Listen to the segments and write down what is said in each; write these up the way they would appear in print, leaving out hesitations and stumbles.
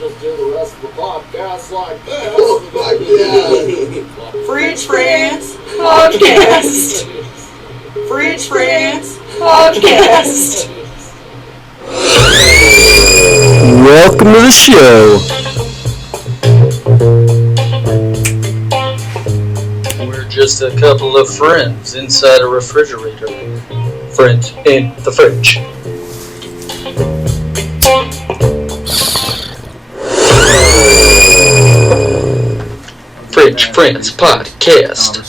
just do the rest of the podcast like this. Fridge Friends Podcast. Fridge Friends Podcast. Welcome to the show. We're just a couple of friends inside a refrigerator. Friends in the fridge. Fridge Friends Podcast.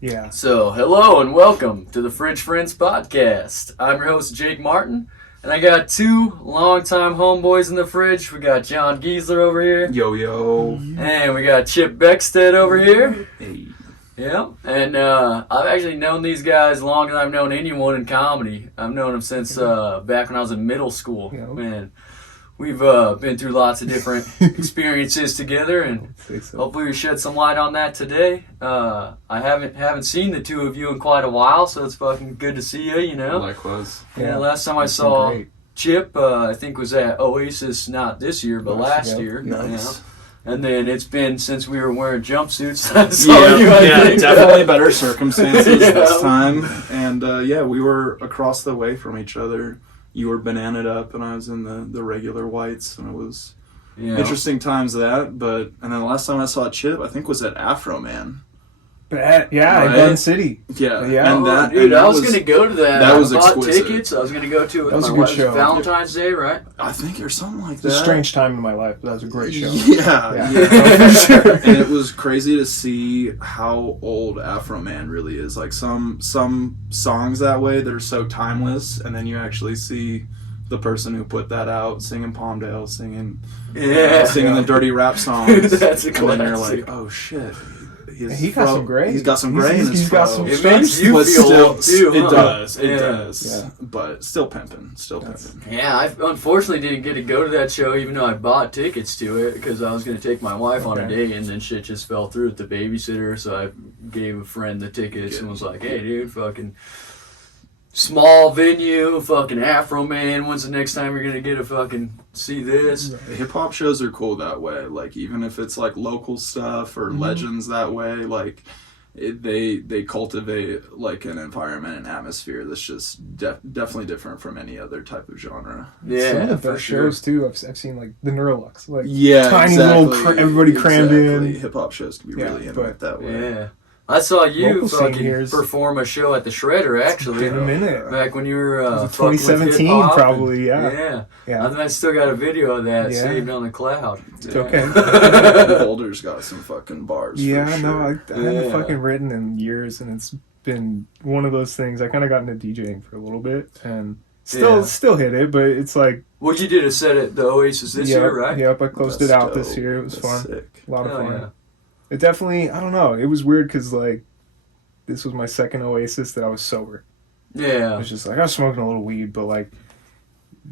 Yeah. So, hello and welcome to the Fridge Friends Podcast. I'm your host, Jake Martin, and I got two longtime homeboys in the fridge. We got John Giesler over here. Yo. And we got Chip Beckstead over here. Hey. Yeah. And I've actually known these guys longer than I've known anyone in comedy. I've known them since back when I was in middle school. Yeah. Man, we've been through lots of different experiences together, and hopefully we shed some light on that today. I haven't seen the two of you in quite a while, so it's fucking good to see you, you know? Likewise. Yeah, last time I saw Chip, I think was at Oasis, not this year, but last year. Nice. You know? And then it's been since we were wearing jumpsuits. I saw you, I think. Definitely better circumstances Yeah. this time. And we were across the way from each other. You were bananaed up, and I was in the regular whites, and it was interesting times and then the last time I saw Chip, I think was at Afro Man. In Right? Gun City. Yeah. Yeah. And that, Dude, and that I was going to go to that. that was I bought exquisite. tickets. I was going to go to it That was with a my good wife. show. Valentine's Day, right? I think or something like It's a that. strange time in my life, but that was a great show. Yeah. For sure. And it was crazy to see how old Afro Man really is. Like some songs that way, they're so timeless, and then you actually see the person who put that out singing Palmdale, singing the dirty rap songs. That's a and then you're classic. like, oh shit. He got some gray. He's got some gray in his He's got fro. some It makes you But feel still, old, too, it huh? does. It Yeah. does. Yeah. But still pimping. Yeah, I unfortunately didn't get to go to that show, even though I bought tickets to it, because I was going to take my wife on a day, and then shit just fell through with the babysitter, so I gave a friend the tickets and was like, hey, dude, fucking small venue, fucking Afro Man, when's the next time you're going to get to fucking see this? Hip hop shows are cool that way. Like even if it's like local stuff or legends that way, like they cultivate like an environment and atmosphere that's just definitely different from any other type of genre. Yeah, Some of the for best sure. shows too. I've seen like the Neurolux, like Yeah, tiny exactly. little everybody crammed in. Hip hop shows can be Yeah, really intimate that way. Yeah. I saw you Local scene fucking here is- perform a show at the Shredder, actually. Been a minute. Back when you were It was fucking with 2017 hip-hop probably, and- yeah. Yeah. I still got a video of that Yeah. saved on the cloud. It's okay. Boulder's got some fucking bars. Yeah, for no, sure. I haven't Yeah. fucking written in years, and it's been one of those things. I kind of got into DJing for a little bit, and still hit it, but it's like Well, you did a set at the Oasis this year, right? Yep, I closed That's it out dope. this year. It was That's fun. sick. A lot of Hell fun. yeah. It definitely, I don't know. It was weird because like this was my second Oasis that I was sober. I Yeah. was just like I was smoking a little weed, but like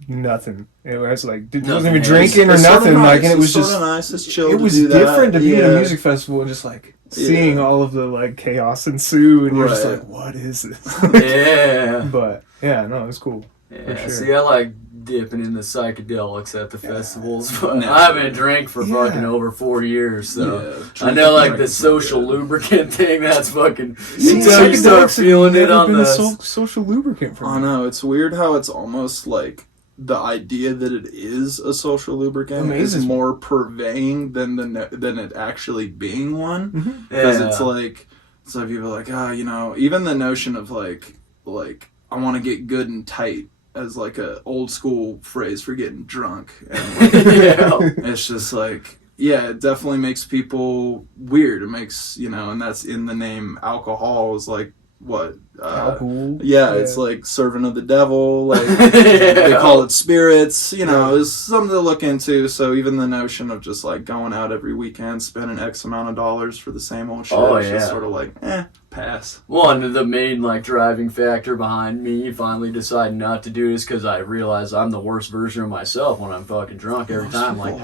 nothing. It was like wasn't Nothing. even drinking or It's sorta nothing. Like, nice. and it was It's sorta just nice. It's chill. it to was do that. different to be at Yeah. a music festival and just like seeing all of the like chaos ensue, and you're just Right. like, what is this? Yeah. But yeah, no, it was cool. Yeah, sure. see, I like dipping in the psychedelics at the festivals, but Naturally. I haven't drank for Yeah. fucking over 4 years, so Yeah, I know like drinking the is social good. lubricant thing. That's fucking See, until you start psychedelics have feeling it never on been the. a social lubricant for me. I know, it's weird how it's almost like the idea that it is a social lubricant Amazes is me. more purveying than it actually being one. Mm-hmm. Because Yeah. it's like people are like, even the notion of like I want to get good and tight as like a old school phrase for getting drunk. And like, Yeah. it's just like, yeah, it definitely makes people weird. It makes, and that's in the name alcohol is like, what? Alcohol. Yeah, it's like servant of the devil. Like they call it spirits. It's something to look into. So even the notion of just like going out every weekend, spending X amount of dollars for the same old shit, Oh, it's just yeah. sort of like, pass. One of the main like driving factor behind me finally deciding not to do this because I realize I'm the worst version of myself when I'm fucking drunk every time. Like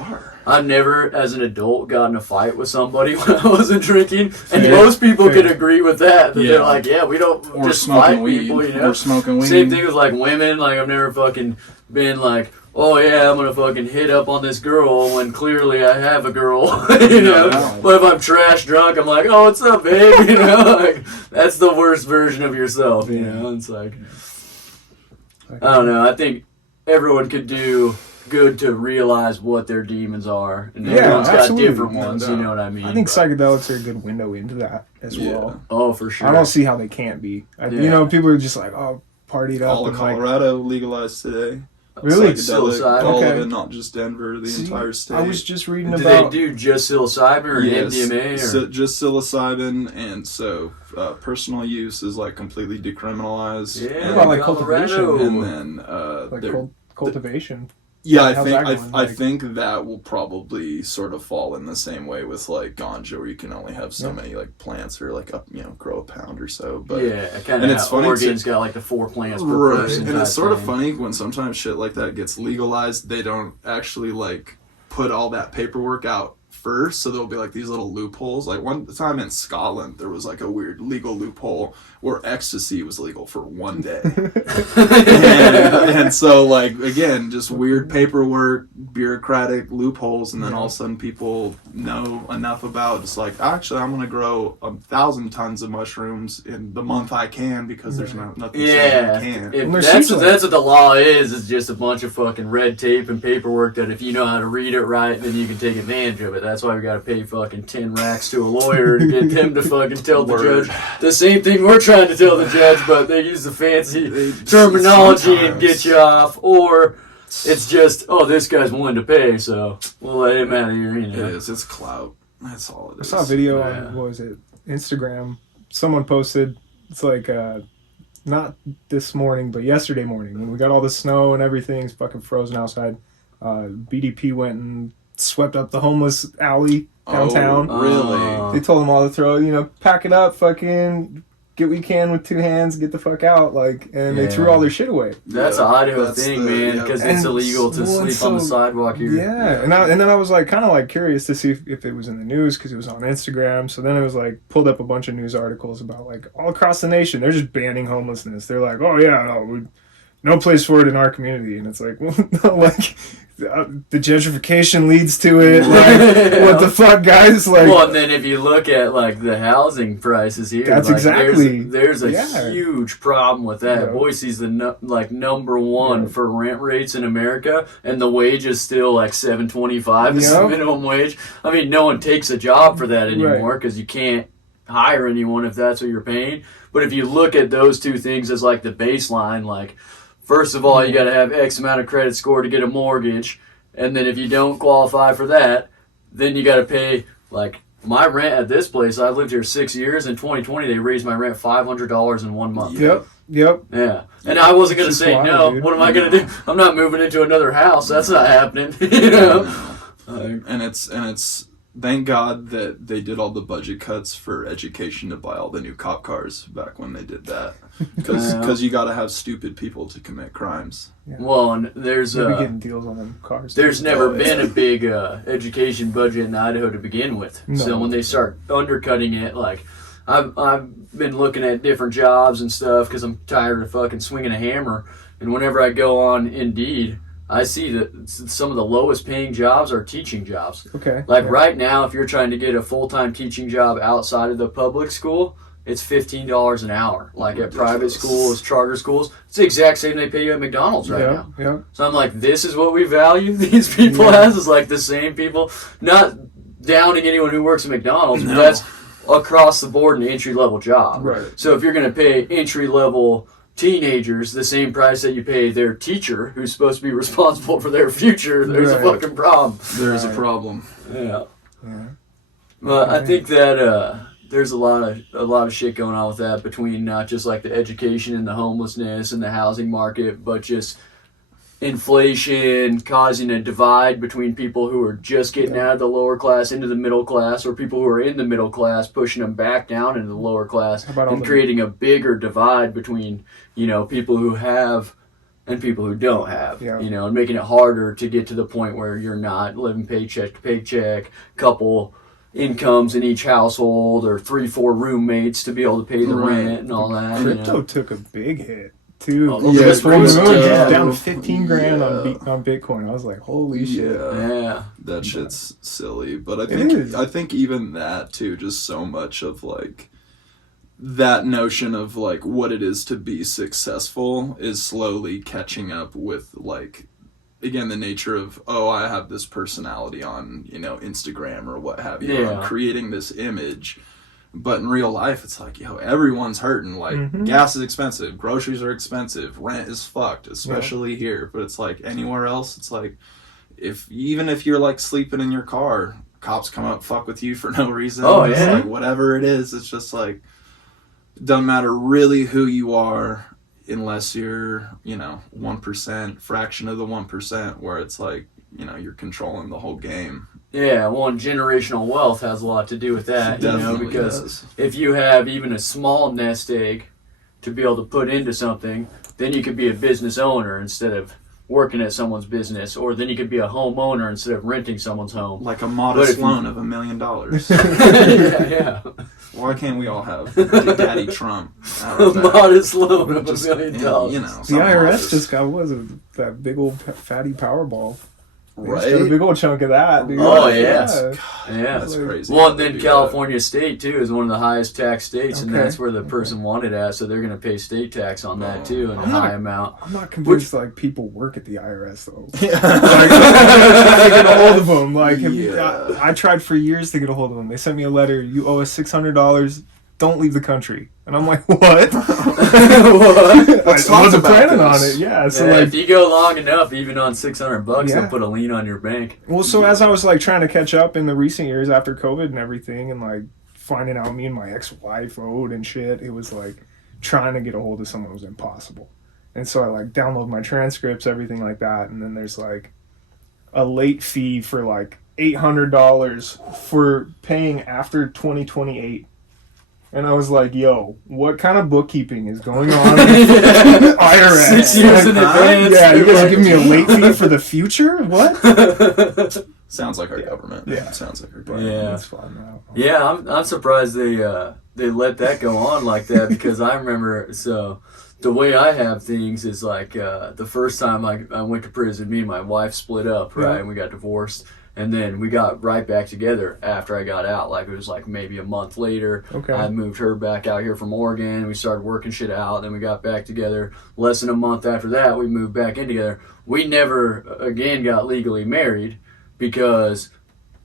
I've never, as an adult, gotten in a fight with somebody when I wasn't drinking, and Yeah. most people Yeah. could agree with that. That Yeah. they're like, "Yeah, we don't Or just smoking fight weed. people, you know. Or smoking weed. Same thing with like women. Like I've never fucking been like, oh yeah, I'm gonna fucking hit up on this girl when clearly I have a girl, you know. No. But if I'm trash drunk, I'm like, oh, what's up, babe? You know, like that's the worst version of yourself, you know. It's like, I don't know. I think everyone could do good to realize what their demons are, and everyone's got absolutely. different ones. You know what I mean? I think psychedelics are a good window into that as well. Oh, for sure. I don't see how they can't be. You know, people are just like, oh, partied up. All of and like, Colorado legalized today. Really? Psychedelic, Psilocybin? all Okay. of it, not just Denver, the entire state. I was just reading Do about. they do just psilocybin or MDMA? Or? So just psilocybin, and so personal use is like completely decriminalized. Yeah, and, about, like, Colorado. and then like there- cultivation. yeah, I how's think that going? I Like- think that will probably sort of fall in the same way with like ganja, where you can only have so many like plants or like grow a pound or so. But Yeah, kind and of. it's funny Oregon's too- got like the 4 plants per right, person. and it's type sort of thing. funny when sometimes shit like that gets legalized. They don't actually like put all that paperwork out first, so there'll be like these little loopholes. Like one time in Scotland, there was like a weird legal loophole where ecstasy was legal for one day. and so like again, just weird paperwork, bureaucratic loopholes, and then all of a sudden people know enough about just like, actually I'm gonna grow 1,000 tons of mushrooms in the month I can, because there's nothing saying Yeah, I can't. if There that's seems what the law is. It's just a bunch of fucking red tape and paperwork that if you know how to read it right, then you can take advantage of it. That's why we got to pay fucking 10 racks to a lawyer to get them to fucking tell the Word. judge the same thing we're trying to tell the judge, but they use the fancy terminology and sometimes. get you off, or it's just, oh, this guy's willing to pay, so we'll let him out of here, you It know. is. It's clout. That's all it I is. saw a video Yeah. on, what was it, Instagram. Someone posted, it's like, not this morning, but yesterday morning, when we got all the snow and everything's fucking frozen outside. BDP went and swept up the homeless alley downtown. Oh, really? They told them all to throw, pack it up, fucking get what you can with 2 hands, get the fuck out, like, and they threw Yeah. all their shit away. That's Yeah, an Idaho that's thing, the- man, yeah. because And it's illegal to well, sleep on the so- sidewalk here. Yeah, and then I was like, kind of like curious to see if it was in the news because it was on Instagram. So then it was like pulled up a bunch of news articles about like all across the nation, they're just banning homelessness. They're like, oh yeah, no place for it in our community, and it's like, well, no, like. The gentrification leads to it. Like, what the fuck, guys? Like, Well, and then if you look at like the housing prices here, That's like, exactly- there's a yeah. huge problem with that. Yeah. Boise's the number one Yeah. for rent rates in America, and the wage is still like $7.25 is the Yeah. minimum wage. I mean, no one takes a job for that anymore because you can't hire anyone if that's what you're paying. But if you look at those two things as like the baseline, like first of all, you got to have X amount of credit score to get a mortgage. And then if you don't qualify for that, then you got to pay, like, my rent at this place. I lived here 6 years. In 2020, they raised my rent $500 in 1 month. yep. Yeah. And I wasn't going to Just say wild, no. dude. What am I going to do? I'm not moving into another house. That's not happening. You know? And it's thank God that they did all the budget cuts for education to buy all the new cop cars back when they did that, because you got to have stupid people to commit crimes. Well, and there's They'll be getting deals on them cars. There's too. never Oh, yeah. been a big education budget in Idaho to begin with. No. So when they start undercutting it, like I've been looking at different jobs and stuff because I'm tired of fucking swinging a hammer. And whenever I go on Indeed, I see that some of the lowest paying jobs are teaching jobs. Okay. Like yeah. right now, if you're trying to get a full-time teaching job outside of the public school, it's $15 an hour. Like at private Ridiculous. schools, charter schools, it's the exact same they pay you at McDonald's right now. Yeah. So I'm like, this is what we value these people Yeah. as, is like the same people. Not downing anyone who works at McDonald's, but No. that's across the board an entry-level job. Right. So if you're going to pay entry-level teenagers the same price that you pay their teacher who's supposed to be responsible for their future, there's a Right. fucking problem. There is a Right. problem. Yeah. Yeah. Well, I think that there's a lot of shit going on with that, between not just like the education and the homelessness and the housing market, but just inflation causing a divide between people who are just getting out of the lower class into the middle class, or people who are in the middle class pushing them back down into the lower class, How about all and the- creating a bigger divide between, people who have and people who don't have, Yeah. and making it harder to get to the point where you're not living paycheck to paycheck, couple incomes in each household or 3-4 roommates to be able to pay the rent and all that. Crypto took a big hit too. Oh, yeah, This full moon, crypto. it was down to 15 grand Yeah. on Bitcoin. I was like, holy shit. Yeah. That shit's silly. But is. I think even that too, just so much of like that notion of like what it is to be successful is slowly catching up with like, again, the nature of, oh, I have this personality on, Instagram or what have you. Yeah. I'm creating this image. But in real life, it's like, everyone's hurting. Like, gas is expensive, groceries are expensive, rent is fucked, especially here. But it's like anywhere else, it's like, even if you're like sleeping in your car, cops come up, fuck with you for no reason. Oh, It's yeah. like whatever it is, it's just like, doesn't matter really who you are unless you're, 1%, fraction of the 1%, where it's like, you're controlling the whole game. Yeah, well, and generational wealth has a lot to do with that, Definitely because does. if you have even a small nest egg to be able to put into something, then you could be a business owner instead of working at someone's business, or then you could be a homeowner instead of renting someone's home. Like a But modest if you- loan of $1 million. yeah. Why can't we all have Daddy Trump? out A of that? modest loan of Just, $1 million. You know, The something IRS modest. just got that big old fatty Powerball. They just Right? got a big old chunk of that, dude. Oh, yeah. Yeah. That's crazy. Well, how and they then do California State, too, is one of the highest tax states, and Okay. that's where the person wanted at, so they're going to pay state tax on that, too, in a I'm not- high amount. I'm not convinced like people work at the IRS though. that. Like, I'm trying to get a hold of them. Like, Yeah. I tried for years to get a hold of them. They sent me a letter. You owe us $600. Don't leave the country. And I'm like, what? What? I Let's talk wasn't about planning on this. it. Yeah. So Yeah, like, if you go long enough, even on $600, Yeah. they'll put a lien on your bank. well, so as I was like trying to catch up in the recent years after COVID and everything, and like finding out me and my ex-wife owed and shit, it was like trying to get a hold of someone was impossible. And so I like download my transcripts, everything like that, and then there's like a late fee for like $800 for paying after 2028. And I was like, yo, what kind of bookkeeping is going on with IRS? 6 years in Like, advance. yeah, you guys are giving me a late fee for the future? What? Sounds like our government. Yeah. Sounds like our government. Yeah. That's fine now. Yeah, I'm surprised they let that go on like that, because I remember, so the way I have things is like the first time I went to prison, me and my wife split up, right? Yeah. And we got divorced. And then we got right back together after I got out. Like, it was like maybe a month later. Okay. I moved her back out here from Oregon. We started working shit out. Then we got back together. Less than a month after that, we moved back in together. We never, again, got legally married, because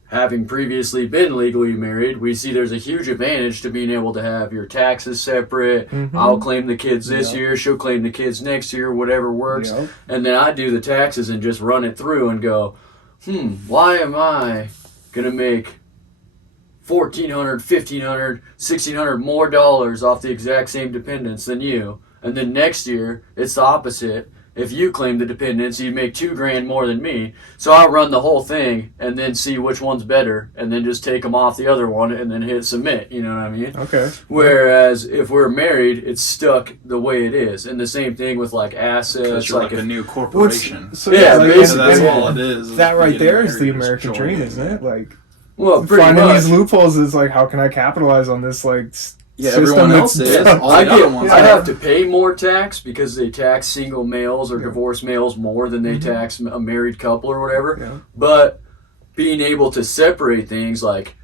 having previously been legally married, we see there's a huge advantage to being able to have your taxes separate. Mhm. I'll claim the kids this Yeah. year. She'll claim the kids next year, whatever works. Yep. And then I do the taxes and just run it through and go, why am I going to make $1,400, $1,500, $1,600 more dollars off the exact same dependents than you? And then next year, it's the opposite. If you claim the dependents, you make $2,000 more than me. So I'll run the whole thing and then see which one's better, and then just take them off the other one and then hit submit. You know what I mean? Okay. Whereas if we're married, it's stuck the way it is. And the same thing with like Because assets. you're like if- a new corporation. So Yeah, like, basically, So that's yeah. all it is. that right Getting there is the married, American just dream, joining. isn't it? Like well, pretty finding much. these loopholes is like, how can I capitalize on this like Yeah, system everyone else that's is. dumb? All I the other get. ones I are. have to pay more tax because they tax single males or Yeah. divorced males more than they tax a married couple or whatever. Yeah. But being able to separate things, like,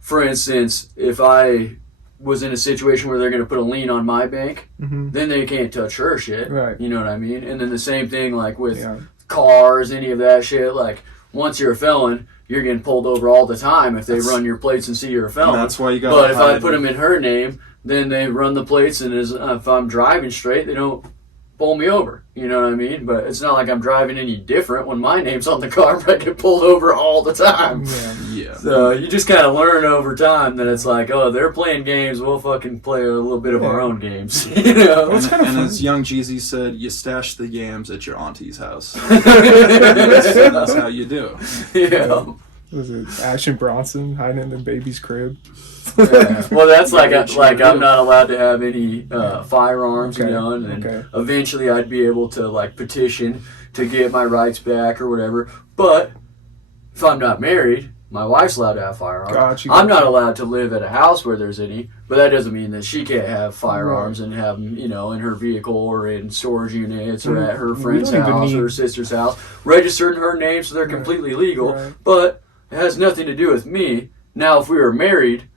for instance, if I was in a situation where they're going to put a lien on my bank, Mhm. then they can't touch her shit. Right. You know what I mean? And then the same thing, like with Yeah. cars, any of that shit. Like, once you're a felon, you're getting pulled over all the time if they run your plates and see you're a And felon. that's why you got. But if I put them in her name, then they run the plates, and if I'm driving straight, they don't pull me over. You know what I mean? But it's not like I'm driving any different when my name's on the car, but I get pulled over all the time. Yeah. Yeah. So you just kind of learn over time that it's like, oh, they're playing games, we'll fucking play a little bit of our own games. You know? It's kinda and fun. as young Jeezy said, you stash the yams at your auntie's house. That's how you do. Yeah. Was it Action Bronson hiding in the baby's crib? Yeah. Well, that's like Yeah, what like you I'm do. not allowed to have any firearms, Okay, you know, and then okay. eventually I'd be able to like petition to get my rights back or whatever. But if I'm not married, My wife's allowed to have firearms. Gotcha. I'm not allowed to live at a house where there's any, but that doesn't mean that she can't have firearms and have them, you know, in her vehicle or in storage units or at her friend's house or her sister's house, registered in her name so they're completely legal. Right. But it has nothing to do with me. Now, if we were married,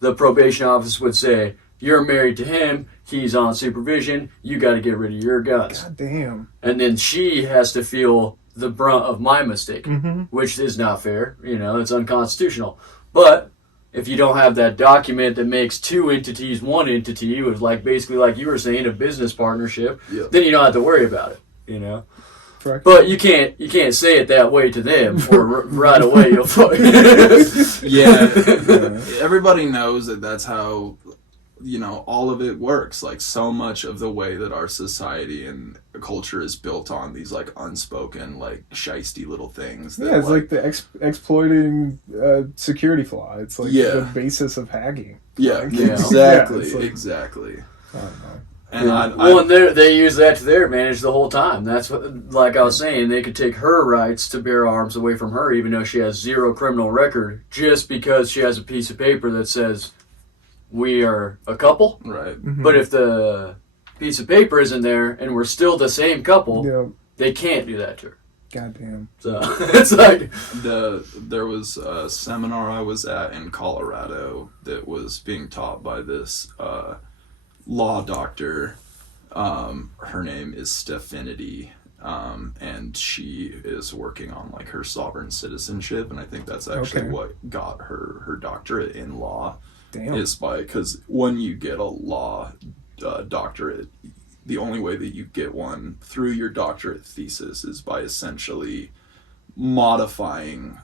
the probation office would say, you're married to him, he's on supervision, you got to get rid of your guns. God damn. And then she has to feel the brunt of my mistake, Mm-hmm. which is not fair. You know, it's unconstitutional. But if you don't have that document that makes two entities one entity, it was like basically like you were saying, a business partnership, then you don't have to worry about it. You know. Correct. But you can't say it that way to them, or right away you'll fuck. Yeah, everybody knows that that's how, you know, all of it works. Like, so much of the way that our society and culture is built on these, like, unspoken, like, shisty little things. That, Yeah, it's like the exploiting security flaw. It's like the basis of hacking. Yeah, Like, exactly, it's like- exactly. I don't know. And and they use that to their advantage the whole time. That's what, like I was saying, they could take her rights to bear arms away from her, even though she has zero criminal record, just because she has a piece of paper that says we are a couple. right. Mhm. But if the piece of paper isn't there and we're still the same couple, Yeah. they can't do that to her. Goddamn. So it's like, There was a seminar I was at in Colorado that was being taught by this law doctor. Her name is Stefanity, and she is working on, like, her sovereign citizenship, and I think that's actually what got her doctorate in law. Damn. Is because when you get a law doctorate, the only way that you get one through your doctorate thesis is by essentially modifying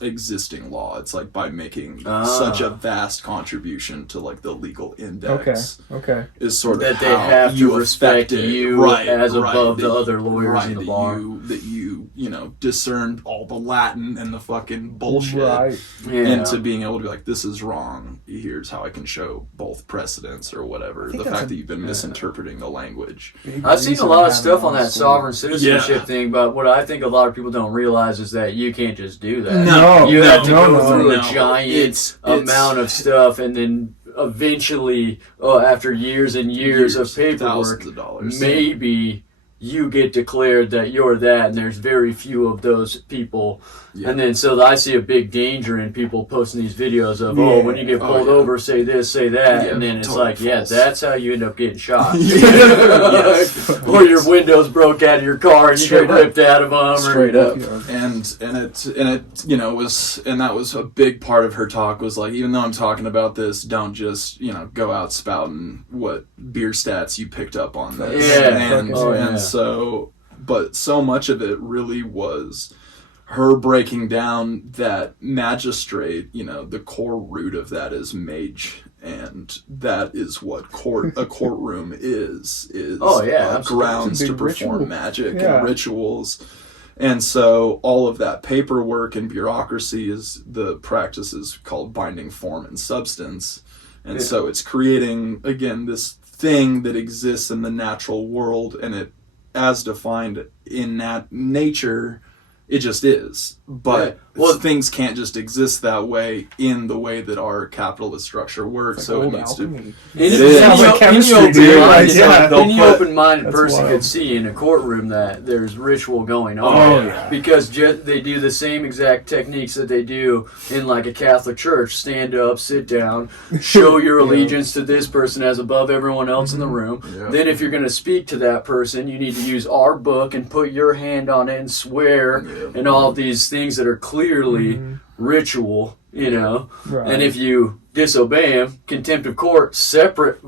existing law. It's like by making such a vast contribution to, like, the legal index. Okay. Is sort of that they how have you to respect affect it. you as above that the you- other lawyers in the that bar. that you know, discern all the Latin and the fucking bullshit Right. Yeah. into being able to be like, this is wrong, here's how I can show both precedents or whatever. think The that's fact a- that you've been misinterpreting the language. Big I've seen a reason lot of to have stuff on law that school. sovereign citizenship Yeah. thing, but what I think a lot of people don't realize is that you can't just do that. No, you have to no, go no, through no. a giant It's- amount of stuff, and then eventually, after years and years of paperwork, thousands of dollars. maybe you get declared that you're that, and there's very few of those people. Yeah. And then so I see a big danger in people posting these videos of, when you get pulled over, say this, say that, Yeah, and then it's totally like, false. that's how you end up getting shot. Yes. Or your windows broke out of your car and you Straight get up. ripped out of them. Straight or, up. And it you know, was, and that was a big part of her talk, was like, even though I'm talking about this, don't just, you know, go out spouting what beer stats you picked up on this. Yeah. And Yeah. so, but so much of it really was her breaking down that magistrate, you know, the core root of that is mage, and that is what a courtroom is absolutely. grounds It's a to big perform ritual. magic Yeah. and rituals. And so all of that paperwork and bureaucracy is the practice is called binding form and substance. And so it's creating, again, this thing that exists in the natural world, and it, as defined in nature, it just is. But things can't just exist that way in the way that our capitalist structure works. So it Old needs alchemy. It is. Sounds like chemistry, dude. Any open-minded That's person wild. could see in a courtroom that there's ritual going on. Oh, yeah. Because they do the same exact techniques that they do in, like, a Catholic church. Stand up, sit down, show your allegiance to this person as above everyone else in the room. Yeah. Then if you're going to speak to that person, you need to use our book and put your hand on it and swear and all of these things that are clearly ritual, you know. Right. And if you disobey them, contempt of court, separate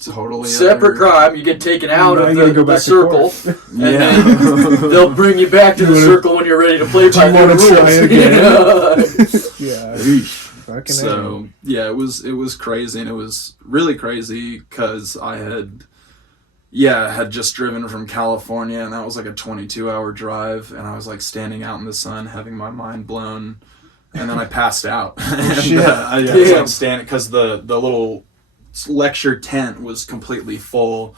totally crime, you get taken out Now of you gotta go the back to circle, court. and then they'll bring you back to the circle when you're ready to play by you their wanna try rules. again? Yeah. Yeah. Fucking So yeah, it was crazy, and it was really crazy because I had just driven from California, and that was like a 22-hour drive, and I was like standing out in the sun having my mind blown, and then I passed out. And, shit. I was like standing because the little lecture tent was completely full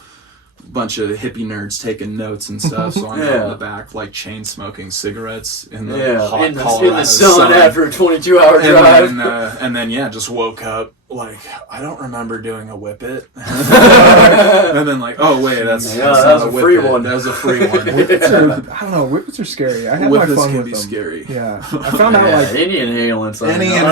bunch of hippie nerds taking notes and stuff. So I'm out Yeah. in the back, like chain smoking cigarettes in the Yeah, hot in the Colorado sun after a 22-hour And drive. then, and then, yeah, just woke up. Like, I don't remember doing a whip it. And then, like, oh, wait, that's Yeah, not that was a whip free it. one. That was a free one. Whippets are, I don't know, whippets are scary. I had my Whippets fun can with be them. scary. Yeah. I found out, like, any inhalants. Any Yeah.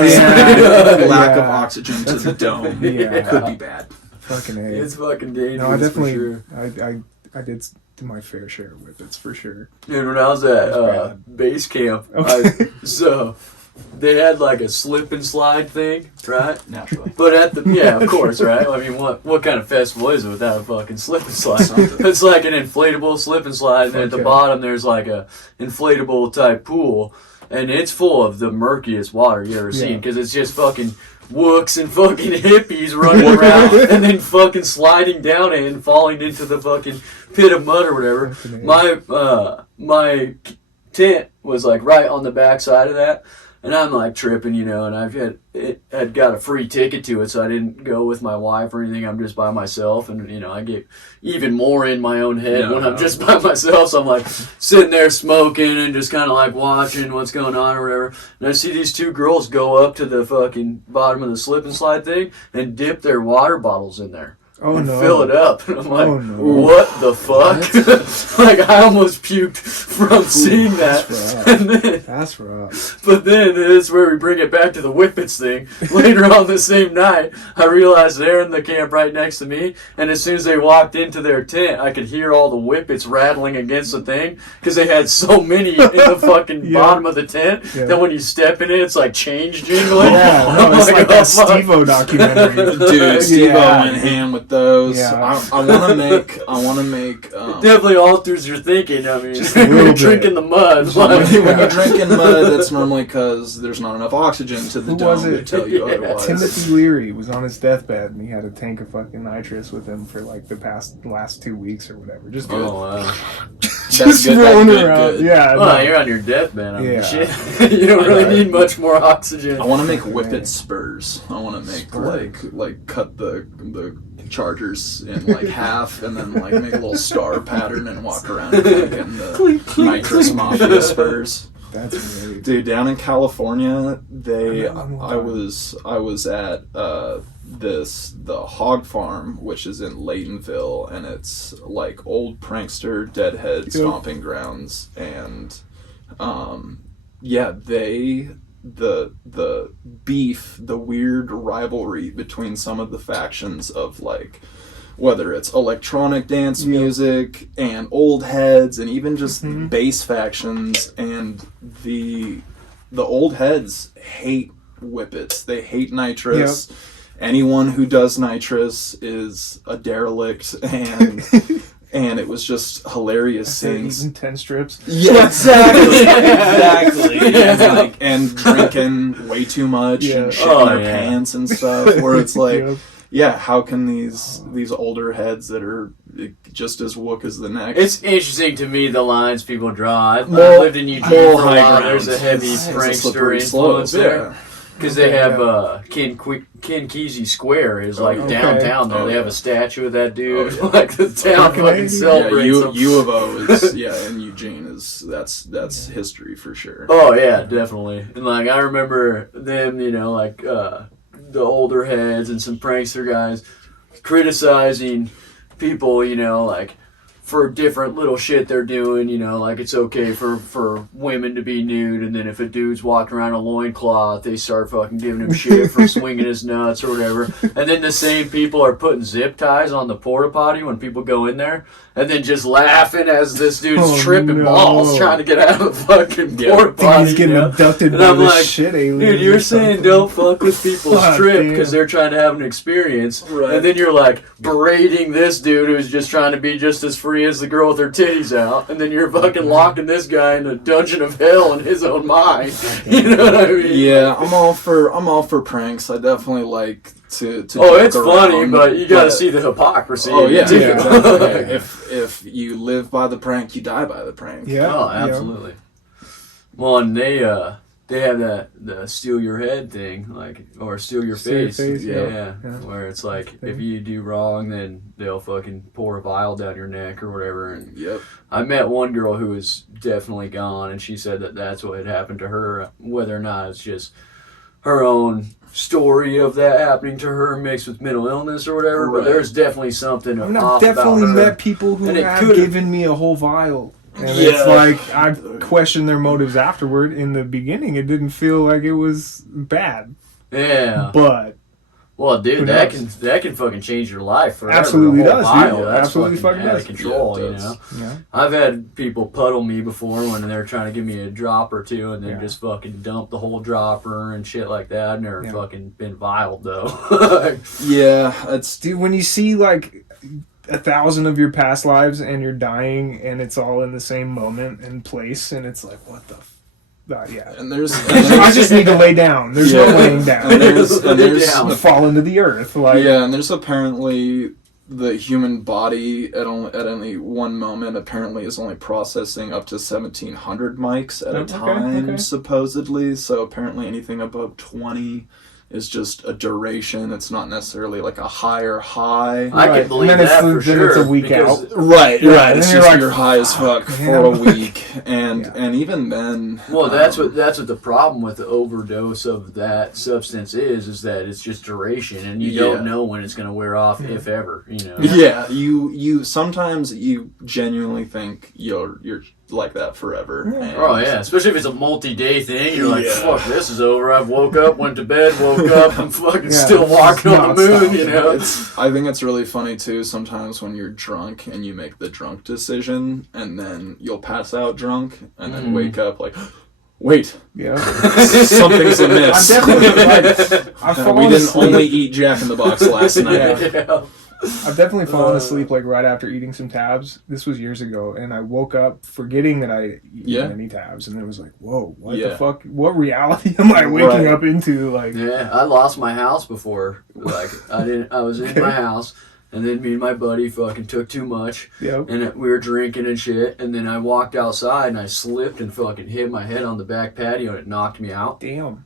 lack of Yeah. oxygen to the dome Yeah. could be bad. fucking A. It's fucking dangerous. No, I definitely, for sure. I did my fair share of whippets, for sure. Dude, when I was at That's base camp, Okay. so they had like a slip and slide thing, right? Naturally. But at the of course, right? I mean, what kind of festival is it without a fucking slip and slide? Something. It's like an inflatable slip and slide, and at the Okay. bottom there's like a inflatable type pool, and it's full of the murkiest water you ever seen Yeah. because it's just fucking wooks and fucking hippies running around and then fucking sliding down it and falling into the fucking pit of mud or whatever. Fucking A. My tent was like right on the back side of that, and I'm like tripping, you know, and had got a free ticket to it, so I didn't go with my wife or anything. I'm just by myself, and you know, I get even more in my own head when I'm just by myself. So I'm like sitting there smoking and just kind of like watching what's going on or whatever. And I see these two girls go up to the fucking bottom of the slip and slide thing and dip their water bottles in there. Oh, And no. fill it up. And I'm like, Oh, no. what the fuck? Like, I almost puked from seeing that. that's rough. And then, That's rough. but then, this is where we bring it back to the whippets thing. Later on the same night, I realized they're in the camp right next to me, and as soon as they walked into their tent, I could hear all the whippets rattling against the thing, because they had so many in the fucking Yeah. bottom of the tent, Yeah. that when you step in it, it's like change jingling. Yeah, no, it's like oh, that fuck. Steve-O documentary. Dude, Steve-O Yeah. went ham with those. Yeah. I want to make. It definitely alters your thinking. I mean, Just a when little you're bit. drinking the mud. when, like- you, when you're drinking mud, that's normally because there's not enough oxygen to the Who dome was to it? tell you Yeah. otherwise. Timothy Leary was on his deathbed, and he had a tank of fucking nitrous with him for like the last 2 weeks or whatever. Just Oh, wow. just good, rolling that's good, around. good. Yeah. Well, no. you're on your deathbed. I mean, Yeah. shit. You don't really need much more oxygen. I want to make whippet spurs. I want to make like cut the chargers in like half, and then like make a little star pattern and walk around drinking the nitrous mafia spurs. That's great. Dude, down in California, I know. I was at the hog farm, which is in Laytonville, and it's like old prankster deadhead Yep. stomping grounds, and yeah, the beef, the weird rivalry between some of the factions of like whether it's electronic dance music and old heads and even just bass factions, and the old heads hate whippets. They hate nitrous. Anyone who does nitrous is a derelict, and it was just hilarious seeing. Eating 10 strips. Yeah, exactly, exactly. And drinking way too much and shitting their pants and stuff. Where it's like, Yep. yeah, how can these older heads that are just as wook as the next? It's interesting to me the lines people draw. I've More- lived in Eugene more for a high while. ground. There's a heavy It's a prankster slippery slope, influence there. Because they Okay, have Ken Kesey Square is like Okay. downtown there. Oh, They have yeah. a statue of that dude. Oh, yeah. Like the town Okay. fucking Yeah, celebrates him. U of O is and Eugene is that's history for sure. Oh yeah, definitely. And like I remember them, you know, like the older heads and some prankster guys criticizing people, you know, like for different little shit they're doing, you know, like it's okay for women to be nude, and then if a dude's walking around a loincloth, they start fucking giving him shit for swinging his nuts or whatever. And then the same people are putting zip ties on the porta potty when people go in there, and then just laughing as this dude's Oh, tripping no. balls trying to get out of the fucking Yeah. porta I think potty. he's getting you know? abducted And by I'm this like, shit alien. Dude, or you're saying something. don't fuck with people's God trip damn. because they're trying to have their experience. Right. And then you're like berating this dude who's just trying to be just as free as the girl with her titties out. And then you're fucking locking this guy in a dungeon of hell in his own mind. You know what I mean? Yeah, I'm all for pranks. I definitely like to Oh, joke it's funny, around, but you gotta see the hypocrisy. Oh in it, yeah, too. exactly. If you live by the prank, you die by the prank. Yeah. Oh, yeah. absolutely. Well, and they they have the steal your head thing, like, or steal your face. Yeah. Where it's like, if you do wrong, then they'll fucking pour a vial down your neck or whatever. And Yep. I met one girl who was definitely gone, and she said that that's what had happened to her, whether or not it's just her own story of that happening to her mixed with mental illness or whatever. Right. But there's definitely something I've off definitely about her. met people who And it have could've- given me a whole vial. And Yeah. it's like, I questioned their motives afterward. In the beginning, it didn't feel like it was bad. Yeah. But Well, dude, Who that knows? can fucking change your life forever. Absolutely The whole does, vial, dude. that's Absolutely fucking out does. of control, Yeah, it you know. does. yeah. I've had people puddle me before when they're trying to give me a drop or two, and then Yeah. just fucking dump the whole dropper and shit like that. I've never Yeah. fucking been violed though. Yeah, it's Dude, when you see like 1,000 of your past lives and you're dying and it's all in the same moment and place, and it's like, what the yeah. and there's I just need to lay down. There's no laying down. and there's Down. Fall into the earth. Like, yeah, and there's apparently the human body at only one moment apparently is only processing up to 1,700 mics at a Okay, time, okay. supposedly. So apparently anything above 20 is just a duration. It's not necessarily like a higher high. I Right. can believe And then that it's- for then sure. it's a week because- out. Right, Yeah, right. and It's then you're just like, you're high as fuck fuck, for a man. week, and Yeah. and even then. Well, that's what the problem with the overdose of that substance is that it's just duration, and you Yeah. don't know when it's going to wear off, if ever. You know. Yeah, you sometimes you genuinely think you're like that forever. And Oh yeah, especially if it's a multi-day thing. You're like, Yeah. fuck, this is over. I've woke up, went to bed, woke up, I'm fucking Yeah, still walking on the nonstop. moon. You know. I think it's really funny too sometimes when you're drunk and you make the drunk decision and then you'll pass out drunk and then wake up like, wait, Yeah. something's amiss. I'm definitely like, I've We fallen didn't asleep. only eat Jack in the Box last night. Yeah. I've definitely fallen asleep like right after eating some tabs. This was years ago, and I woke up forgetting that I eaten Yeah. any tabs, and it was like, whoa, what Yeah. the fuck? What reality am I waking Right. up into? Like, Yeah, I lost my house before. Like I was in my house, and then me and my buddy fucking took too much, yeah, and we were drinking and shit. And then I walked outside and I slipped and fucking hit my head on the back patio, and it knocked me out. damn.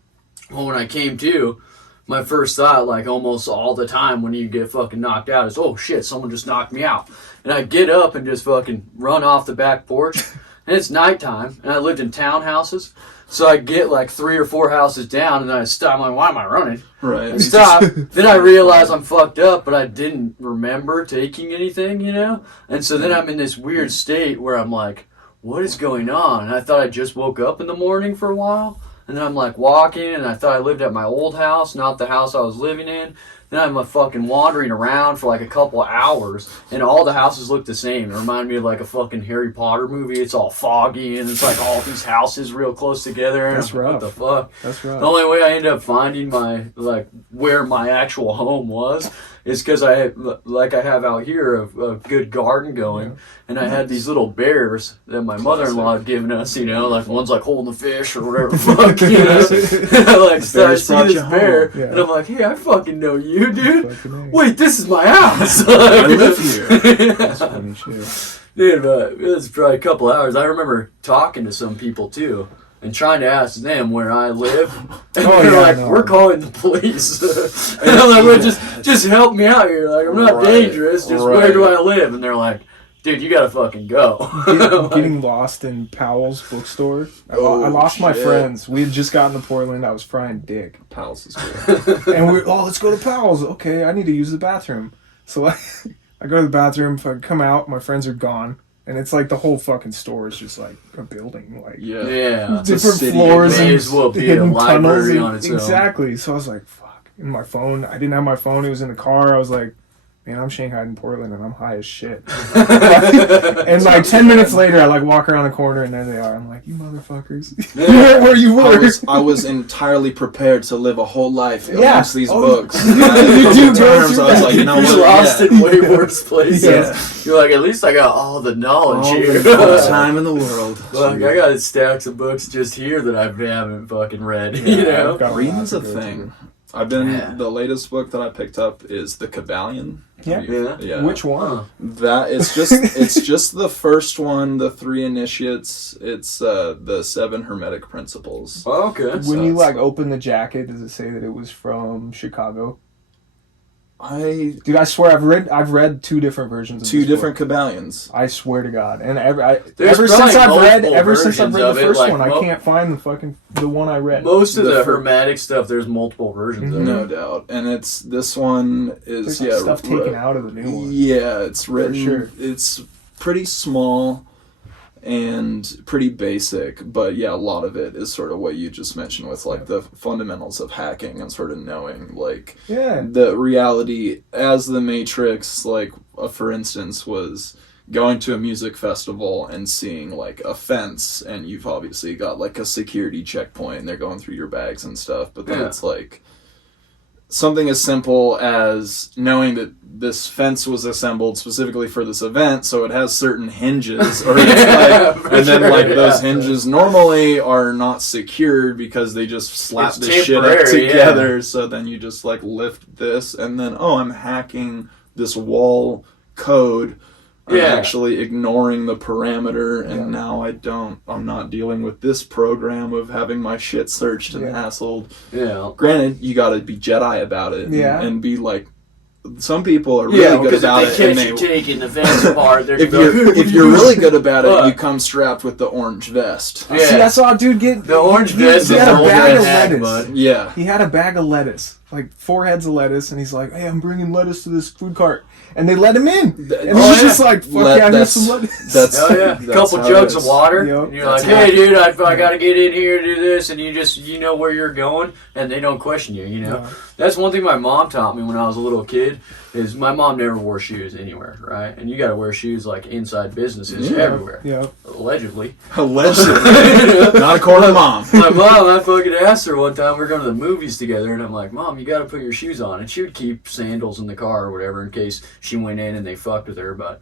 Well, when I came to, my first thought, like almost all the time when you get fucking knocked out, is, oh shit, someone just knocked me out. And I get up and just fucking run off the back porch. And it's nighttime, and I lived in townhouses. So I get like 3 or 4 houses down, and then I stop. I'm like, why am I running? Right. I stop. Then I realize I'm fucked up, but I didn't remember taking anything, you know? And so then I'm in this weird state where I'm like, what is going on? And I thought I just woke up in the morning for a while. And then I'm like walking, and I thought I lived at my old house, not the house I was living in. Then I'm fucking wandering around for like a couple hours, and all the houses look the same. It reminded me of like a fucking Harry Potter movie. It's all foggy, and it's like all these houses real close together. And That's I'm like, what rough. the fuck? That's The right. only way I ended up finding my, like, where my actual home was is because I had, like I have out here, a good garden going, and I had these little bears that my mother-in-law had given us, you know, like one's like holding the fish or whatever the fuck, you know. And I like, so I bears see brought this you home. bear, Yeah. and I'm like, hey, I fucking know you, dude. Fucking A. Wait, this is my house. I live here. That's funny shit. Dude, it was probably a couple hours. I remember talking to some people too and trying to ask them where I live. And Oh, they're yeah, like, no. we're calling the police. And I'm like, well, just help me out here. Like, I'm not Right, dangerous. Just right. where do I live? And they're like, dude, you gotta fucking go. Getting lost in Powell's bookstore. I lost my shit. friends. We had just gotten to Portland. I was frying dick. Pals is cool. And let's go to Powell's. Okay, I need to use the bathroom. So I go to the bathroom. If I come out, my friends are gone. And it's like the whole fucking store is just like a building. Like, Yeah. Yeah. It's a different city. floors May and as well be a hidden library tunnels. on its own. Exactly. So I was like, fuck. And my phone, I didn't have my phone. It was in the car. I was like, man, I'm shanghaied in Portland and I'm high as shit. And like 10 minutes later, I like walk around the corner and there they are. I'm like, you motherfuckers. You weren't where you were. I was entirely prepared to live a whole life Yeah. amongst these Oh, books. you And do at go times through I was that. like, you know You're what? lost Yeah. in way worse places. Yeah. You're like, at least I got all the knowledge All here. the time in the world. Look, I got stacks of books just here that I haven't fucking read. Yeah, You know. I've got Reading's a lot to go thing. The latest book that I picked up is The Kabbalion. Yeah. Which one? That it's just the first one, the 3 initiates. It's the 7 hermetic principles. Oh, okay. When you like open the jacket, does it say that it was from Chicago? Dude, I swear I've read 2 different versions of 2 this different book. Kabbalions. I swear to God. And There's ever since I've read versions the of it, first like, one, I can't find the one I read. Most of the hermetic stuff, there's multiple versions of it. No doubt. And this one is There's stuff taken out of the new one. Yeah, it's written. sure. It's pretty small and pretty basic, but yeah, a lot of it is sort of what you just mentioned with like the fundamentals of hacking and sort of knowing like the reality as the Matrix. Like for instance, was going to a music festival and seeing like a fence, and you've obviously got like a security checkpoint and they're going through your bags and stuff, but then it's like something as simple as knowing that this fence was assembled specifically for this event, so it has certain hinges, or it's like, and then like those hinges normally are not secured because they just slap the shit up together. So then you just like lift this, and then I'm hacking this wall code. I'm actually ignoring the parameter, and now I'm not dealing with this program of having my shit searched and hassled. Yeah. Granted, you gotta be Jedi about it and be like, some people are really good about it. If they catch you taking the fence apart, if you're really good about it, you come strapped with the orange vest. Yeah. See, I saw a dude get the orange vest. He had a bag of lettuce. Bud. Yeah. He had a bag of lettuce, like 4 heads of lettuce, and he's like, "Hey, I'm bringing lettuce to this food cart." And they let him in. And he's just like, "Fuck yeah, here's some lettuce." A couple jugs of water. Yep. And you're like, "Hey, dude, I got to get in here to do this," and you know where you're going, and they don't question you. You know, that's one thing my mom taught me when I was a little kid. Is my mom never wore shoes anywhere, right? And you got to wear shoes like inside businesses everywhere. Yeah. Allegedly. Not according to mom. My mom, I fucking asked her one time, we were going to the movies together, and I'm like, "Mom, you got to put your shoes on." And she would keep sandals in the car or whatever in case she went in and they fucked with her. But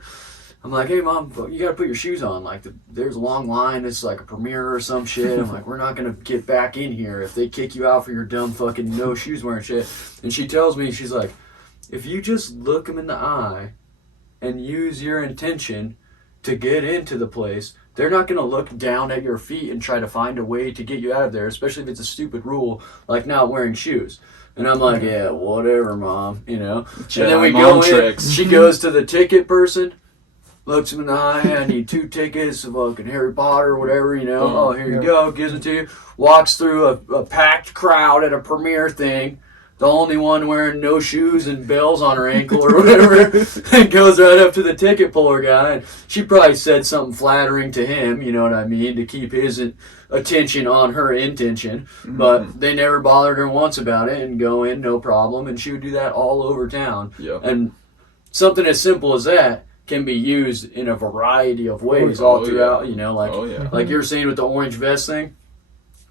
I'm like, "Hey, Mom, you got to put your shoes on. Like, there's a long line. It's like a premiere or some shit." I'm like, "We're not going to get back in here if they kick you out for your dumb fucking no shoes wearing shit." And she tells me, she's like, "If you just look them in the eye and use your intention to get into the place, they're not going to look down at your feet and try to find a way to get you out of there, especially if it's a stupid rule like not wearing shoes." And I'm like, "Yeah, whatever, Mom," you know. And then we go in, she goes to the ticket person, looks him in the eye, "I need 2 tickets of fucking Harry Potter or whatever, you know. Oh, here you go," gives it to you, walks through a packed crowd at a premiere thing, the only one wearing no shoes and bells on her ankle or whatever, and goes right up to the ticket puller guy. And she probably said something flattering to him, you know what I mean, to keep his attention on her intention. But they never bothered her once about it and go in, no problem. And she would do that all over town. And something as simple as that can be used in a variety of ways all throughout, you know, like you were saying with the orange vest thing.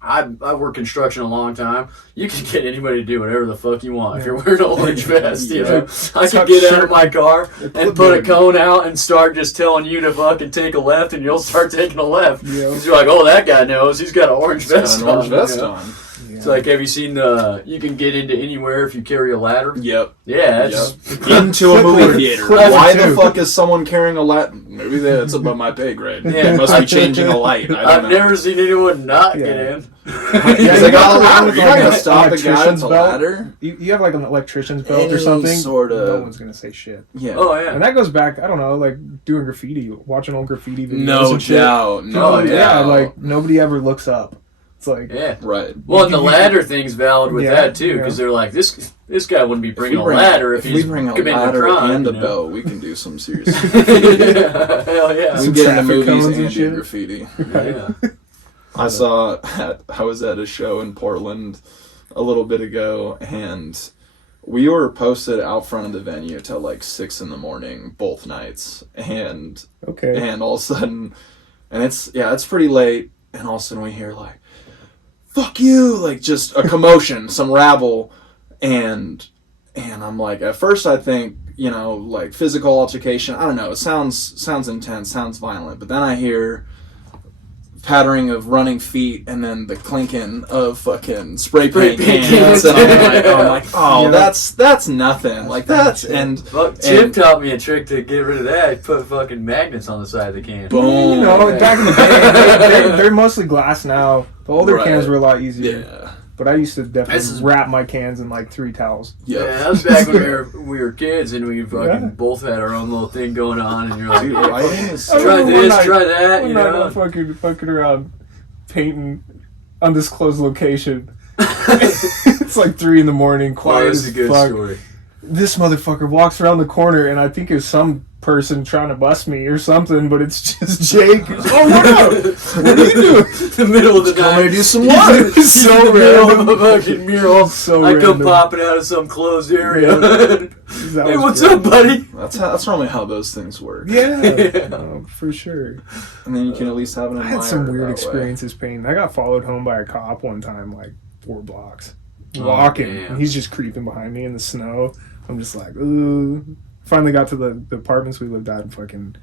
I worked construction a long time. You can get anybody to do whatever the fuck you want if you're wearing an orange vest. You know, I could get out of my car and put a cone out and start just telling you to fucking take a left, and you'll start taking a left. Because you're like, "Oh, that guy knows. He's got an orange vest on." It's like, have you seen you can get into anywhere if you carry a ladder? Yep. Yeah. It's into a movie theater. Why the fuck is someone carrying a ladder? Maybe that's above my pay grade. Yeah. Must be changing a light. I've never seen anyone not get in. They got a ladder. You're not going to stop the guy with a ladder? You have like an electrician's belt or something? Sort of. No one's going to say shit. Yeah. Oh, yeah. And that goes back, I don't know, like doing graffiti, watching old graffiti videos. No doubt. No doubt. Like nobody ever looks up. It's like, right. Well, and the ladder thing's valid with that too, because they're like, this guy wouldn't be bringing a ladder if he's committing a crime. And a belt, we can do some serious. Hell yeah. We can get into movies and do graffiti. Yeah. I was at a show in Portland a little bit ago, and we were posted out front of the venue till like 6 a.m. both nights, and all of a sudden, and it's pretty late, and all of a sudden we hear like, "Fuck you," like just a commotion, some rabble, and I'm like, at first I think, you know, like physical altercation, I don't know, it sounds intense, sounds violent, but then I hear pattering of running feet and then the clinking of fucking spray Spray paint paint cans. cans. And I'm like, oh, Yeah. that's nothing. Like that's and Well, Chip taught me a trick to get rid of that. He put fucking magnets on the side of the can. boom. You know, back in the day, they're mostly glass now. The older Right. cans were a lot easier. Yeah. But I used to definitely This is- wrap my cans in like 3 towels. Yep. Yeah, that was back when we were kids and we fucking Yeah. both had our own little thing going on, and you're like, Dude, hey, writing is I try remember this, one night- try that, One you night know. I'm fucking around painting undisclosed location. It's like 3 in the morning, Oh, quiet this as is a good fuck. story. This motherfucker walks around the corner, and I think it's some person trying to bust me or something, but it's just Jake. Oh, what up? What are you doing? The middle of the Come night. here, do some He's work. in- he's So in the middle of random. a fucking mural. So I come random. popping out of some closed area. That Hey, was what's great. up, buddy? That's normally how those things work. Yeah, Yeah. no, for sure. And then you can at least have an I admirer had some weird that way. experiences painting. I got followed home by a cop one time, like 4 blocks, Oh, walking, damn. and he's just creeping behind me in the snow. I'm just like, ooh. Finally got to the apartments we lived at and fucking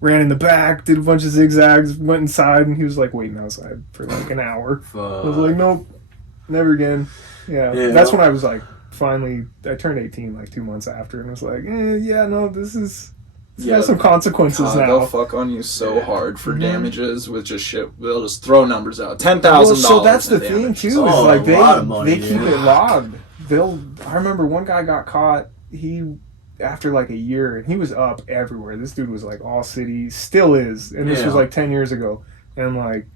ran in the back, did a bunch of zigzags, went inside, and he was like waiting outside for like an hour. I was like, nope, never again. Yeah, Yeah. that's when I was like, finally, I turned 18 like 2 months after, and was like, yeah, no, this Yeah. has some consequences God, now. they'll fuck on you so hard for Mhm. damages with just shit. They'll just throw numbers out. $10,000. Well, so that's the thing too. Is Oh, like a lot of money, they keep dude. it logged. I remember one guy got caught. He after like a year, and he was up everywhere. This dude was like all city, still is, and this was Yeah. like 10 years ago. And like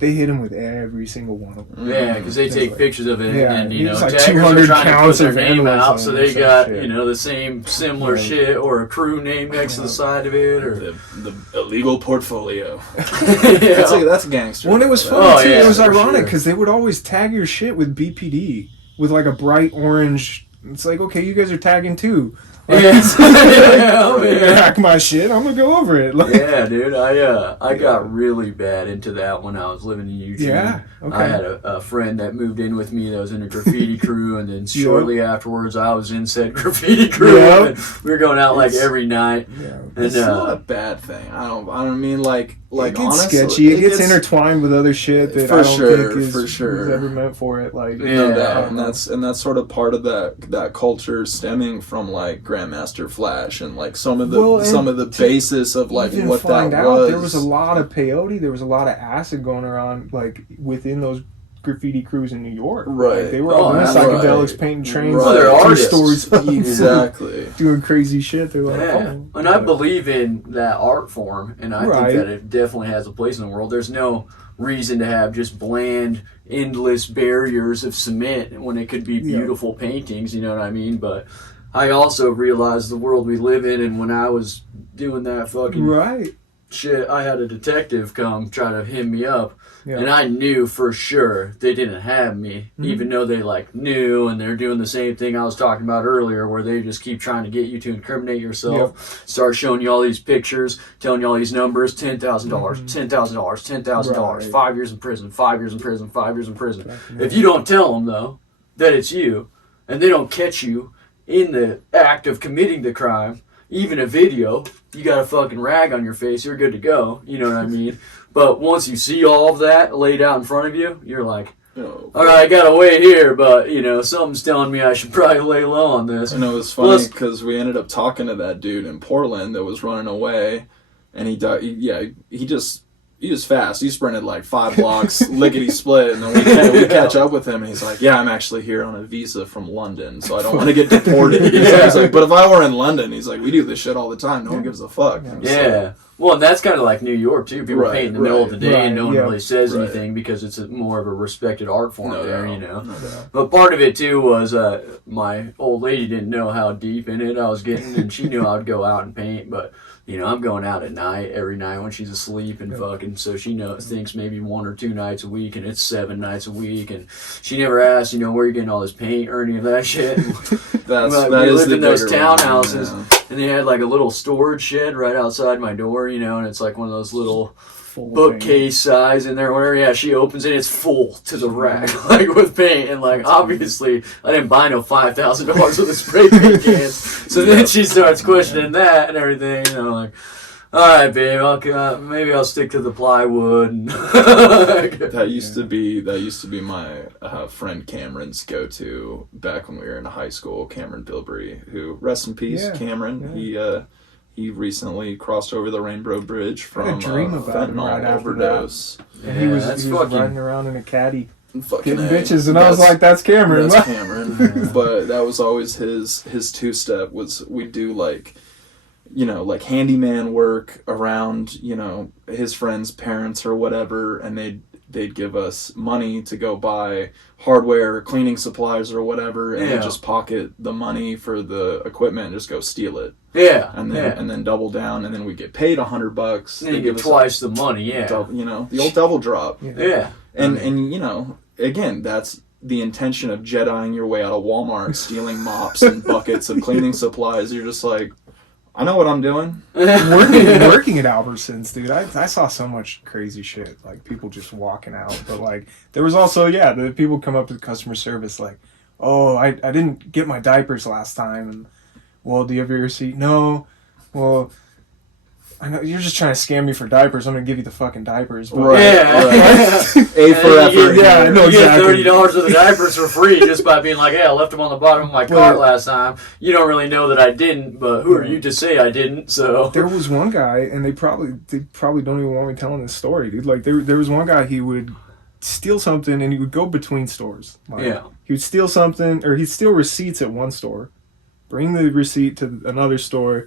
they hit him with every single one of them. Yeah, because they It's take like- pictures of it, Yeah, and it you know, was like taggers are 200 trying to put counts their of name vandalism out, so and they some got shit. you know the same similar Yeah. shit or a crew name next to the side of it, or The illegal portfolio. yeah. That's gangster. Well, it was funny Oh, too. yeah, It was for ironic sure. because they would always tag your shit with BPD with like a bright orange. It's like, okay, you guys are tagging too. Like, Yeah. Yeah, man. hack my shit. I'm gonna go over it. Like, Yeah, dude, I got really bad into that when I was living in Eugene. Yeah, okay. I had a friend that moved in with me that was in a graffiti crew, and then shortly afterwards, I was in said graffiti crew. Yep. And we were going out like It's- every night. Yeah. And It's not a bad thing. I don't mean like It gets honestly, sketchy. It gets intertwined with other shit that For I don't sure, think is, for sure. is ever meant for it. Like, No Yeah. doubt, and that's sort of part of that culture stemming from like Grandmaster Flash and like some of the Well, and basis of like even what find that out was. there was a lot of peyote, there was a lot of acid going around like within those graffiti crews in New York. Right. Like, they were all Oh, doing yeah. psychedelics, Right. painting trains, Right. Well, they're like, 2 artists. stories up, Exactly. doing crazy shit. They're like, Yeah. oh, And I believe in that art form, and I Right. think that it definitely has a place in the world. There's no reason to have just bland, endless barriers of cement when it could be Yeah. beautiful paintings, you know what I mean? But I also realize the world we live in, and when I was doing that fucking right. shit, I had a detective come try to hit me up, Yeah. and I knew for sure they didn't have me, Mhm. even though they like knew, and they're doing the same thing I was talking about earlier, where they just keep trying to get you to incriminate yourself, start showing you all these pictures, telling you all these numbers, $10,000, $10,000, $10,000, Right. 5 years in prison, 5 years in prison, 5 years in prison. If you don't tell them though that it's you, and they don't catch you in the act of committing the crime, even a video, you got a fucking rag on your face, you're good to go. You know what I mean? But once you see all of that laid out in front of you, you're like, No. all right, I gotta wait here, but you know, something's telling me I should probably lay low on this. And it was funny Plus- because we ended up talking to that dude in Portland that was running away, and he died. He just fast. He sprinted like 5 blocks, lickety split, and then we catch up with him, and he's like, "Yeah, I'm actually here on a visa from London, so I don't want to get deported." He's like, "But if I were in London, he's like, we do this shit all the time. No one gives a fuck." And so- Yeah. Well, and that's kind of like New York, too. People Right, paint in the middle of right, the day and no one right, yeah. really says Right. anything because it's more of a respected art form No there, doubt. you know. No doubt. But part of it, too, was my old lady didn't know how deep in it I was getting, and she knew I'd go out and paint, but, you know, I'm going out at night, every night when she's asleep, and fucking, so she thinks maybe 1 or 2 nights a week, and it's 7 nights a week, and she never asked, you know, where you getting all this paint or any of that shit. That's Well, that we is lived the in those bigger one, townhouses, yeah. and they had like a little storage shed right outside my door, you know, and it's like one of those little Full bookcase size in there, whatever. Yeah, she opens it, it's full to the rack, like with paint, and like obviously I didn't buy no $5,000 worth of spray paint cans. So then she starts questioning that and everything, and I'm like, All right, babe. Maybe I'll stick to the plywood. That used to be my friend Cameron's go-to back when we were in high school. Cameron Bilbrey, who rest in peace, Yeah, Cameron. yeah. He recently crossed over the Rainbow Bridge I had from a dream about him fentanyl right after overdose. And he was that's riding around in a caddy Fucking getting A. bitches, and I was like, "That's Cameron." That's Cameron. But that was always his two-step. Was we'd do like handyman work around his friends' parents or whatever, and they'd give us money to go buy hardware, cleaning supplies or whatever, and we'd just pocket the money for the equipment and just go steal it. Yeah. And then double down, and then we get paid $100. And you get twice the money. Yeah. The old double drop. Yeah. And again, that's the intention of Jediing your way out of Walmart, stealing mops and buckets of cleaning supplies. You're just like, I know what I'm doing. working at Albertsons, dude, I saw so much crazy shit, like people just walking out. But like there was also the people come up to customer service like, "Oh, I didn't get my diapers last time," and, "Well, do you have your receipt?" "No." "Well, I know you're just trying to scam me for diapers. I'm gonna give you the fucking diapers." But Right. A for effort. Yeah, no, You get exactly. $30 worth of diapers for free just by being like, "Hey, I left them on the bottom of my cart last time. You don't really know that I didn't, but who are you to say I didn't?" So There was one guy, and they probably don't even want me telling this story, dude. Like there was one guy, he would steal something and he would go between stores. Like, he would steal something, or he'd steal receipts at one store, bring the receipt to another store,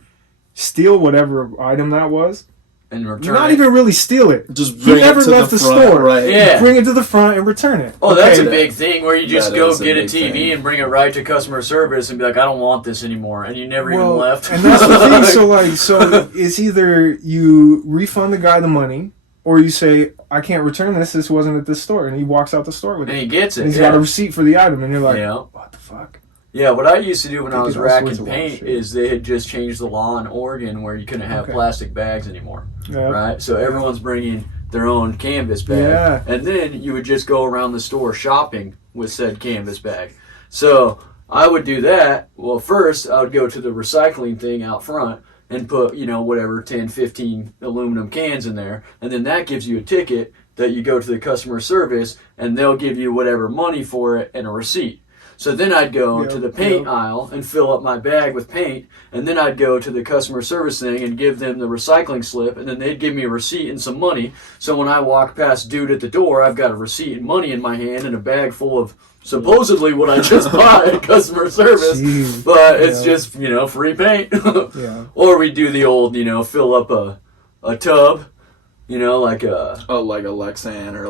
steal whatever item that was, and return not it. even really steal it. Just He bring it never to left the the front, store. right? Yeah. Bring it to the front and return it. Oh, that's a Okay, big thing where you just that go is a get a big TV thing. and bring it right to customer service and be like, "I don't want this anymore," and you never even left. And that's the thing. So it's either you refund the guy the money, or you say, "I can't return this. This wasn't at this store," and he walks out the store with and it. he gets it. And he's yeah. got a receipt for the item, and you're like, Yeah. "What the fuck?" Yeah, what I used to do when They I was did all sorts racking of wild paint shit. is they had just changed the law in Oregon where you couldn't have Okay. plastic bags anymore, Yeah. right? So everyone's bringing their own canvas bag, Yeah. and then you would just go around the store shopping with said canvas bag. So I would do that. Well, first I would go to the recycling thing out front and put, whatever, 10, 15 aluminum cans in there, and then that gives you a ticket that you go to the customer service, and they'll give you whatever money for it and a receipt. So then I'd go to the paint aisle and fill up my bag with paint, and then I'd go to the customer service thing and give them the recycling slip, and then they'd give me a receipt and some money. So when I walk past dude at the door, I've got a receipt and money in my hand and a bag full of supposedly what I just bought at customer service, Jeez. but it's Yeah. just, free paint. Yeah. Or we do the old, fill up a tub, like a... like a Lexan or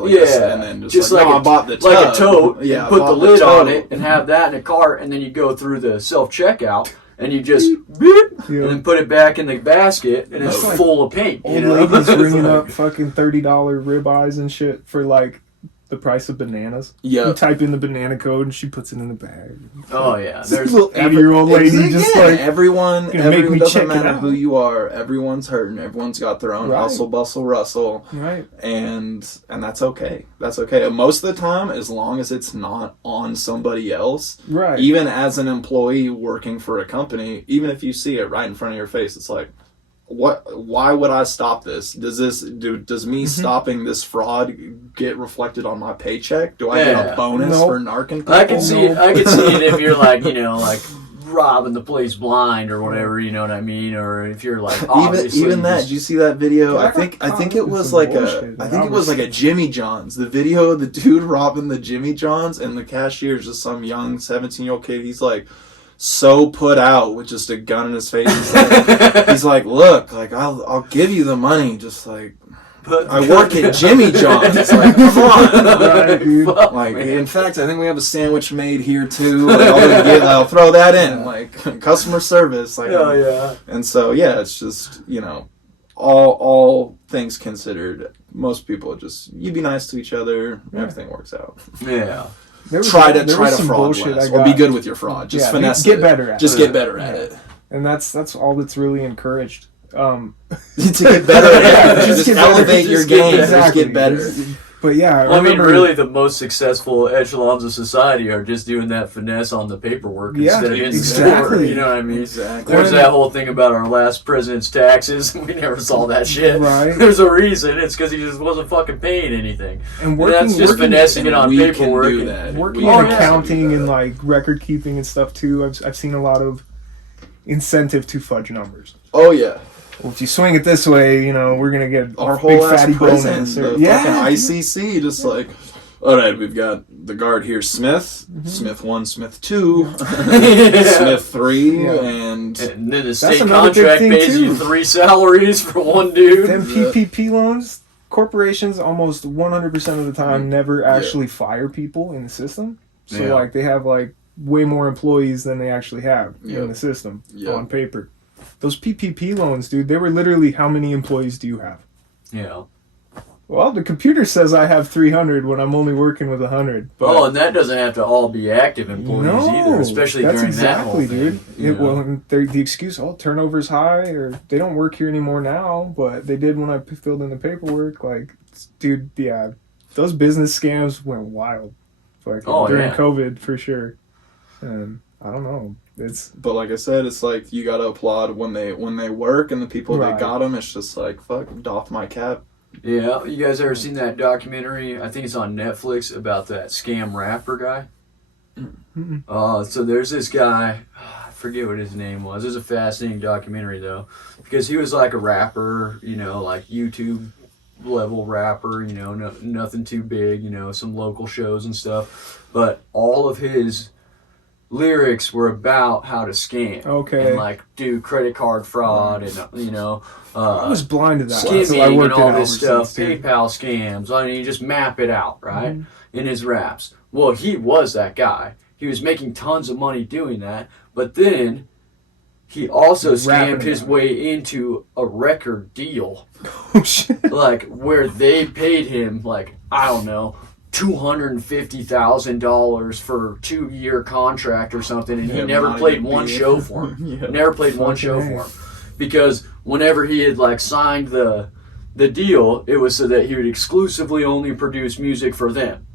and then just like, like I bought the tub. like a tote, Yeah, and I put bought the lid on tote. it and have that in a cart, and then you go through the self-checkout and you just beep, Yeah. and then put it back in the basket, and it's That's like full of paint. Old ladies It's ringing like- up fucking $30 ribeyes and shit for like the price of bananas. Yeah. You type in the banana code and she puts it in the bag. Oh yeah, there's Little 80-year-old lady just like, everyone gonna make me doesn't check it matter out. who you are, everyone's hurting, everyone's got their own Right. hustle bustle rustle, right. and that's okay. That's okay. And most of the time, as long as it's not on somebody else, Right. even as an employee working for a company, even if you see it right in front of your face, it's like, why would I stop this? Does me stopping this fraud get reflected on my paycheck? Do I get Yeah. a bonus Nope. for narking people? I can see it if you're like, like robbing the place blind or whatever, you know what I mean? Or if you're like obviously even that. just- Did you see that video? Yeah, I think caught it in was some like bullshit. I think it was like a Jimmy John's. The video of the dude robbing the Jimmy John's, and the cashier is just some young 17-year-old kid. He's like so put out with just a gun in his face. He's like, look, like I'll give you the money, just like But I work at Jimmy John's. It's like, come on. Right, dude. Like, in fact, I think we have a sandwich made here too. Like, I'll throw that in, like customer service. Like, Oh yeah. and so yeah, it's just all things considered, most people just you be nice to each other, everything works out. Yeah. There was Try to some fraud bullshit less, I or be got. good with your fraud. Just Yeah, finesse get it. better at Just it. get better at it. And that's all that's really encouraged. To get better at it. Yeah, Just get elevate better. your Just get- game. exactly. Just get better. But yeah, Well, I mean, really, the most successful echelons of society are just doing that finesse on the paperwork instead of in store. You know what I mean? Exactly. There's that whole thing about our last president's taxes. We never saw that shit. Right. There's a reason. It's because he just wasn't fucking paying anything. And That's just finessing it on we can paperwork. do that. Working We in can accounting do and that. like record keeping and stuff too, I've seen a lot of incentive to fudge numbers. Oh yeah. Well, if you swing it this way, you know, we're gonna get Our our whole big ass fatty prison, bonus. the Or, fucking yeah, ICC, just like, all right, we've got the guard here, Smith, Smith 1, Smith 2, Smith 3, Yeah. And and then the state another big contract thing, pays you too. 3 salaries for one dude. Them PPP loans, corporations almost 100% of the time never actually fire people in the system. So Yeah. like they have like way more employees than they actually have Yeah. in the system Yeah. on paper. Those PPP loans, dude, they were literally, how many employees do you have? Yeah. Well, the computer says I have 300 when I'm only working with 100. But Oh, and that doesn't have to all be active employees either, especially that's during that whole exactly, thing. you know? Well, and the excuse, turnover's high, or they don't work here anymore now, but they did when I filled in the paperwork. Like, dude, yeah, those business scams went wild. Like during yeah. COVID, for sure. And I don't know, but like I said, it's like you gotta applaud when they work, and the people Right. that got them, it's just like, fuck, doff my cap. Yeah, you guys ever seen that documentary? I think it's on Netflix about that scam rapper guy. So there's this guy, I forget what his name was. It was a fascinating documentary though, because he was like a rapper, you know, like YouTube level rapper, you know, nothing too big, you know, some local shows and stuff. But all of his lyrics were about how to scam. Okay. And like do credit card fraud and, you know, I was blind to that. skimming until I and worked all at this stuff, Albertsons, too. PayPal scams. I mean, you just map it out, right? In his raps. Well, he was that guy. He was making tons of money doing that, but then he also Rapping scammed his about way into a record deal, Oh, shit. like where they paid him, like, I don't know, $250,000 for a 2-year contract or something, and he Yeah, never might played be. one show for him. Yeah. Never played one show Fucking for him. Because whenever he had like signed the deal, it was so that he would exclusively only produce music for them.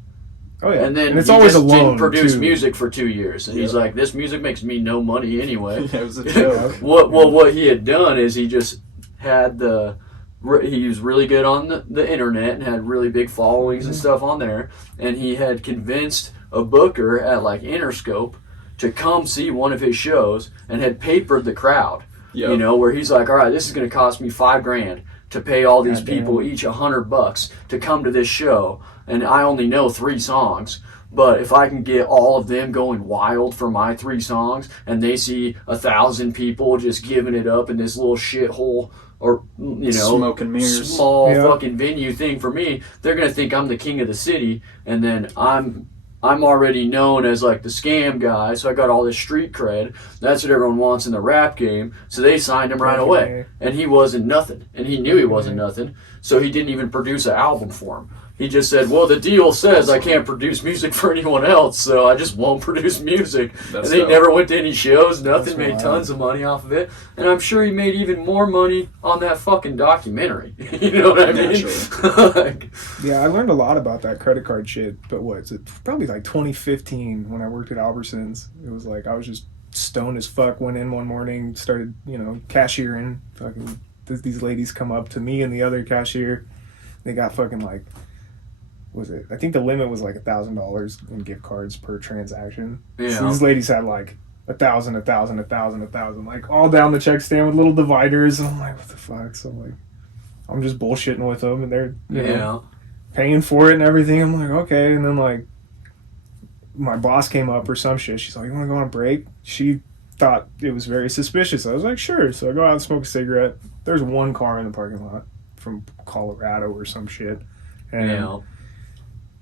Oh, yeah. And then it's he always just alone, didn't produce too. music for 2 years. And he's like, this music makes me no money anyway. Yeah, it was a joke. What he had done is he just had he was really good on the internet and had really big followings and stuff on there. And he had convinced a booker at like Interscope to come see one of his shows and had papered the crowd. Yep. You know, where he's like, all right, this is going to cost me $5,000 to pay all these Goddamn. people each $100 to come to this show, and I only know 3 songs. But if I can get all of them going wild for my 3 songs, and they see 1,000 people just giving it up in this little shithole, or you know, Smoke and mirrors. small Yeah. fucking venue thing for me, they're gonna think I'm the king of the city, and then I'm already known as like the scam guy, so I got all this street cred. That's what everyone wants in the rap game. So they signed him right away, and he wasn't nothing, and he knew he wasn't nothing. So he didn't even produce an album for him. He just said, well, the deal says I can't produce music for anyone else, so I just won't produce music. That's and he dope. never went to any shows, nothing, That's made wild. tons of money off of it. And I'm sure he made even more money on that fucking documentary. You know what I mean? Naturally. Like, Yeah, I learned a lot about that credit card shit, but what is it? Probably like 2015 when I worked at Albertsons. It was like I was just stoned as fuck. Went in one morning, started cashiering. Fucking these ladies come up to me and the other cashier. They got fucking like, was it? I think the limit was like $1,000 in gift cards per transaction. Yeah. So these ladies had like 1,000, 1,000, 1,000, 1,000, like all down the check stand with little dividers. And I'm like, what the fuck? So I'm like, I'm just bullshitting with them, and they're paying for it and everything. I'm like, okay. And then like my boss came up or some shit. She's like, you want to go on a break? She thought it was very suspicious. I was like, sure. So I go out and smoke a cigarette. There's one car in the parking lot from Colorado or some shit. And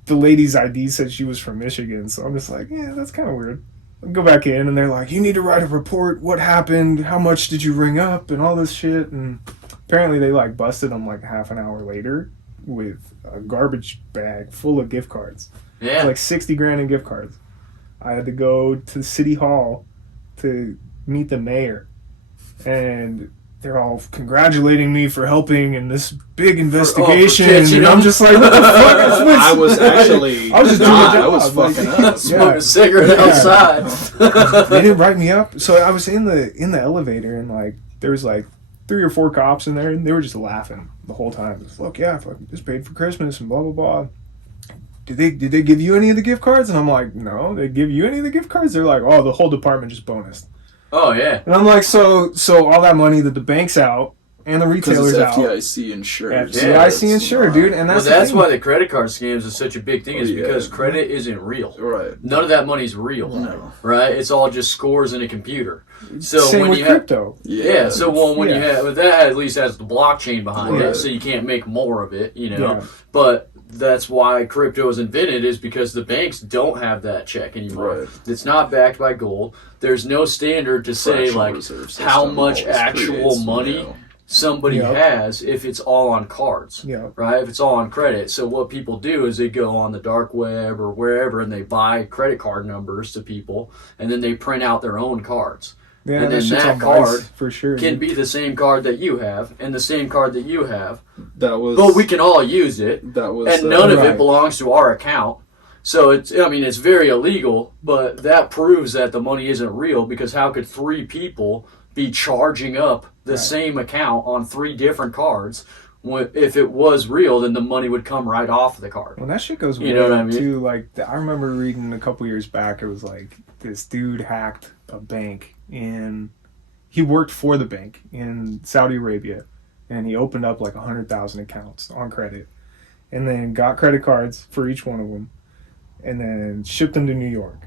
the lady's ID said she was from Michigan. So I'm just like, yeah, that's kind of weird. I go back in and they're like, you need to write a report. What happened? How much did you ring up? And all this shit. And apparently they like busted them like half an hour later with a garbage bag full of gift cards. Yeah. Like 60 grand in gift cards. I had to go to City Hall to meet the mayor. And they're all congratulating me for helping in this big investigation, catching and I'm them. just like, what the fuck? I was actually I was just doing my job. I was fucking up. Smoke a cigarette outside. They didn't write me up, so I was in the elevator, and like there was like 3 or 4 cops in there, and they were just laughing the whole time. It was, look, yeah, fucking just paid for Christmas and blah blah blah. Did they give you any of the gift cards? And I'm like, no. They give you any of the gift cards? They're like, oh, the whole department just bonused. Oh yeah. And I'm like, so all that money that the bank's out and the retailers It's out. FDIC insured. FDIC insured, dude. And that's why the credit card scams is such a big thing, is Yeah. because credit isn't real. Right. None of that money's real. No. Right? It's all just scores in a computer. So same when with you have crypto. yeah, so when you Yeah. have that at least has the blockchain behind Yeah. it, so you can't make more of it, you know. Yeah. But that's why crypto was invented, is because the banks don't have that check anymore. Right. It's not backed by gold. There's no standard to say Fractional like reserve system how much always actual creates, money you know. somebody Yep. has if it's all on cards. Yeah. Right? If it's all on credit. So what people do is they go on the dark web or wherever and they buy credit card numbers to people, and then they print out their own cards. Yeah, And then shit's that on card Vice, for sure. Can be the same card that you have and the same card that you have, That was. but we can all use it, That was. and none of Right. it belongs to our account. So it's very illegal, but that proves that the money isn't real, because how could 3 people be charging up the Right. same account on 3 different cards? If it was real, then the money would come right off the card. Well, that shit goes You know what I weird mean? too. Like, I remember reading a couple years back, it was like this dude hacked a bank he worked for the bank in Saudi Arabia, and he opened up like 100,000 accounts on credit, and then got credit cards for each one of them, and then shipped them to New York,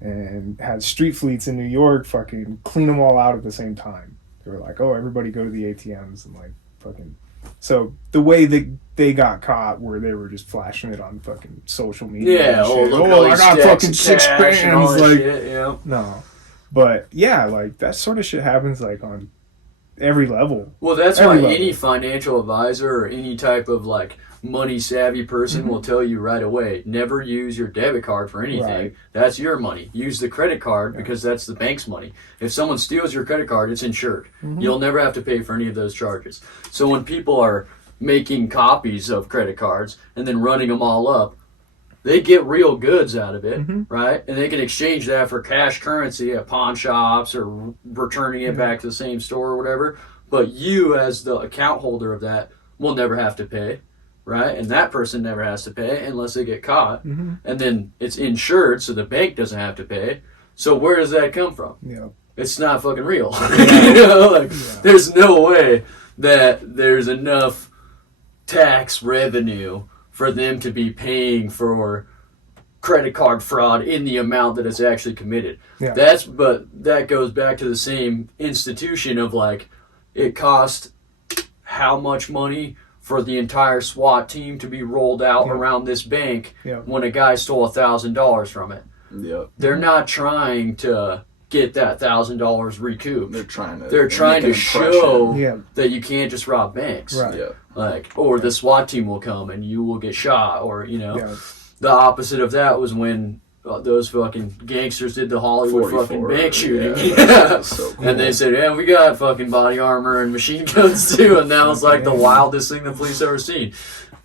and had street fleets in New York fucking clean them all out at the same time. They were like, oh, everybody go to the ATMs, and like fucking. So the way that they got caught, where they were just flashing it on fucking social media. Yeah, and shit. look at all I these got stacks fucking of 6 cash and all bands. that Like, shit, yeah. no. But yeah, like that sort of shit happens like on every level. Well, that's Every why level. any financial advisor or any type of like money savvy person will tell you right away, never use your debit card for anything. Right. That's your money. Use the credit card because that's the bank's money. If someone steals your credit card, it's insured. You'll never have to pay for any of those charges. So when people are making copies of credit cards and then running them all up, they get real goods out of it, right? And they can exchange that for cash currency at pawn shops or returning it back to the same store or whatever. But you, as the account holder of that, will never have to pay, right? And that person never has to pay unless they get caught. And then it's insured, so the bank doesn't have to pay. So where does that come from? Yeah. It's not fucking real. You know, like, there's no way that there's enough tax revenue for them to be paying for credit card fraud in the amount that is actually committed. Yeah. But that goes back to the same institution of like, it cost how much money for the entire SWAT team to be rolled out around this bank when a guy stole $1,000 from it. Yep. They're not trying to get that $1,000 recouped. They're trying to. They're trying make to an impression. show Yeah. that you can't just rob banks. Right. Yeah. Like, or the SWAT team will come and you will get shot, or, you know. Yeah. The opposite of that was when those fucking gangsters did the Hollywood 44, fucking bank shooting. yeah. Yeah. That's so cool. And they said, yeah, we got fucking body armor and machine guns too. And that was like the wildest thing the police ever seen.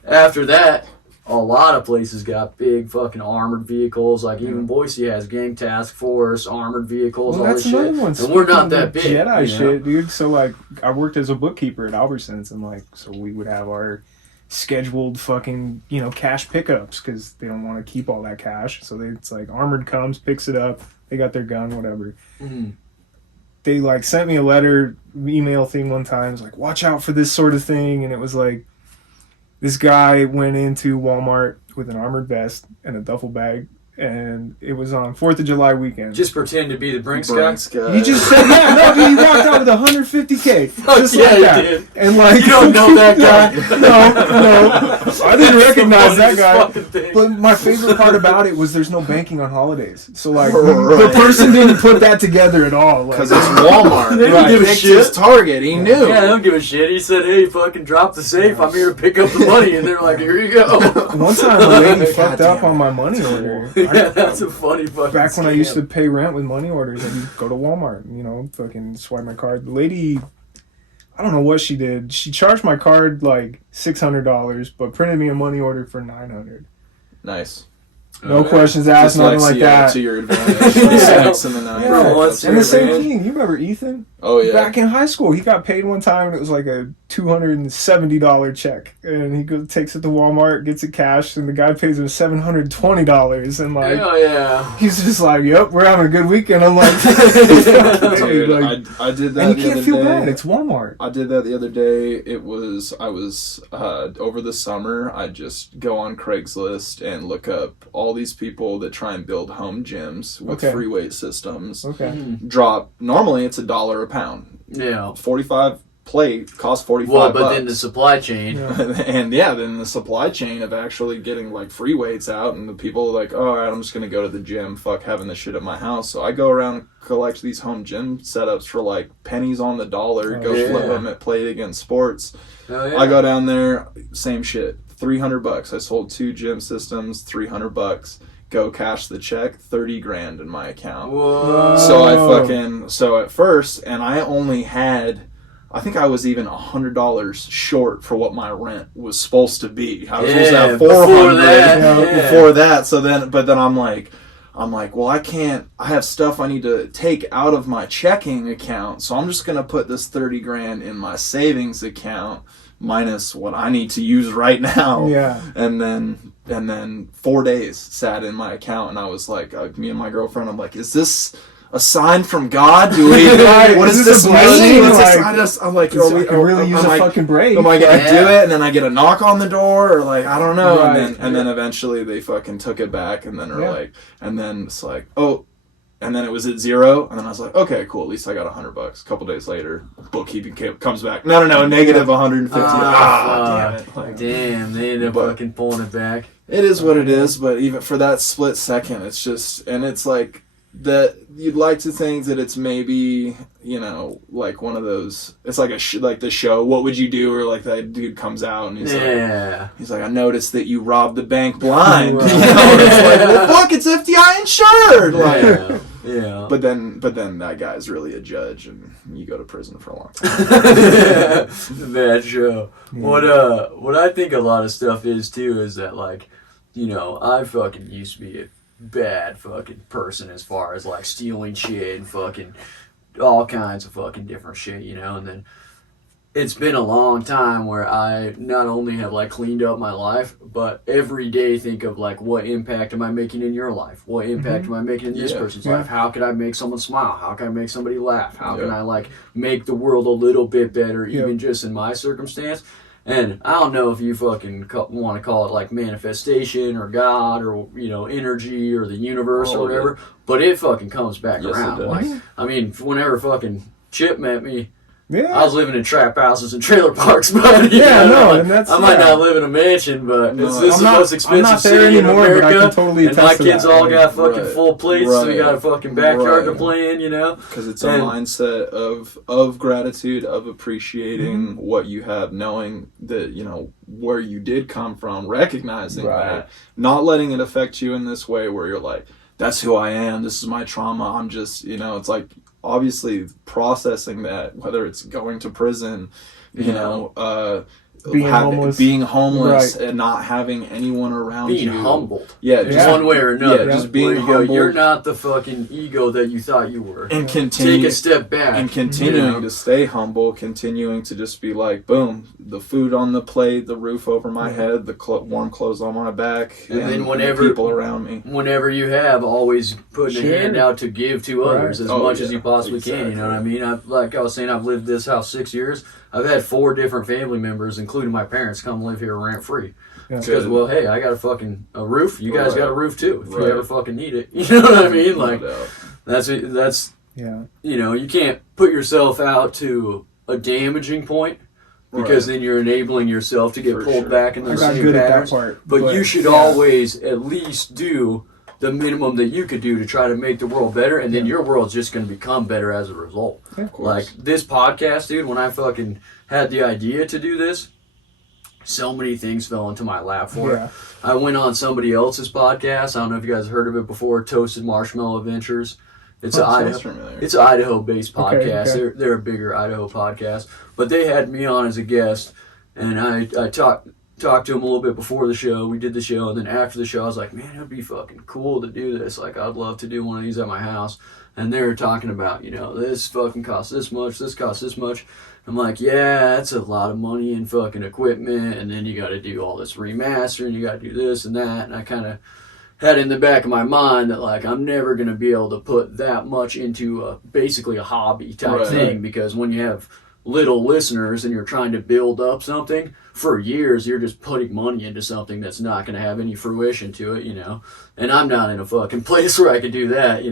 After that, a lot of places got big fucking armored vehicles. Like even Boise has gang task force, armored vehicles, Well, all that's this another shit. one. And we're not Speaking that of big. Jedi you know? shit, dude. So like, I worked as a bookkeeper at Albertsons, and like, so we would have our scheduled fucking cash pickups because they don't want to keep all that cash. So it's like armored comes, picks it up. They got their gun, whatever. They like sent me a letter, email thing one time. It's like, watch out for this sort of thing, and it was like, this guy went into Walmart with an armored vest and a duffel bag, and it was on 4th of July weekend. Just pretend to be the Brinks guy. Brinks guy. He just said, yeah, no, dude, he walked out with 150K. Just yeah, like he that. did. And like, You don't know that guy? No. I didn't recognize that guy. Fucking thing. But my favorite part about it was there's no banking on holidays. So like, Right. the person didn't put that together at all. Like, Because it's Walmart. They don't He give a picked shit. his target. He knew. Yeah, I don't give a shit. He said, hey, fucking drop the safe. I'm here to pick up the money. And they're like, here you go. one time a lady God fucked damn up it. on my money order. Yeah, that's a funny fucking Back when I scam. used to pay rent with money orders, I'd go to Walmart, fucking swipe my card. The lady, I don't know what she did. She charged my card like $600, but printed me a money order for $900. Nice. No questions asked, nothing like that. To your advantage. Snakes in the night. Yeah. What's And the your same advantage? thing. You remember Ethan? Oh yeah. Back in high school, he got paid one time, and it was like a $270 check. And he takes it to Walmart, gets it cashed, and the guy pays him $720. And like, Hell yeah. he's just like, "Yep, we're having a good weekend." I'm like, Dude, like, I did that and the you can't other feel day. bad. It's Walmart. I did that the other day. I was over the summer. I just go on Craigslist and look up all these people that try and build home gyms with Okay. free weight systems. Okay. Drop normally it's $1 a pound. Yeah. 45 plate costs 45 Well, but bucks. then the supply chain. Yeah. And yeah, then the supply chain of actually getting like free weights out, and the people are like, oh, all right, I'm just gonna go to the gym. Fuck having this shit at my house. So I go around and collect these home gym setups for like pennies on the dollar. Oh, Go yeah. flip them at Play It Again Sports. Hell yeah. I go down there, same shit. $300. I sold 2 gym systems, $300. Go cash the check, 30 grand in my account. Whoa. So at first, and I only had, I think I was even $100 short for what my rent was supposed to be. I was supposed to have before 400 that, yeah. before that. So then, but then I'm like, well, I have stuff I need to take out of my checking account. So I'm just going to put this 30 grand in my savings account minus what I need to use right now. Yeah. And then 4 days sat in my account, and I was like, me and my girlfriend, I'm like, is this a sign from God? Do we? What Is does this this a mean? blessing? What's this? Like, I'm like, I could really use a fucking break. Am I gonna Yeah. do it? And then I get a knock on the door, or like, I don't know. Right. And then eventually they fucking took it back, and then are Yeah. like, and then it's like, oh. And then it was at 0, and then I was like, okay, cool, at least I got $100. A couple days later, bookkeeping comes back. No, negative 150. Damn it. Like, Damn, they ended up But- fucking pulling it back. it is what it is, but even for that split second, it's just, and it's like that you'd like to think that it's maybe, like one of those, it's like like the show, What Would You Do? Or like that dude comes out and he's like, I noticed that you robbed the bank blind. Wow. And it's like, well, fuck, it's FDI insured. Like, Yeah. Yeah. But then that guy's really a judge, and you go to prison for a long time. Bad show. What I think a lot of stuff is too is that like, I fucking used to be a bad fucking person as far as like stealing shit and fucking all kinds of fucking different shit, and then it's been a long time where I not only have like cleaned up my life, but every day think of like, what impact am I making in your life? What impact am I making in this Yeah. person's Yeah. life? How can I make someone smile? How can I make somebody laugh? How can Yeah. I like make the world a little bit better, Yeah. even just in my circumstance? And I don't know if you fucking want to call it like manifestation or God or energy or the universe All or of it. whatever, but it fucking comes back Yes, it around. does. Like, I mean, whenever fucking Chip met me, Yeah. I was living in trap houses and trailer parks, but Yeah, no, and that's- I might yeah. not live in a mansion, but No, this is the most expensive I'm not there city in anymore, but I America, can totally and my attest to kids that. all Like, got fucking Right. full plates, so we Right. got a fucking backyard to Right. play in, Because it's a And- mindset of gratitude, of appreciating Mm-hmm. what you have, knowing that, where you did come from, recognizing Right. that, not letting it affect you in this way where you're like, that's who I am, this is my trauma, I'm just, it's like, obviously processing that, whether it's going to prison, Being homeless. homeless Right. and not having anyone around being you. humbled. Yeah, Yeah. One way or another. Yeah, just where being you go, humbled. you're not the fucking ego that you thought you were. and Take continue a step back. and continuing Yeah. to stay humble, continuing to just be like, boom, the food on the plate, the roof over my head, the warm clothes on my back, And then the whenever- people around me. Whenever you have, always putting a Share. hand out to give to others Right. as Oh, much yeah, as you possibly can. You know what I exactly. mean? Like I was saying, I've lived this house 6 years. I've had 4 different family members, including my parents, come live here rent free. Yeah. Because, Good. well, hey, I got a roof. You guys Right. got a roof too. If Right. you ever fucking need it, you know what I mean? No Like doubt. that's Yeah. you can't put yourself out to a damaging point. Because Right. then you're enabling yourself to get For pulled sure. back in I those got same good at that patterns. part. But you should yeah. always at least do the minimum that you could do to try to make the world better, and then Yeah. your world's just going to become better as a result. Yeah. Of course. Like this podcast, dude, when I fucking had the idea to do this, so many things fell into my lap for Yeah. it. I went on somebody else's podcast. I don't know if you guys heard of it before, Toasted Marshmallow Adventures. It's an Sounds Idaho. familiar. It's an Idaho-based podcast. okay. They're a bigger Idaho podcast, but they had me on as a guest, and I talked to him a little bit before the show. We did the show, and then after the show, I was like, man, it'd be fucking cool to do this. Like, I'd love to do one of these at my house. And they were talking about, this fucking costs this much, this costs this much. I'm like, yeah, that's a lot of money in fucking equipment, and then you got to do all this remaster, and you got to do this and that, and I kind of had in the back of my mind that, like, I'm never going to be able to put that much into basically a hobby type thing, because when you have little listeners and you're trying to build up something, for years you're just putting money into something that's not going to have any fruition to it, and I'm not in a fucking place where I could do that,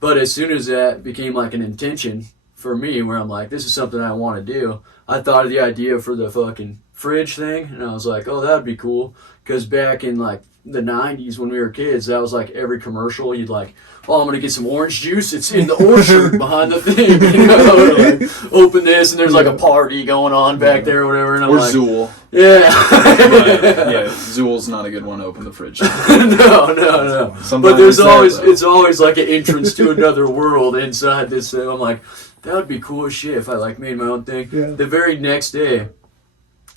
But as soon as that became like an intention for me, where I'm like, this is something I want to do, I thought of the idea for the fucking fridge thing, and I was like, oh, that'd be cool, because back in like the 90s when we were kids, that was like every commercial. You'd like, oh, I'm gonna get some orange juice, it's in the orchard behind the thing, like, open this and there's like a party going on back there or whatever, and I'm Or like, Zool. yeah. Yeah, Zool's not a good one to open the fridge. No. Sometimes But there's it's always that, though. it's always like an entrance to another world inside this thing. I'm like, that would be cool as shit if I like made my own thing. Yeah. The very next day,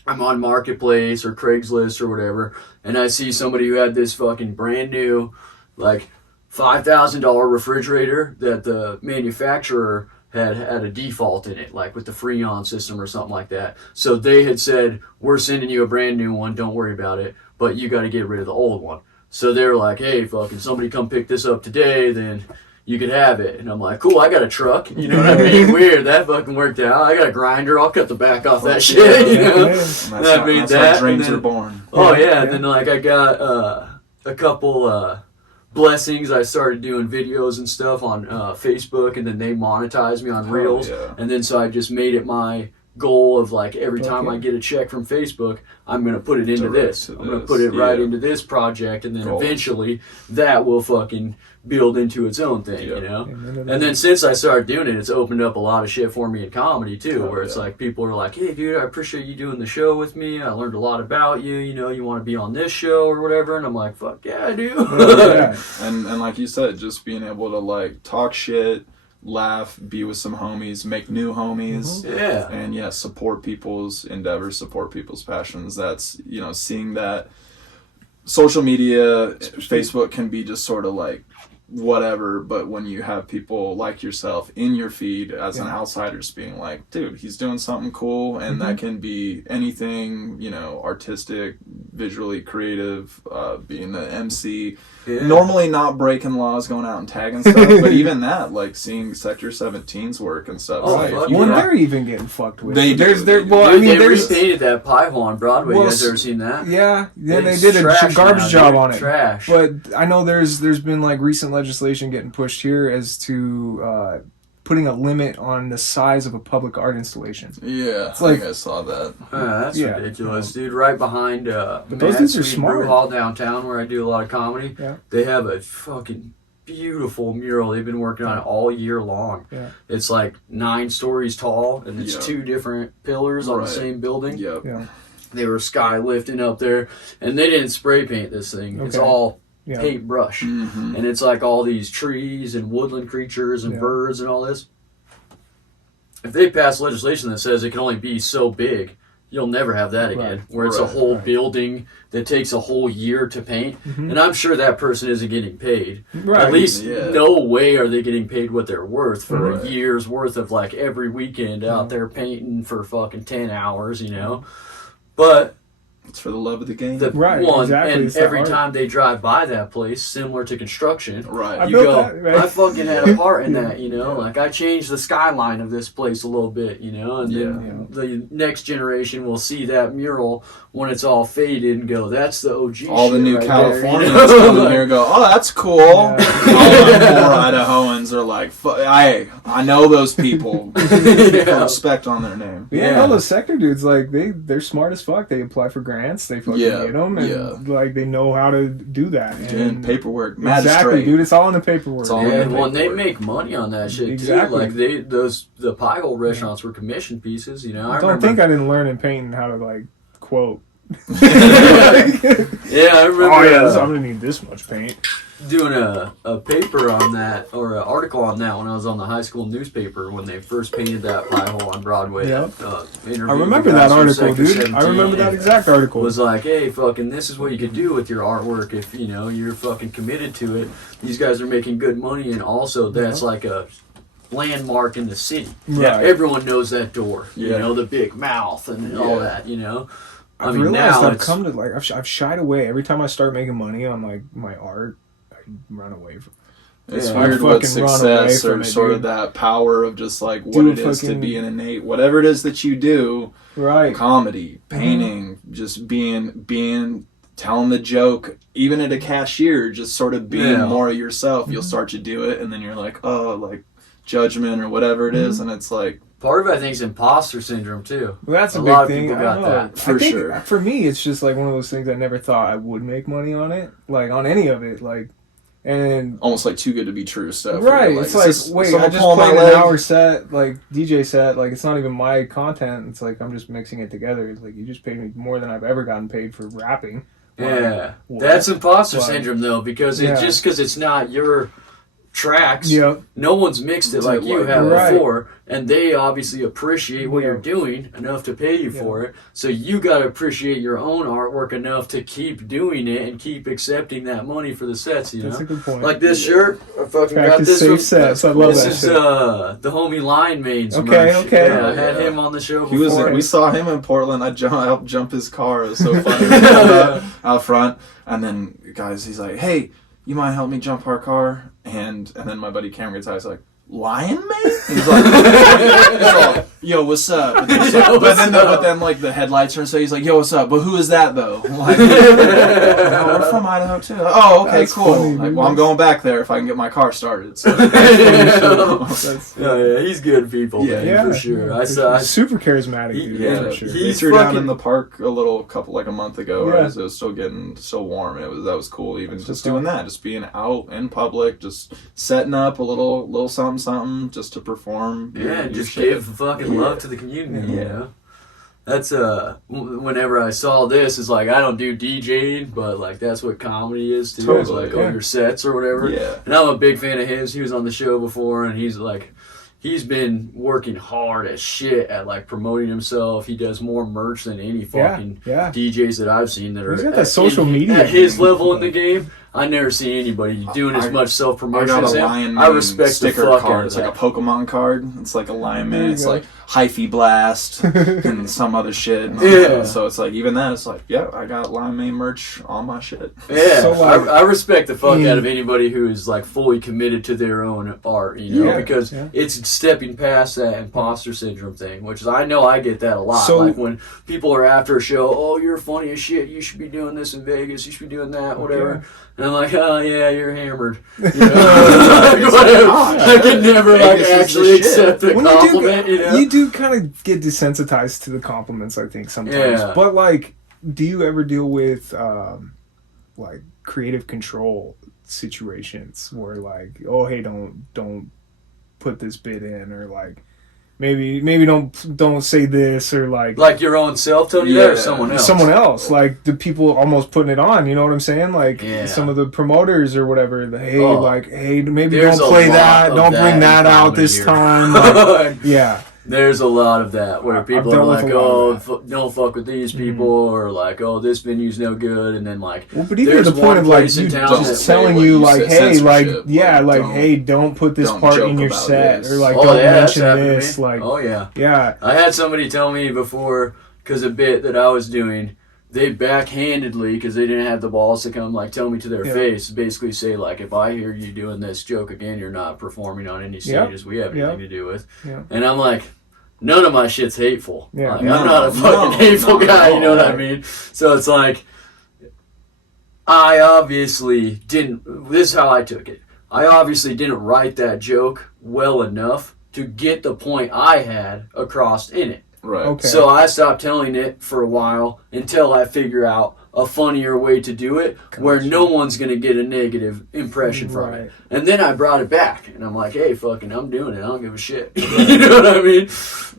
I'm on Marketplace or Craigslist or whatever, and I see somebody who had this fucking brand new, like, $5,000 refrigerator that the manufacturer had a default in it, like with the Freon system or something like that. So they had said, we're sending you a brand new one, don't worry about it, but you got to get rid of the old one. So they were like, hey, fucking somebody come pick this up today, then you could have it. And I'm like, cool, I got a truck. You know what I mean? Weird. That fucking worked out. I got a grinder. I'll cut the back off that shit. You know? And I made that, how dreams and then- are born. Oh, yeah. And then, like, I got a couple blessings. I started doing videos and stuff on Facebook, and then they monetized me on Reels. yeah. And then so I just made it my goal of, like, every time Okay. I get a check from Facebook, I'm going to put it into Direct this. to I'm going to this, put it right yeah. into this project, and then Gold. eventually that will fucking build into its own thing, Yeah. you know? And And then since I started doing it, it's opened up a lot of shit for me in comedy too, Oh, where it's yeah. like people are like, hey dude, I appreciate you doing the show with me. I learned a lot about you, you want to be on this show or whatever. And I'm like, fuck yeah, I do. yeah. And like you said, just being able to like talk shit, laugh, be with some homies, make new homies, Yeah. and support people's endeavors, support people's passions. That's seeing that social media, Facebook can be just sort of like whatever, but when you have people like yourself in your feed as an outsider just being like, dude, he's doing something cool, and that can be anything, artistic, visually creative, being the MC, normally not breaking laws, going out and tagging stuff, but even that, like seeing Sector 17's work and stuff. Oh, like, fuck if you Well, yeah. they're even getting fucked with. They do, There's, they there, do. well, I Dude, mean, they there's, repainted that pie hole on Broadway. Well, You guys ever seen that? yeah, then they It's did a trash garbage now, job dude. on it. Trash. But I know there's been like recent legislation getting pushed here as to putting a limit on the size of a public art installation. Yeah, It's like- I think I saw that. That's Yeah. ridiculous, dude. Right behind those Mad dudes are Sweet smart. Brew Hall downtown, where I do a lot of comedy. Yeah. They have a fucking beautiful mural. They've been working on it all year long. Yeah. It's like 9 stories tall, and it's Yeah. 2 different pillars on the Right. same building. Yep. Yeah, They were sky lifting up there, and they didn't spray paint this thing. It's Okay. all yeah. paintbrush, Mm-hmm. and it's like all these trees and woodland creatures and Yeah. birds and all this. If they pass legislation that says it can only be so big, you'll never have that again. Right. Where it's a Right. whole Right. building that takes a whole year to paint, Mhm. and I'm sure that person isn't getting paid. Right. At least Yeah. no way are they getting paid what they're worth for Right. a year's worth of like every weekend out Mhm. there painting for fucking 10 hours, you know? But It's for the love of the game. the Right, one, exactly, and it's the every art. time they drive by that place, similar to construction, right. I you built go, that, right? I fucking had a part in Yeah. that, you know? Like, I changed the skyline of this place a little bit, you know? And then the next generation will see that mural when it's all faded and go, that's the OG All the shit new right Californians there, you know? come in here and go, oh, that's cool. Yeah. All the poor Idahoans are like, I know those people. Put respect on their name. Yeah, Yeah. all those sector dudes, like they're smart as fuck. They apply for grants, they fucking Yeah, get them, and yeah. like they know how to do that. And paperwork, exactly, magistrate. dude. It's all in the paperwork. It's all Yeah, in the well, and they paperwork. make money on that shit Exactly. too. Like the pie hole restaurants were commission pieces, you know. I don't think I didn't learn in painting how to like quote Yeah, I remember. Oh yeah, I'm gonna need this much paint. Doing a paper on that, or an article on that when I was on the high school newspaper when they first painted that pie hole on Broadway. Yep. I remember that article, dude. I remember that exact article. Was like, hey, fucking, this is what you could do with your artwork if, you know, you're fucking committed to it. These guys are making good money, and also that's like a landmark in the city. Right. Everyone knows that door. Yeah. You know, the big mouth and all that, you know. I've realized I've come to like I've shied away every time I start making money on like my art. I run away from. It's Yeah. weird I what fucking run away success or from it, sort of dude. that power of just like what Dude, it is to fucking- be an innate, whatever it is that you do, Right. comedy, painting, just being telling the joke, even at a cashier, just sort of being more yourself. You'll start to do it, and then you're like, oh, like judgment or whatever it is, and it's like, Part of it, I think, is imposter syndrome, too. Well, that's a lot of big thing. people I got don't know. that. For I think sure. For me, it's just like one of those things I never thought I would make money on it, like on any of it, like, and almost like too good to be true stuff. right. Where it's you're like, is this wait, I someone just pulling my played an leg? hour set, like DJ set, like it's not even my content. It's like I'm just mixing it together. It's like you just paid me more than I've ever gotten paid for rapping. Yeah. What? That's imposter What? syndrome, though, because Yeah. just because it's not your tracks, Yep. no one's mixed it like you have Right. before, and they obviously appreciate what Yeah. you're doing enough to pay you for it. So you got to appreciate your own artwork enough to keep doing it and keep accepting that money for the sets. You That's know, a good point. like this shirt. I fucking got Practice this safe from. sets. I love This that is shit. the homie Lion Maid's Okay, merch. okay. Yeah, I had Yeah. him on the show He before. was. We saw him in Portland. I helped jump his car. It was so funny. Out front, and then guys, he's like, "Hey, you mind help me jump our car?" And then my buddy Cameron gets out. He's like, "Lion Man?" He's like, "Yo, what's up?" But then like the headlights are, so he's like, "Yo, what's up?" But who is that though? I'm like, "No, we're from Idaho too." Oh, okay, That's cool. funny, Like, dude. well, I'm going back there if I can get my car started. So. That's, Yeah, he's good people, Yeah, man, yeah, for sure. yeah, I for saw. sure. Super charismatic, He- dude. Yeah, for sure. he He's threw down fucking- in the park a month ago. Yeah. Right, as it was still getting so warm. That was cool. Even just doing that, just being out in public, just setting up a little something just to perform. Yeah, your just shit. give fucking love to the community, you know? That's, whenever I saw this, it's like, I don't do DJing, but, like, that's what comedy is, too. It's Totally, like, yeah. your sets or whatever. Yeah. And I'm a big fan of his. He was on the show before, and he's, like, he's been working hard as shit at, like, promoting himself. He does more merch than any fucking yeah. DJs that I've seen that are He's got that social media at his game. level in the game. I never see anybody doing as much I self-promotion got as a him. Lion I Man respect the sticker fuck out card. of It's like a that. Pokemon card. It's like a Lion There Man. you It's go. like hyphy blast and some other shit. And Yeah. So it's like even that. It's like I got Lion Man merch on my shit. Yeah, So, like, I respect the fuck Yeah. out of anybody who is like fully committed to their own art, you know, Yeah, because yeah. it's stepping past that imposter syndrome thing, which is, I know I get that a lot. So- like when people are after a show, oh, you're funny as shit, you should be doing this in Vegas, you should be doing that, whatever. And I'm like, oh yeah, you're hammered. You know? Like, whatever. I can never like Vegas is the actually shit. accept the When compliment, you know. you do kind of get desensitized to the compliments, I think sometimes. Yeah. But like, do you ever deal with like creative control situations where like, oh hey, don't put this bit in, or like maybe don't say this, or Like your own self telling you that, or Yeah. someone else? someone else, like the people almost putting it on, you know what I'm saying? Like Yeah. some of the promoters or whatever, hey, Oh. like, hey, maybe There's don't a play lot that, of don't that bring in that out comedy this here. time. Like, yeah. There's a lot of that where I've people are dealt with like, a lot "Oh, of don't fuck with these people," or like, "Oh, this venue's no good," and then like, Well, but even there's to the point one of like place in you town just that- telling what you you like, said, hey, like, censorship, yeah, like, like, don't- hey, don't put this don't part joke in your about set, this. or like, oh don't yeah, that's mention happened to this, me. like, Oh yeah, yeah, I had somebody tell me before because a bit that I was doing, they backhandedly, because they didn't have the balls to come like tell me to their Yeah. face, basically say like, if I hear you doing this joke again, you're not performing on any Yep. stages we have Yep. anything to do with. Yeah. And I'm like, none of my shit's hateful. Yeah. Like, I'm not a fucking No, hateful no, guy, no, you know what I right. mean? So it's like, I obviously didn't, this is how I took it. I obviously didn't write that joke well enough to get the point I had across in it. Right. Okay. So I stopped telling it for a while until I figure out, a funnier way to do it where no one's going to get a negative impression from it. And then I brought it back, and I'm like, hey, fucking, I'm doing it. I don't give a shit. You know what I mean?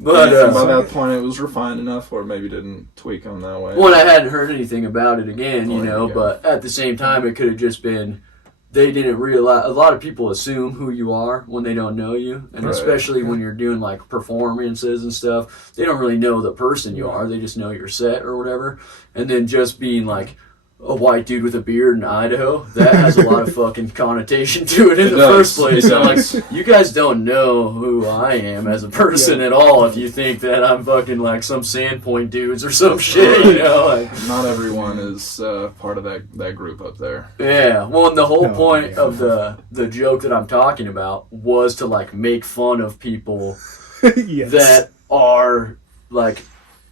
But by that point, it was refined enough, or maybe didn't tweak them that way. Well, I hadn't heard anything about it again, you know, but at the same time, it could have just been they didn't realize. A lot of people assume who you are when they don't know you, and especially when you're doing like performances and stuff, they don't really know the person you are. They just know your set or whatever. And then just being like a white dude with a beard in Idaho, that has a lot of fucking connotation to it in the first place. I'm like, you guys don't know who I am as a person at all if you think that I'm fucking like some Sandpoint dudes or some shit, you know? Like, not everyone is part of that group up there. Yeah, well, and the whole point of the joke that I'm talking about was to like make fun of people that are like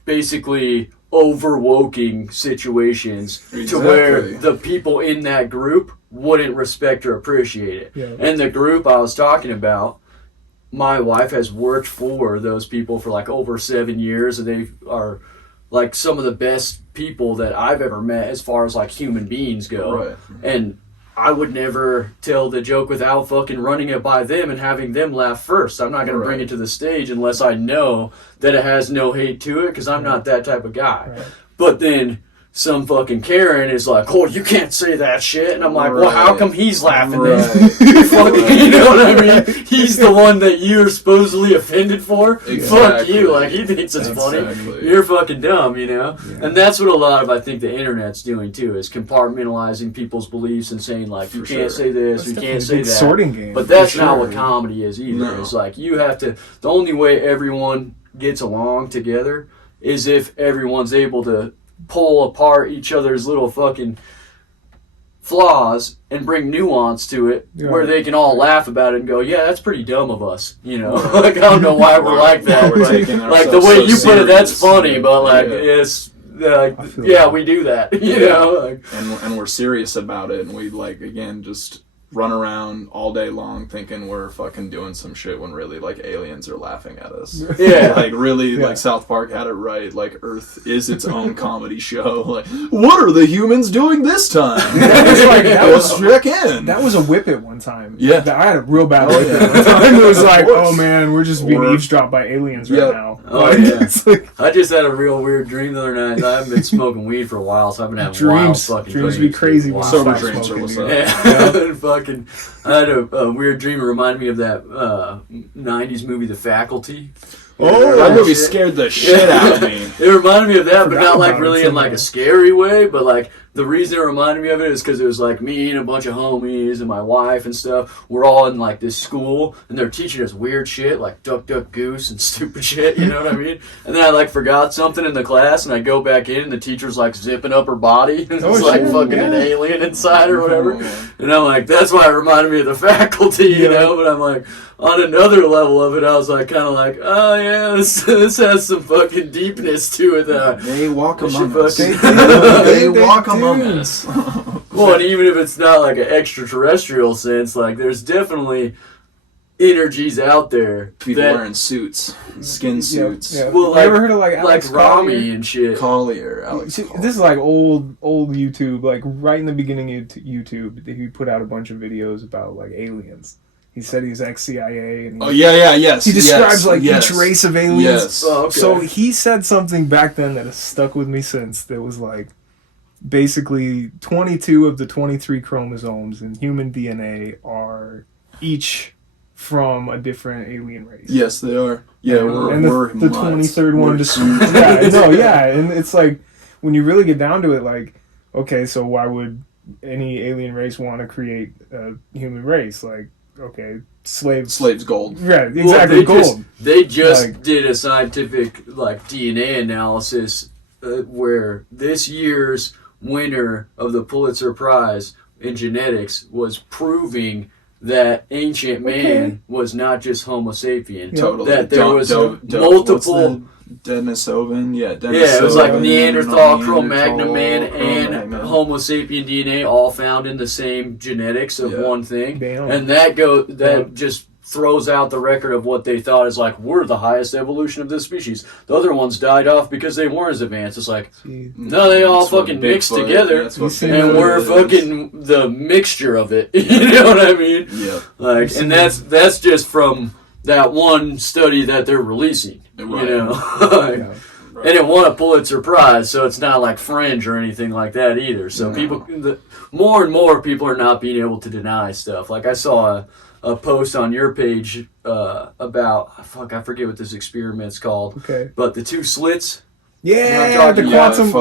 basically overwoking situations to where the people in that group wouldn't respect or appreciate it. Yeah. And the group I was talking about, my wife has worked for those people for like over 7 years, and they are like some of the best people that I've ever met as far as like human beings go. Right. And I would never tell the joke without fucking running it by them and having them laugh first. I'm not going to bring it to the stage unless I know that it has no hate to it, because I'm not that type of guy. Right. But then some fucking Karen is like, oh, you can't say that shit. And I'm like, well, how come he's laughing then? Fucking, you know what I mean? He's the one that you're supposedly offended for. Exactly. Fuck you. Like, he thinks it's funny. You're fucking dumb, you know? Yeah. And that's what a lot of, I think, the internet's doing, too, is compartmentalizing people's beliefs and saying, like, you can't say this, you can't say that. Sorting game. But that's not what comedy is either. No. It's like, you have to, the only way everyone gets along together is if everyone's able to pull apart each other's little fucking flaws and bring nuance to it, where they can all laugh about it and go, yeah, that's pretty dumb of us, you know? Like, I don't know why we're like that. Like the way you put it, that's funny, but like, it's yeah, we do that, you know? Like, and we're serious about it, and we, like, again, just run around all day long thinking we're fucking doing some shit when really, like, aliens are laughing at us. Yeah. Like, really, like, South Park had it right. Like, Earth is its own comedy show. Like, what are the humans doing this time? That was a whippet one time. Yeah. I had a real bad whippet one time. It was like, oh man, we're just being eavesdropped by aliens right now. Oh, yeah. Like, I just had a real weird dream the other night. I haven't been smoking weed for a while, so I've been having wild fucking dreams. Be crazy. Sober dreams are what's up. Yeah. Fucking, I had a weird dream. It reminded me of that 90s movie, The Faculty. Oh, that movie scared the shit out of me. It reminded me of that, but not like really in like a scary way. But like the reason it reminded me of it is because it was like me and a bunch of homies and my wife and stuff. We're all in like this school, and they're teaching us weird shit like Duck Duck Goose and stupid shit. You know what I mean? And then I like forgot something in the class, and I go back in, and the teacher's like zipping up her body, and it's like fucking an alien inside or whatever. And I'm like, that's why it reminded me of The Faculty, you know. But I'm like, on another level of it, I was like, kind of like, oh yeah, this has some fucking deepness to it. They walk among us. They walk among us. Well, and even if it's not like an extraterrestrial sense, like there's definitely energies out there. People wearing suits, skin suits. Yeah. Well, like, you ever heard of like Alex Rami and shit? Alex Collier. This is like old YouTube, like right in the beginning of YouTube. He put out a bunch of videos about like aliens. He said he's ex-CIA. And yes. He describes each race of aliens. Yes. Oh, okay. So he said something back then that has stuck with me since. That was like, basically 22 of the 23 chromosomes in human DNA are each from a different alien race. Yes, they are. Yeah, we're the 23rd one just and it's like, when you really get down to it, like, okay, so why would any alien race want to create a human race? Like, okay, slaves gold. Right, exactly, gold. They just did a scientific like DNA analysis where this year's winner of the Pulitzer Prize in genetics was proving that ancient man was not just Homo sapien. Totally. That there was multiple... Denisovan? Yeah, it was like Neanderthal, Cro-Magnon man, and Homo sapien DNA all found in the same genetics of one thing. Damn. And that just throws out the record of what they thought is like, we're the highest evolution of this species. The other ones died off because they weren't as advanced. It's like, no, they all fucking mixed together, and we're fucking the mixture of it. You know what I mean? Yeah. Like, and that's just from that one study that they're releasing. Right. You know, like, and it won a Pulitzer Prize, so it's not like Fringe or anything like that either. So more and more people are not being able to deny stuff. Like I saw a post on your page about, I forget what this experiment's called. Okay. But the two slits. Yeah, the quantum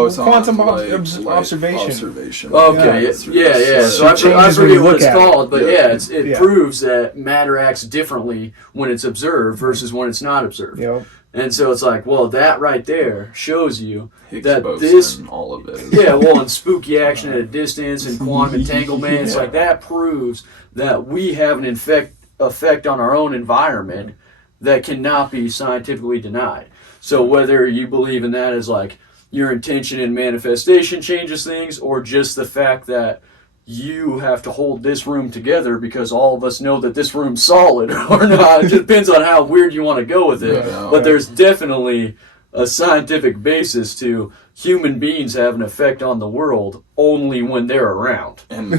like observation. Okay, yeah. So I forget what it's called, but it proves that matter acts differently when it's observed versus when it's not observed. Yep. And so it's like, well, that right there shows you Higgs that boson, this, all of it. and spooky action at a distance and quantum entanglement. It's like that proves that we have an effect on our own environment that cannot be scientifically denied. So whether you believe in that as like your intention and manifestation changes things, or just the fact that you have to hold this room together because all of us know that this room's solid or not. It depends on how weird you want to go with it. But there's definitely a scientific basis to human beings have an effect on the world only when they're around. And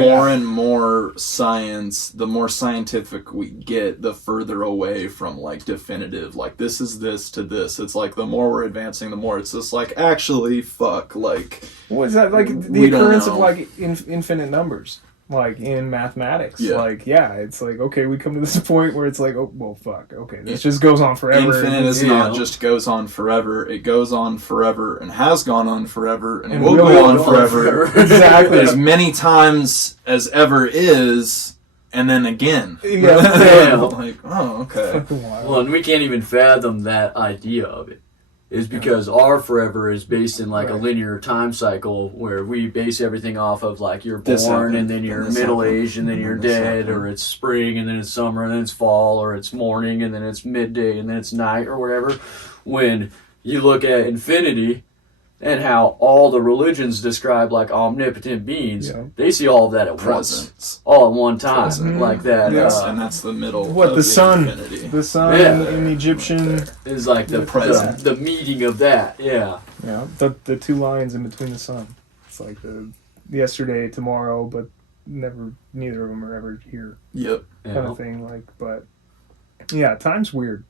more and more science, the more scientific we get, the further away from like definitive, like this is this to this. It's like the more we're advancing, the more it's just like, actually, fuck, like... What is that, like the occurrence of like infinite numbers? Like in mathematics, it's like, okay, we come to this point where it's like, oh, well, fuck, okay, this just goes on forever. Infinite is not just goes on forever, it goes on forever and has gone on forever and will go on forever. Exactly. As many times as ever is, and then again. Like, oh, okay. Well, and we can't even fathom that idea of it. Is because our forever is based in like a linear time cycle where we base everything off of like you're born and then you're middle-aged and then you're dead, or it's spring and then it's summer and then it's fall, or it's morning and then it's midday and then it's night or whatever. When you look at infinity and how all the religions describe like omnipotent beings, they see all of that at once, all at one time, like that. Yes, and that's the middle. What the sun? Infinity. The sun in the Egyptian is like the meeting of that. Yeah. The two lines in between the sun. It's like the yesterday, tomorrow, but neither of them are ever here. Yep. Kind of thing. Like, but yeah, time's weird.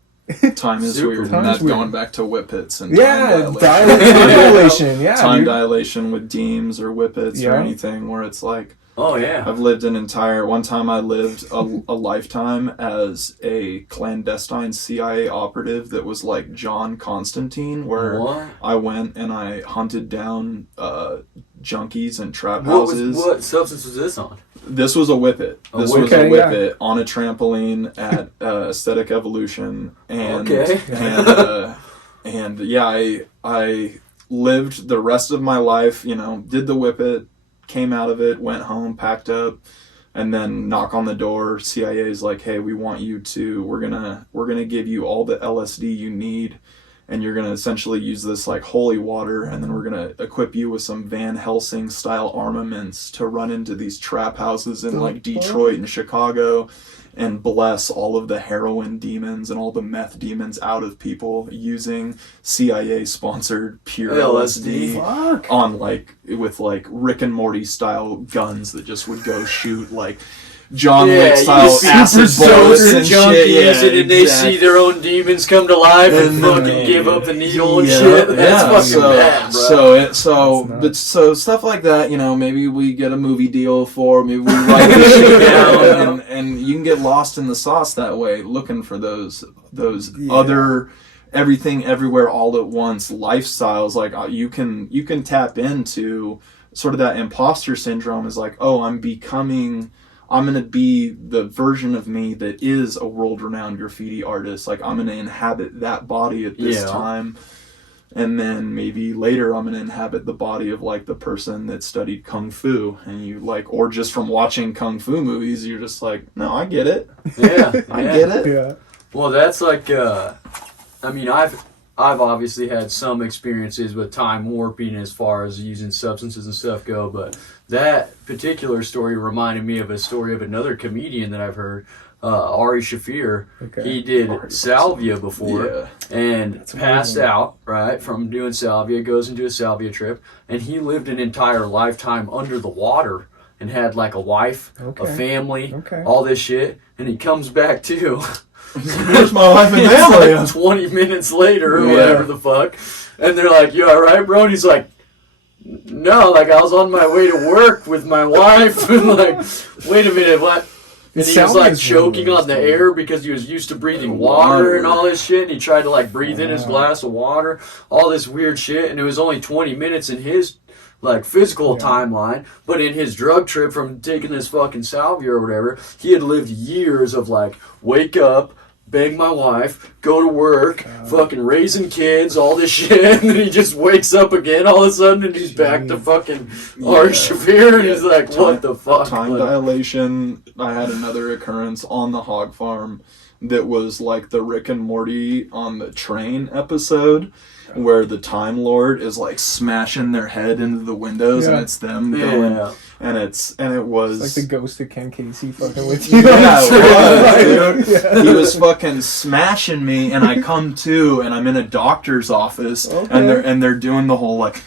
Time is weird, and that's going back to whippets and time dilation. Time dilation with deems or whippets or anything where it's like, I've lived one time I lived a lifetime as a clandestine CIA operative that was like John Constantine, where I went and I hunted down junkies and trap houses. What substance was this on? This was a whippet. This was a whippet on a trampoline at Aesthetic Evolution, and I lived the rest of my life. Did the whippet, came out of it, went home, packed up, and then knock on the door. CIA's like, hey, we want you to. We're gonna give you all the LSD you need. And you're going to essentially use this like holy water, and then we're going to equip you with some Van Helsing style armaments to run into these trap houses in like Detroit and Chicago and bless all of the heroin demons and all the meth demons out of people using CIA sponsored pure LSD on like with like Rick and Morty style guns that just would go shoot like John Wick style acid bullets and shit. And they see their own demons come to life and fucking give up the needle and shit. That's fucking bad, bro. So stuff like that, maybe we get a movie deal maybe we write this shit down, and you can get lost in the sauce that way, looking for those other everything everywhere all at once lifestyles. Like you can tap into sort of that imposter syndrome. Is like, oh, I'm going to be the version of me that is a world-renowned graffiti artist. Like, I'm going to inhabit that body at this time. And then maybe later I'm going to inhabit the body of, like, the person that studied Kung Fu. And you, like, or just from watching Kung Fu movies, you're just like, no, I get it. Yeah. I get it. Yeah. Well, that's like, I've obviously had some experiences with time warping as far as using substances and stuff go, but that particular story reminded me of a story of another comedian that I've heard, Ari Shafir. Okay. He did salvia before Yeah. and That's passed amazing. out, right, from doing salvia, goes into a salvia trip, and he lived an entire lifetime under the water and had like a wife, Okay. a family, Okay. all this shit, and he comes back too. Where's my wife and It's family? like 20 minutes later or Yeah. whatever the fuck. And they're like, "You alright, bro?" And he's like, "No, like I was on my way to work with my wife." And like, wait a minute, what? And he was like choking on the air because he was used to breathing water and all this shit. And he tried to like breathe in his glass of water, all this weird shit. And it was only 20 minutes in his like physical timeline, but in his drug trip from taking this fucking salvia or whatever, he had lived years of like wake up, bang my wife, go to work, fucking raising kids, all this shit, and then he just wakes up again all of a sudden and he's back to fucking Ari Shafir, and he's like, what the fuck? Time Like, dilation. I had another occurrence on the hog farm that was like the Rick and Morty on the train episode, where the Time Lord is like smashing their head into the windows, and it's them going, and it was It's like the ghost of Ken Casey fucking with you. yeah, it was, dude. Yeah. He was fucking smashing me, and I come to, and I'm in a doctor's office, Okay. and they're doing the whole like,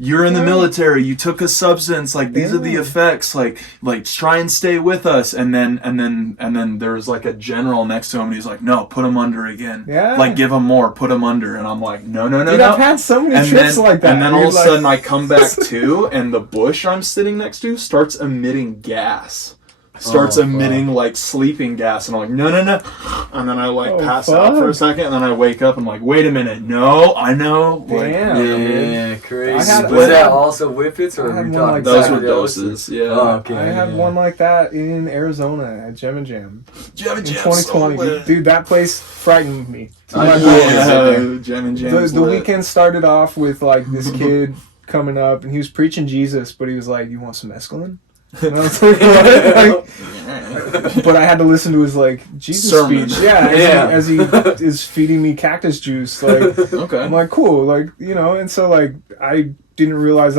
you're in the military, you took a substance, like these are the effects, like try and stay with us, and then there was like a general next to him, and he's like, no, put him under again, Yeah. like give him more, put him under, and I'm like, no, Dude, I've had so many trips like that. and then all of a You're sudden like- I come back to, and the bush I'm sitting next to starts emitting gas. Starts emitting like sleeping gas, and I'm like, no, and then I like pass out for a second, and then I wake up, and I'm like, wait a minute, no, I know, like, Damn. yeah, crazy. I had- Was I that had- also whippets, or I had were we one talking like those that. were psychedelics? doses, yeah. Oh, okay. I had one like that in Arizona at Gem and Jam Jam in 2020. Dude, that place frightened me. yeah, Jam and Jam's The lit. weekend started off with like this kid coming up, and he was preaching Jesus, but he was like, "You want some mescaline?" And I was like, "What?" Like, but I had to listen to his like Jesus Sermon. speech. Yeah, as he is feeding me cactus juice. Like, Okay. I'm like, cool, like, you know. And so like I didn't realize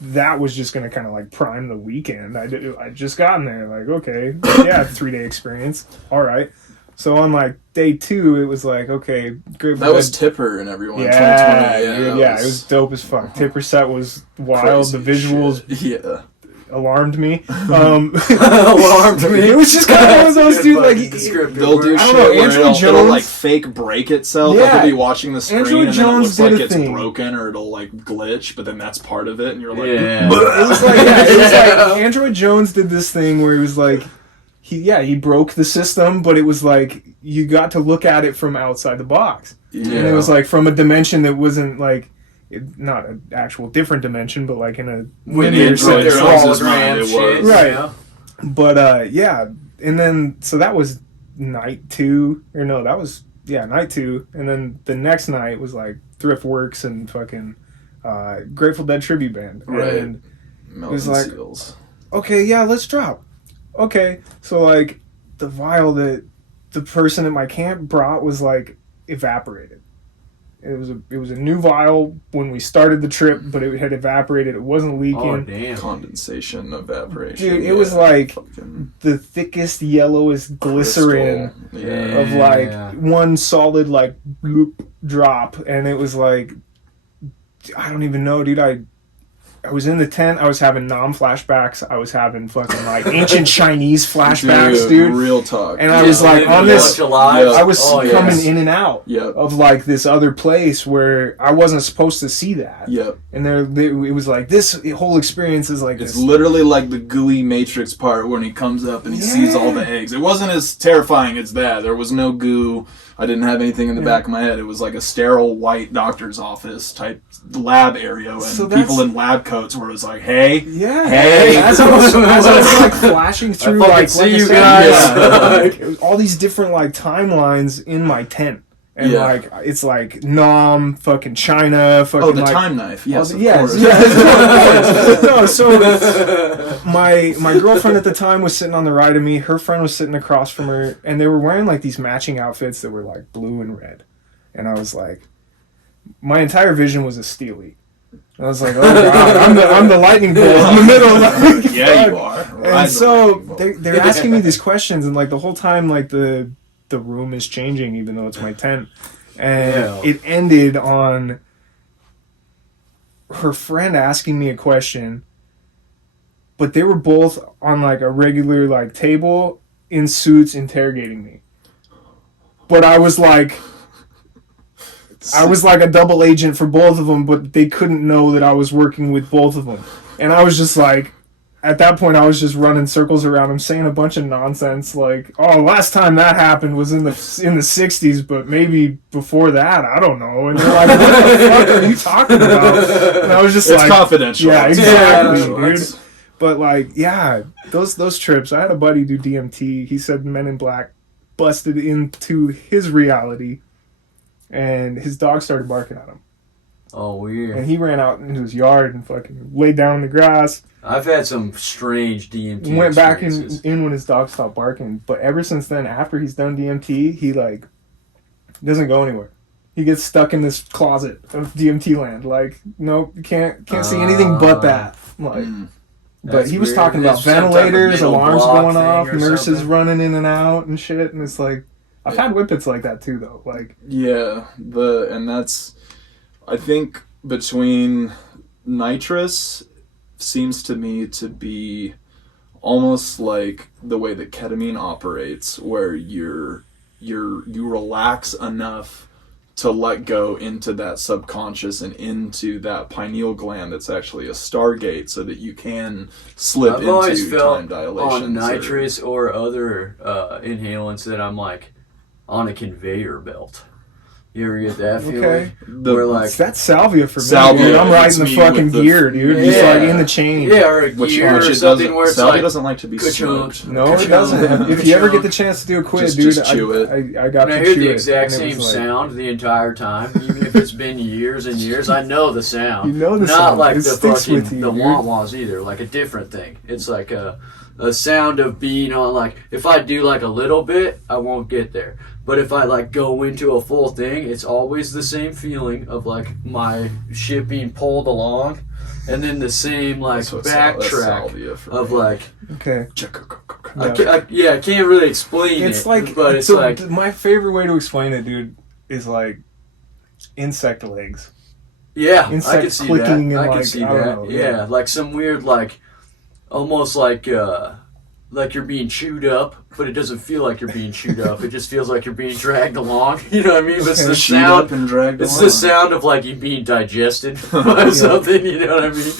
that was just gonna kind of like prime the weekend. I just gotten there, like, okay, yeah, 3-day experience, all right. So on like day 2, it was like, okay, good. That was Tipper and everyone. Yeah, 2020. dude, it was dope as fuck. Tipper set was wild. crazy The visuals shit. Yeah. alarmed me. Alarmed me. It was just kind of one of those, dude. Like, Descriptive They'll do word. I shit don't know, where Andrew it'll Jones- like fake break itself. Yeah. Like you'll be watching the screen Andrew and then it Jones looks like did a it's thing. broken or it'll like glitch, but then that's part of it, and you're like, Yeah. it was like, it was like Android Jones did this thing where he was like, he broke the system, but it was like you got to look at it from outside the box, and it was like from a dimension that wasn't like. Not an actual different dimension, but like in a When linear you sit there sense. and Jones's mind, hologram it shit, was. Right. yeah. But yeah, and then so that was night 2, or no, that was night 2, and then the next night was like Thrift Works and fucking Grateful Dead tribute band, Right. and Melvin was like- Seals. okay, yeah, let's drop. Okay, so like the vial that the person at my camp brought was like evaporated. It was a new vial when we started the trip, but it had evaporated. It wasn't leaking. Oh damn. Condensation, evaporation. Dude, it was like fucking the thickest, yellowest glycerin crystal. Yeah. of like one solid like bloop drop, and it was like, I don't even know, dude. I was in the tent. I was having flashbacks. I was having fucking like ancient Chinese flashbacks, dude. Real talk. And I was like on this. Alive. I was Oh, yes. coming in and out Yep. of like this other place where I wasn't supposed to see that. Yep. And it was like this whole experience is like It's this. literally like the gooey Matrix part when he comes up and he sees all the eggs. It wasn't as terrifying as that. There was no goo. I didn't have anything in the back of my head. It was like a sterile white doctor's office type lab area, and So that's- people in lab coats where it was like, hey, Yeah. Hey. As I was like flashing through, fucking like see I you said, guys. it was all these different like timelines in my tent, and Yeah. like it's like Nam, fucking China, fucking oh, the like, time knife. Yes, of yes, course. yes. No, so my girlfriend at the time was sitting on the right of me. Her friend was sitting across from her, and they were wearing like these matching outfits that were like blue and red. And I was like, my entire vision was a Steely. I was like, oh god, I'm the lightning bolt in the middle. Like, Yeah, you are. And so they're asking me these questions, and like the whole time, like the room is changing, even though it's my tent. And it ended on her friend asking me a question, but they were both on like a regular like table in suits interrogating me. But I was like a double agent for both of them, but they couldn't know that I was working with both of them. And I was just like, at that point, I was just running circles around him, saying a bunch of nonsense like, "Oh, last time that happened was in the '60s, but maybe before that, I don't know." And they're like, "What the fuck are you talking about?" And I was just It's like, confidential. "Yeah, It's exactly, confidential. dude." But like, yeah, those trips. I had a buddy do DMT. He said Men in Black busted into his reality, and his dog started barking at him. Oh, weird. And he ran out into his yard and fucking laid down in the grass. I've had some strange DMT Went back experiences. in when his dog stopped barking. But ever since then, after he's done DMT, he like doesn't go anywhere. He gets stuck in this closet of DMT land. Like, nope, you can't see anything but that. Like, but That's he was weird. talking about It's some type of ventilators, mental alarms block going thing off, or nurses something. running in and out and shit. And it's like, I've had whippets like that too, though. Like, Yeah, and that's, I think between nitrous seems to me to be almost like the way that ketamine operates, where you relax enough to let go into that subconscious and into that pineal gland that's actually a stargate, so that you can slip I've always into felt time dilation. on nitrous or other inhalants that I'm like on a conveyor belt. You ever get that feeling? okay. Where like That's salvia for me, Salvia, dude. I'm it's riding the me fucking with the- gear, dude. Just Yeah. like in the chain. yeah, or a Which gear or it something where it's Salvia like doesn't like to be ka-chunk. smoked. No, it doesn't. If you ever get the chance to do a quid, dude, Just chew it. I got and I to hear chew the it, exact and it same was like- sound the entire time, even if it's been years and years. I know the sound. You know the Not sound. like It the sticks fucking with you, the dude. wah-wahs either. Like a different thing. It's like a sound of being on like if I do like a little bit, I won't get there. But if I like go into a full thing, it's always the same feeling of like my shit being pulled along, and then the same like That's that's backtrack salvia for of me. like Okay. I can't really explain It's it. like, but it's so like my favorite way to explain it, dude, is like insect legs. yeah, I insect can see that. clicking and I can like, see I don't that. know, yeah, yeah. like some weird almost like you're being chewed up, but it doesn't feel like you're being chewed up. It just feels like you're being dragged along. You know what I mean? But it's the Chewed up sound. and dragged It's along. the sound of like you being digested by something. You know what I mean?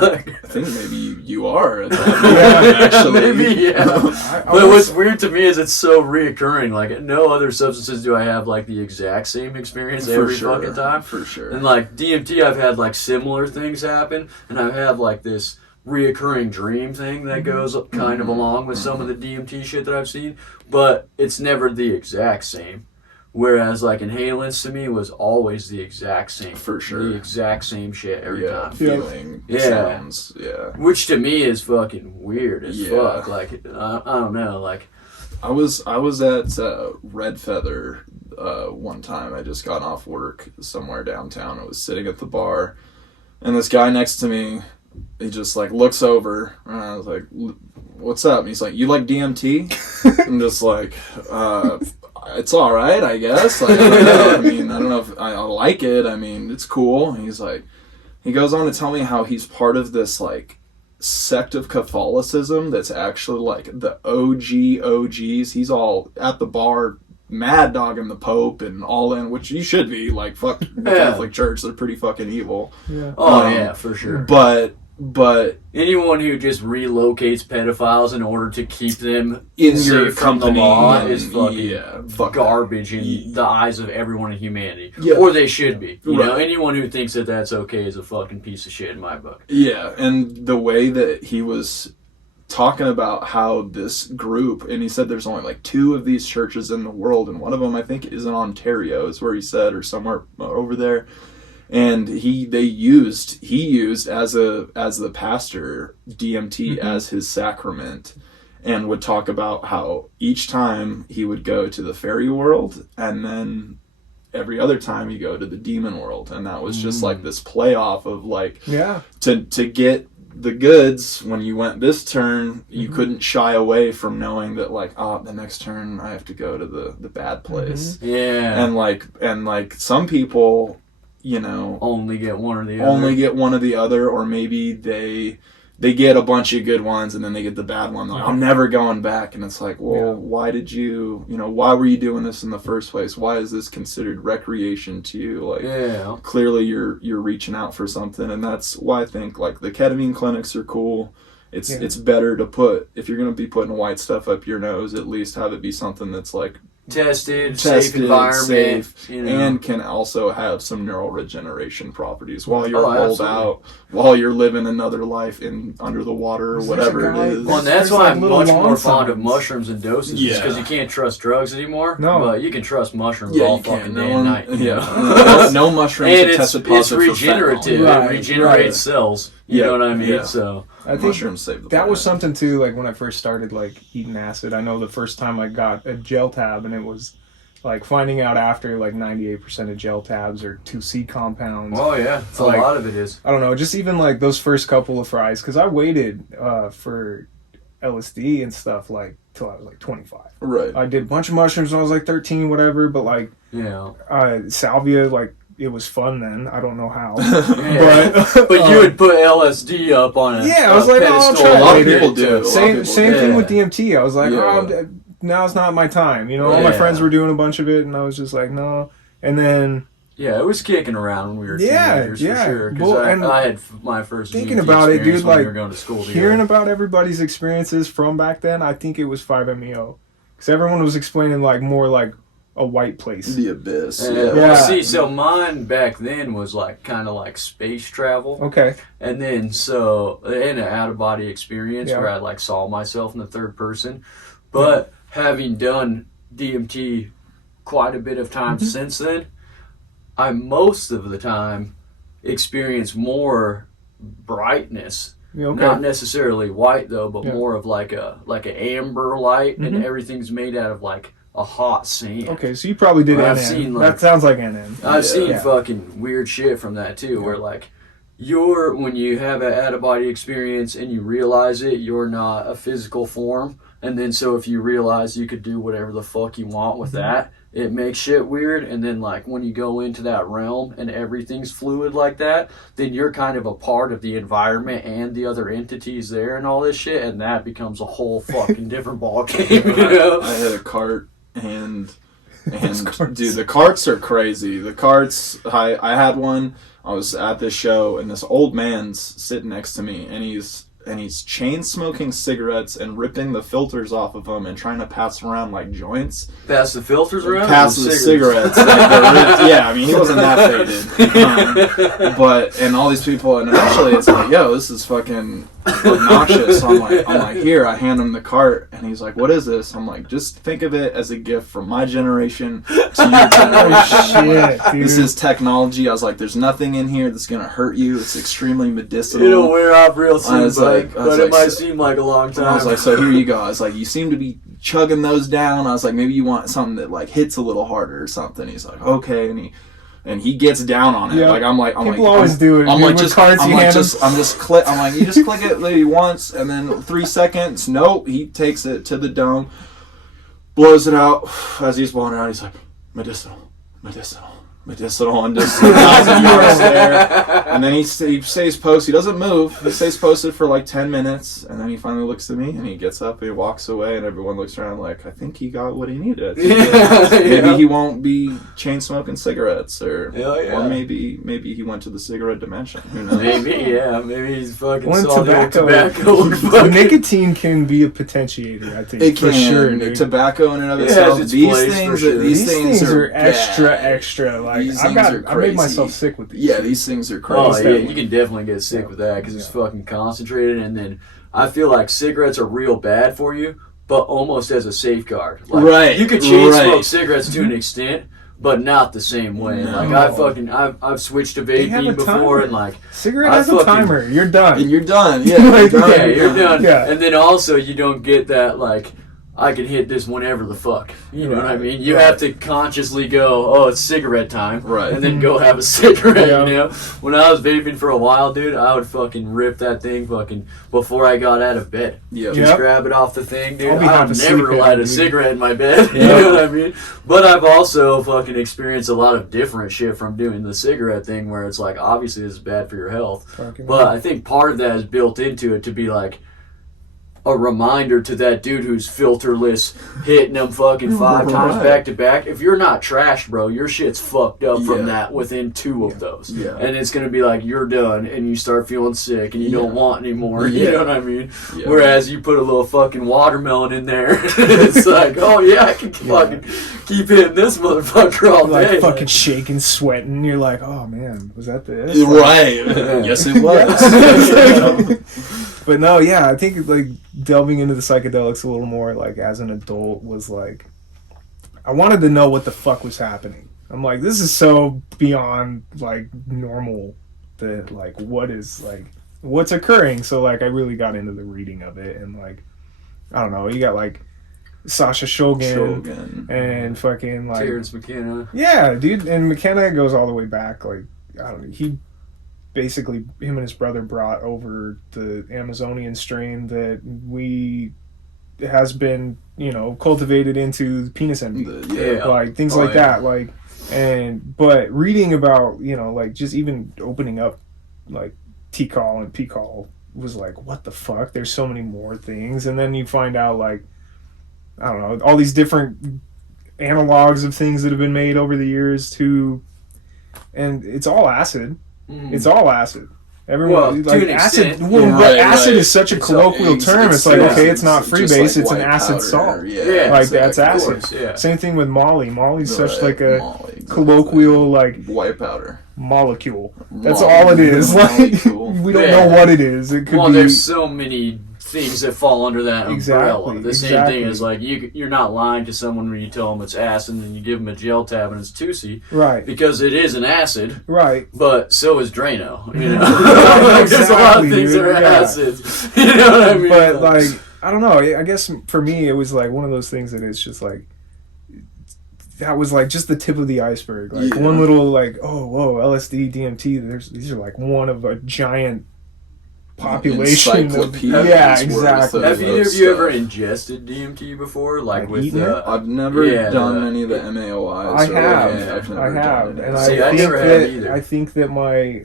Like, I think maybe you are at that moment, actually. maybe yeah. I But was- what's weird to me is it's so reoccurring. Like at no other substances do I have like the exact same experience For every sure, fucking time. For sure. And like DMT, I've had like similar things happen, and I have like this reoccurring dream thing that goes kind of along with some of the DMT shit that I've seen, but it's never the exact same. Whereas like inhalants to me was always the exact same. For sure. The exact same shit every yeah, time. feeling, Yeah. sounds, yeah. Which to me is fucking weird as Yeah. fuck. Like I don't know. Like I was at Red Feather one time. I just got off work somewhere downtown. I was sitting at the bar, and this guy next to me, he just like looks over, and I was like, "What's up?" And he's like, "You like DMT?" I'm just like, "It's all right, I guess." Like, I don't know. I mean, I don't know if I like it. I mean, it's cool. And he's like, he goes on to tell me how he's part of this like sect of Catholicism that's actually like the OGs. He's all at the bar, mad dogging the Pope and all in, which you should be. Like, fuck the Yeah. Catholic Church, they're pretty fucking evil. Yeah. oh Um, yeah, for sure. But Anyone who just relocates pedophiles in order to keep them in safe your from the company, law and- is fucking yeah, fuck garbage in Yeah. the eyes of everyone in humanity. Yeah. Or they should be. You know, Right. anyone who thinks that that's okay is a fucking piece of shit in my book. Yeah, and the way that he was talking about how this group, and he said there's only like 2 of these churches in the world, and one of them I think is in Ontario, is where he said, or somewhere over there. And he used as the pastor DMT as his sacrament, and would talk about how each time he would go to the fairy world and then every other time you go to the demon world, and that was just like this playoff of like to get the goods. When you went this turn, you couldn't shy away from knowing that like, the next turn I have to go to the bad place. And like some people, you know, only get one or the other, or maybe they get a bunch of good ones and then they get the bad one. Like, I'm never going back. And it's like, well, why did why were you doing this in the first place? Why is this considered recreation to you? Like, clearly you're reaching out for something. And that's why I think like the ketamine clinics are cool. It's better to put, if you're going to be putting white stuff up your nose, at least have it be something that's like tested, safe environment, safe, and can also have some neural regeneration properties while you're rolled out, while you're living another life under the water or whatever it is. Well, and that's why I'm much more fond of mushrooms and dosages, because you can't trust drugs anymore. But you can trust mushrooms all fucking day and night. No mushrooms are tested positive it's regenerative. It regenerates cells. You know what I mean? So I think that was something too. Like when I first started like eating acid, I know the first time I got a gel tab, and it was like finding out after like 98% of gel tabs are 2C compounds. Oh yeah, so a lot of it is. I don't know, just even like those first couple of fries, because I waited for LSD and stuff like till I was like 25. Right. I did a bunch of mushrooms when I was like 13, whatever. But like salvia, like. It was fun then. I don't know how. But you would put LSD up on a I was like, I'll try a lot later. Of people do. Same thing with DMT. I was like, now's not my time. You know, all my friends were doing a bunch of it, and I was just like, no. And then... Yeah, it was kicking around when we were teenagers, for sure. Because I had my first thinking DMT about it, dude, like, we were going to school hearing about everybody's experiences from back then, I think it was 5-MeO. Because everyone was explaining, like, more like a white place. The abyss. See, so mine back then was like kind of like space travel. Okay. And then and an out of body experience where I like saw myself in the third person. But having done DMT quite a bit of time since then, I most of the time experience more brightness. Not necessarily white though, but more of like an amber light, and everything's made out of like a hot sand. Okay, so you probably did NN. That sounds like NN. I've seen fucking weird shit from that too, where like when you have an out of body experience and you realize it, you're not a physical form, and then so if you realize you could do whatever the fuck you want with that, it makes shit weird. And then like when you go into that realm and everything's fluid like that, then you're kind of a part of the environment and the other entities there and all this shit, and that becomes a whole fucking different ball game. You know? I had a cart and dude, the carts are crazy. The carts, I had one. I was at this show and this old man's sitting next to me, and he's chain smoking cigarettes and ripping the filters off of them and trying to pass around like joints. Pass the filters around? Pass the cigarettes. Like I mean, he wasn't that faded. And all these people, and actually it's like, yo, this is fucking obnoxious. So I'm like, here, I hand him the cart, and he's like, what is this? I'm like, just think of it as a gift from my generation to your generation. Shit, dude. This is technology. I was like, there's nothing in here that's gonna hurt you. It's extremely medicinal. It'll wear off real soon, but it might seem like a long time. I was like, so here you go. I was like, you seem to be chugging those down. I was like, maybe you want something that like hits a little harder or something. He's like, okay, and he gets down on it. Yep. Like I'm like, people always do it. I'm like, just cards I'm like, you just click it maybe once, and then 3 seconds. Nope, he takes it to the dome, blows it out. As he's blowing it out, he's like, medicinal, and just 1,000 yards there. And then he stays posted. He doesn't move. He stays posted for like 10 minutes, and then he finally looks at me, and he gets up, and he walks away, and everyone looks around like, I think he got what he needed. Maybe he won't be chain smoking cigarettes, or maybe he went to the cigarette dimension. Who knows? Maybe he's fucking tobacco. Nicotine can be a potentiator, I think. It can. For sure, dude. Tobacco in and of itself. These things are extra. Like I made myself sick with these. Yeah, these things are crazy. Oh yeah, you can definitely get sick with that because it's fucking concentrated. And then I feel like cigarettes are real bad for you, but almost as a safeguard. Like, you could chain smoke cigarettes to an extent, but not the same way. No. Like I've switched to vaping before, and like cigarette has a timer. You're done. And you're done. Yeah, you're done. Yeah. And then also you don't get that like I can hit this whenever the fuck. You know what I mean? You have to consciously go, oh, it's cigarette time. Right. And then go have a cigarette, Yeah. you know? When I was vaping for a while, dude, I would fucking rip that thing fucking before I got out of bed. Yep. Just Yep. grab it off the thing, dude. I'll be I half would asleep never in it, light a dude. cigarette in my bed. You Yeah. know what I mean? But I've also fucking experienced a lot of different shit from doing the cigarette thing where it's like, obviously this is bad for your health. Fucking But I think part of that is built into it to be like a reminder to that dude who's filterless, hitting them fucking 5 times Right. back to back. If you're not trashed, bro, your shit's fucked up Yeah. from that within 2 of those. Yeah. And it's going to be like, you're done, and you start feeling sick, and you don't Yeah. want anymore. Yeah. You know what I mean? Yeah. Whereas you put a little fucking watermelon in there, it's like, oh yeah, I can fucking keep hitting this motherfucker all like day. fucking shaking, sweating. You're like, oh man, was that this? Right. Yes, it was. But no, yeah, I think like delving into the psychedelics a little more, like as an adult, was like, I wanted to know what the fuck was happening. I'm like, this is so beyond like normal that like what's occurring. So like I really got into the reading of it, and like I don't know, you got like Sasha Shogun. And fucking like Terrence McKenna. yeah, dude, and McKenna goes all the way back. Like I don't know, he basically him and his brother brought over the Amazonian strain that has been cultivated into penis envy, Yeah. like things like that. Like but reading about like just even opening up like T-Call and P-Call was like, what the fuck? There's so many more things, and then you find out like I don't know, all these different analogs of things that have been made over the years too, and it's all acid. It's all acid. Everyone Well, to an acid. extent, Well, yeah. but Right, acid right. is such a It's colloquial term. It's like yeah. okay, it's not freebase. just It's an white acid powder. salt. Yeah, Like that's of acid. course, yeah. Same thing with Molly. Molly's such Right, like a Molly, exactly. colloquial like White powder. molecule. That's Molly- all it is. Like molecule. we don't Yeah. know what it is. It could Well, be. there's so many things that fall under that umbrella. Exactly, The same exactly. thing is like you're not lying to someone when you tell them it's acid and then you give them a gel tab and it's 2C Right. because it is an acid, Right. but so is Drano. You know, Right, there's a lot of exactly, things dude, that are yeah. acids. You know what I mean? But like I don't know. I guess for me it was like one of those things that it's just like that was like just the tip of the iceberg. Like Yeah. one little like whoa LSD DMT. These are like one of a giant population. Of, Encyclopedias yeah, worth exactly. of have either of stuff. you ever ingested DMT before? Like Like with eaten it? I've never Yeah, done the- any of the MAOIs. I or have. any- I've never I have, done any. and See, I I think never have that either. I think that my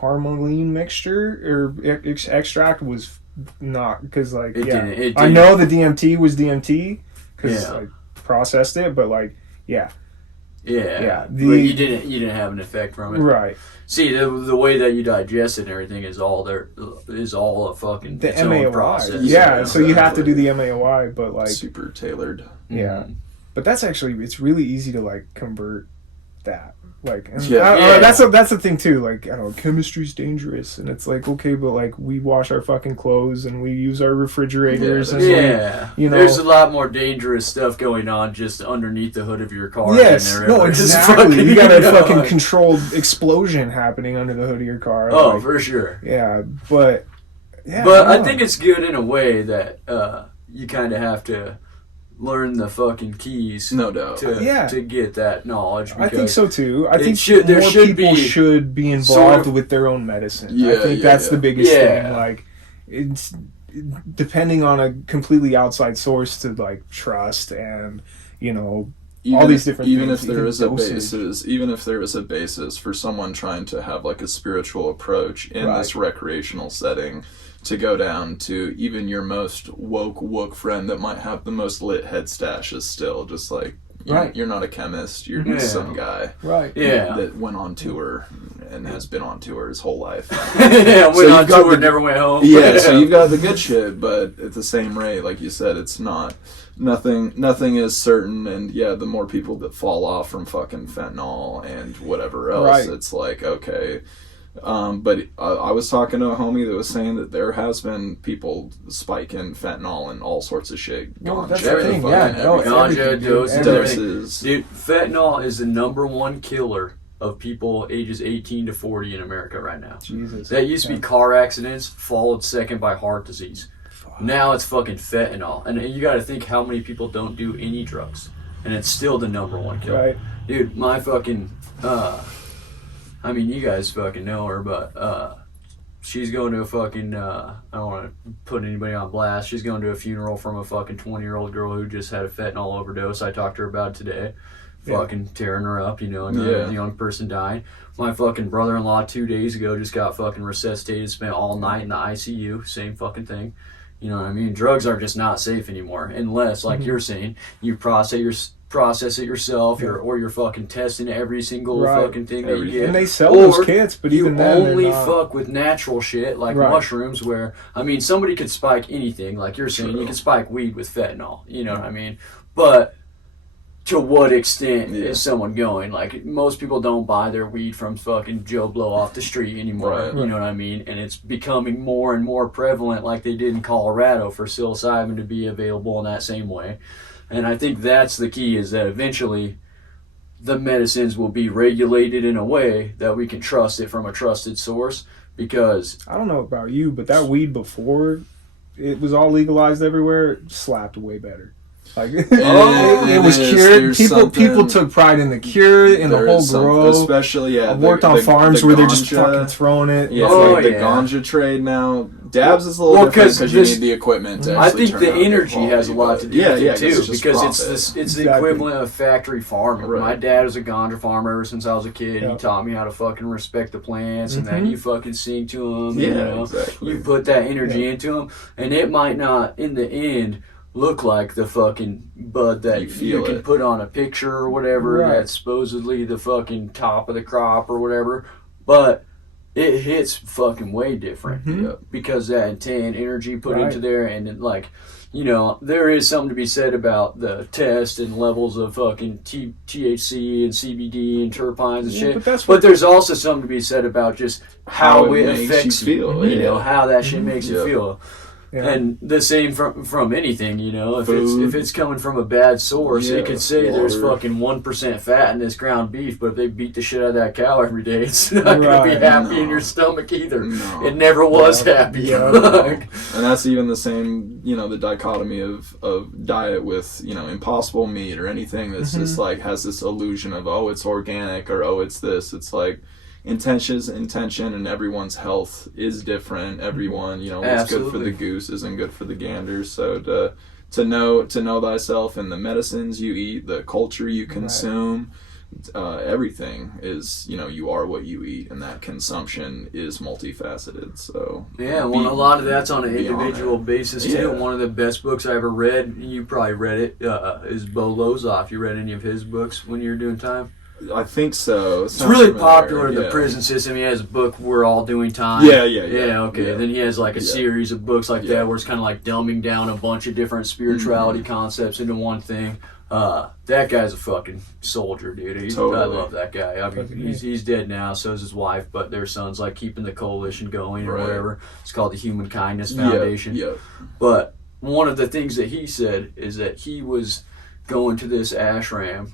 harmoline mixture or extract was not because like It yeah, didn't- it I didn't. know the DMT was DMT because Yeah. I processed it, but like yeah, yeah, the- but you didn't have an effect from it. right. See, the way that you digest it and everything is all a fucking The its own MAOI, process. yeah. So you have to exactly. do the MAOI, but like Super tailored. yeah, but that's actually it's really easy to like convert that. Like, and Yeah. I don't know, Yeah. that's the thing too. Like, I don't know, chemistry's dangerous, and it's like okay, but like we wash our fucking clothes and we use our refrigerators, Yeah, and Yeah, you know, there's a lot more dangerous stuff going on just underneath the hood of your car. yes, than there no, ever is exactly. fucking, You got a know, fucking like- controlled explosion happening under the hood of your car. Oh, like, for sure. yeah, but yeah, But I don't think know. it's good in a way that you kind of have to learn the fucking keys No doubt. Yeah. to get that knowledge. I think because- so too. I it think should- there more should people be should be involved sort of- with their own medicine. I Yeah, think yeah, that's the yeah. biggest Yeah. thing. Like, it's depending on a completely outside source to like trust and all these different even things, if there even is a dosage. basis, even if there is a basis for someone trying to have like a spiritual approach in Right. this recreational setting, to go down to even your most woke friend that might have the most lit head stash is still just like Right. you're not a chemist, you're Yeah. just some guy Right. Yeah. that went on tour and has been on tour his whole life. Yeah, So went on you've got tour, the- never went home. Yeah, so you've got the good shit, but at the same rate, like you said, it's not nothing is certain, and yeah, the more people that fall off from fucking fentanyl and whatever else, Right. it's like okay. But I was talking to a homie that was saying that there has been people spiking fentanyl and all sorts of shit. Well, gone that's jet the thing. fucking Yeah, no, it's everything. Ganja, everything, dude, doses, everything. Doses. Dude, fentanyl is the number one killer of people ages 18 to 40 in America right now. Jesus. That used to be car accidents, followed second by heart disease. Now it's fucking fentanyl. And you gotta think how many people don't do any drugs. And it's still the number one killer. Right. Dude, my fucking, I mean, you guys fucking know her, but, she's going to a fucking, I don't want to put anybody on blast. She's going to a funeral from a fucking 20-year-old girl who just had a fentanyl overdose. I talked to her about it today. Fucking tearing her up, and a young person died. My fucking brother-in-law 2 days ago just got fucking resuscitated, spent all night in the ICU. Same fucking thing. You know what I mean? Drugs are just not safe anymore unless, like you're saying, you process it yourself, or you're fucking testing every single fucking thing that you get. And they sell those kits, but even then you only fuck with natural shit like mushrooms, where, I mean, somebody could spike anything, like you're saying. You could spike weed with fentanyl, you know what I mean? But to what extent is someone going? Like, most people don't buy their weed from fucking Joe Blow off the street anymore, you know what I mean? And it's becoming more and more prevalent, like they did in Colorado, for psilocybin to be available in that same way. And I think that's the key, is that eventually the medicines will be regulated in a way that we can trust it from a trusted source, because... I don't know about you, but that weed before it was all legalized everywhere slapped way better. Like, it was cured. People took pride in the cure, in the whole grow. Especially, I've worked on farms where they're just fucking throwing it. Yeah, the ganja trade now. Dabs is a little different because you need the equipment to I think turn the out energy quality, has a lot to do with it too, because it's Exactly. the equivalent of factory farming. My dad was a ganja farmer ever since I was a kid. He taught me how to fucking respect the plants, and then you fucking sing to them. You put that energy into them, and it might not in the end look like the fucking bud that you can put on a picture or whatever, that's supposedly the fucking top of the crop or whatever, but it hits fucking way different because that intent energy put into there. And then, like, you know, there is something to be said about the test and levels of fucking THC and CBD and terpenes and shit, but there's also something to be said about just how it affects you, you know, how that shit makes you feel. And the same from anything, you know, if it's coming from a bad source, it could say there's fucking 1% fat in this ground beef, but if they beat the shit out of that cow every day, it's not gonna be happy in your stomach either. It never was happy. And that's even the same, you know, the dichotomy of diet with, you know, Impossible Meat or anything that's just like has this illusion of, oh, it's organic, or oh, it's this. It's like, intention, and everyone's health is different. Everyone, you know, what's good for the goose isn't good for the gander. So to know thyself and the medicines you eat, the culture you consume, everything is, you know, you are what you eat, and that consumption is multifaceted. So a lot of that's on an individual basis too. One of the best books I ever read, you probably read it, is Bo Lozoff. You read any of his books when you were doing time? I think so. It's really popular in the prison system. He has a book, We're All Doing Time. Yeah, okay. Then he has like a series of books like that where it's kind of like dumbing down a bunch of different spirituality concepts into one thing. That guy's a fucking soldier, dude. I love that guy. I mean, he's dead now, so is his wife, but their son's like keeping the coalition going or whatever. It's called the Human Kindness Foundation. But one of the things that he said is that he was going to this ashram,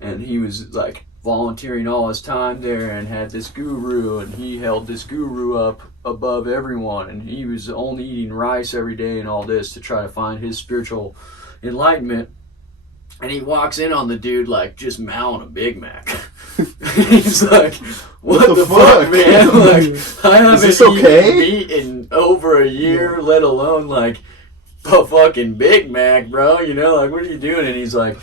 and he was like volunteering all his time there, and had this guru, and he held this guru up above everyone, and he was only eating rice every day and all this to try to find his spiritual enlightenment. And he walks in on the dude like just mowing a Big Mac. He's like, what the fuck, man? Like, I haven't eaten meat in over a year, let alone like a fucking Big Mac, bro. You know, like, what are you doing? And he's like,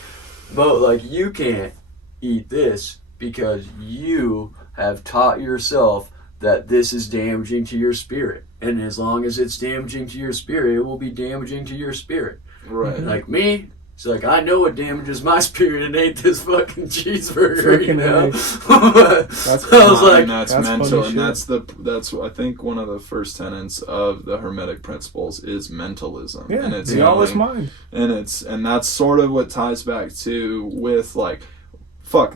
but like, you can't eat this because you have taught yourself that this is damaging to your spirit. And as long as it's damaging to your spirit, it will be damaging to your spirit. Right. Like me, it's like, I know what damages my spirit, and ain't this fucking cheeseburger, you know? That's mental, and that's I think one of the first tenets of the Hermetic principles is mentalism. Yeah, and it's all is mind. And that's sort of what ties back to with like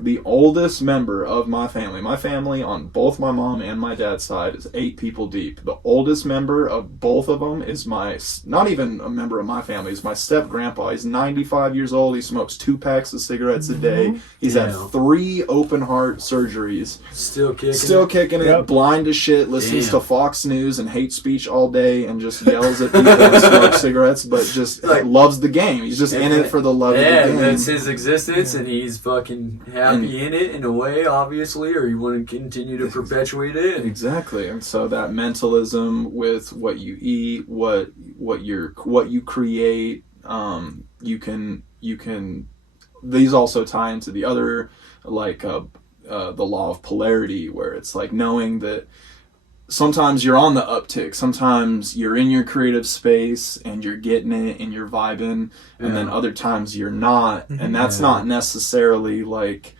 the oldest member of my family on both my mom and my dad's side is 8 people deep. The oldest member of both of them is not even a member of my family, is my step grandpa. He's 95 years old. He smokes 2 packs of cigarettes a day. He's had 3 open heart surgeries. Still kicking it, blind as shit, listens to Fox News and hate speech all day and just yells at people who smoke cigarettes, but just loves the game. He's just in it for the love of the game. Yeah, that's his existence, and he's fucking happy in it in a way, obviously, or you want to continue to perpetuate it. Exactly. And so that mentalism with what you eat, what you create, you can these also tie into the other, like the law of polarity, where it's like knowing that sometimes you're on the uptick, sometimes you're in your creative space and you're getting it and you're vibing, and then other times you're not, and that's not necessarily like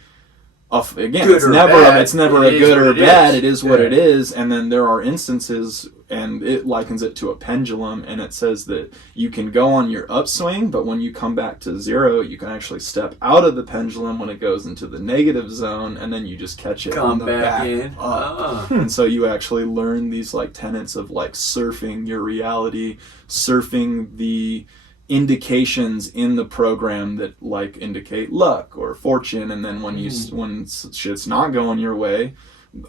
again, it's never a good or bad. It is what it is. And then there are instances, and it likens it to a pendulum, and it says that you can go on your upswing, but when you come back to zero, you can actually step out of the pendulum when it goes into the negative zone, and then you just catch it on the back up. And so you actually learn these like tenets of like surfing your reality, surfing the indications in the program that like indicate luck or fortune, and then when shit's not going your way,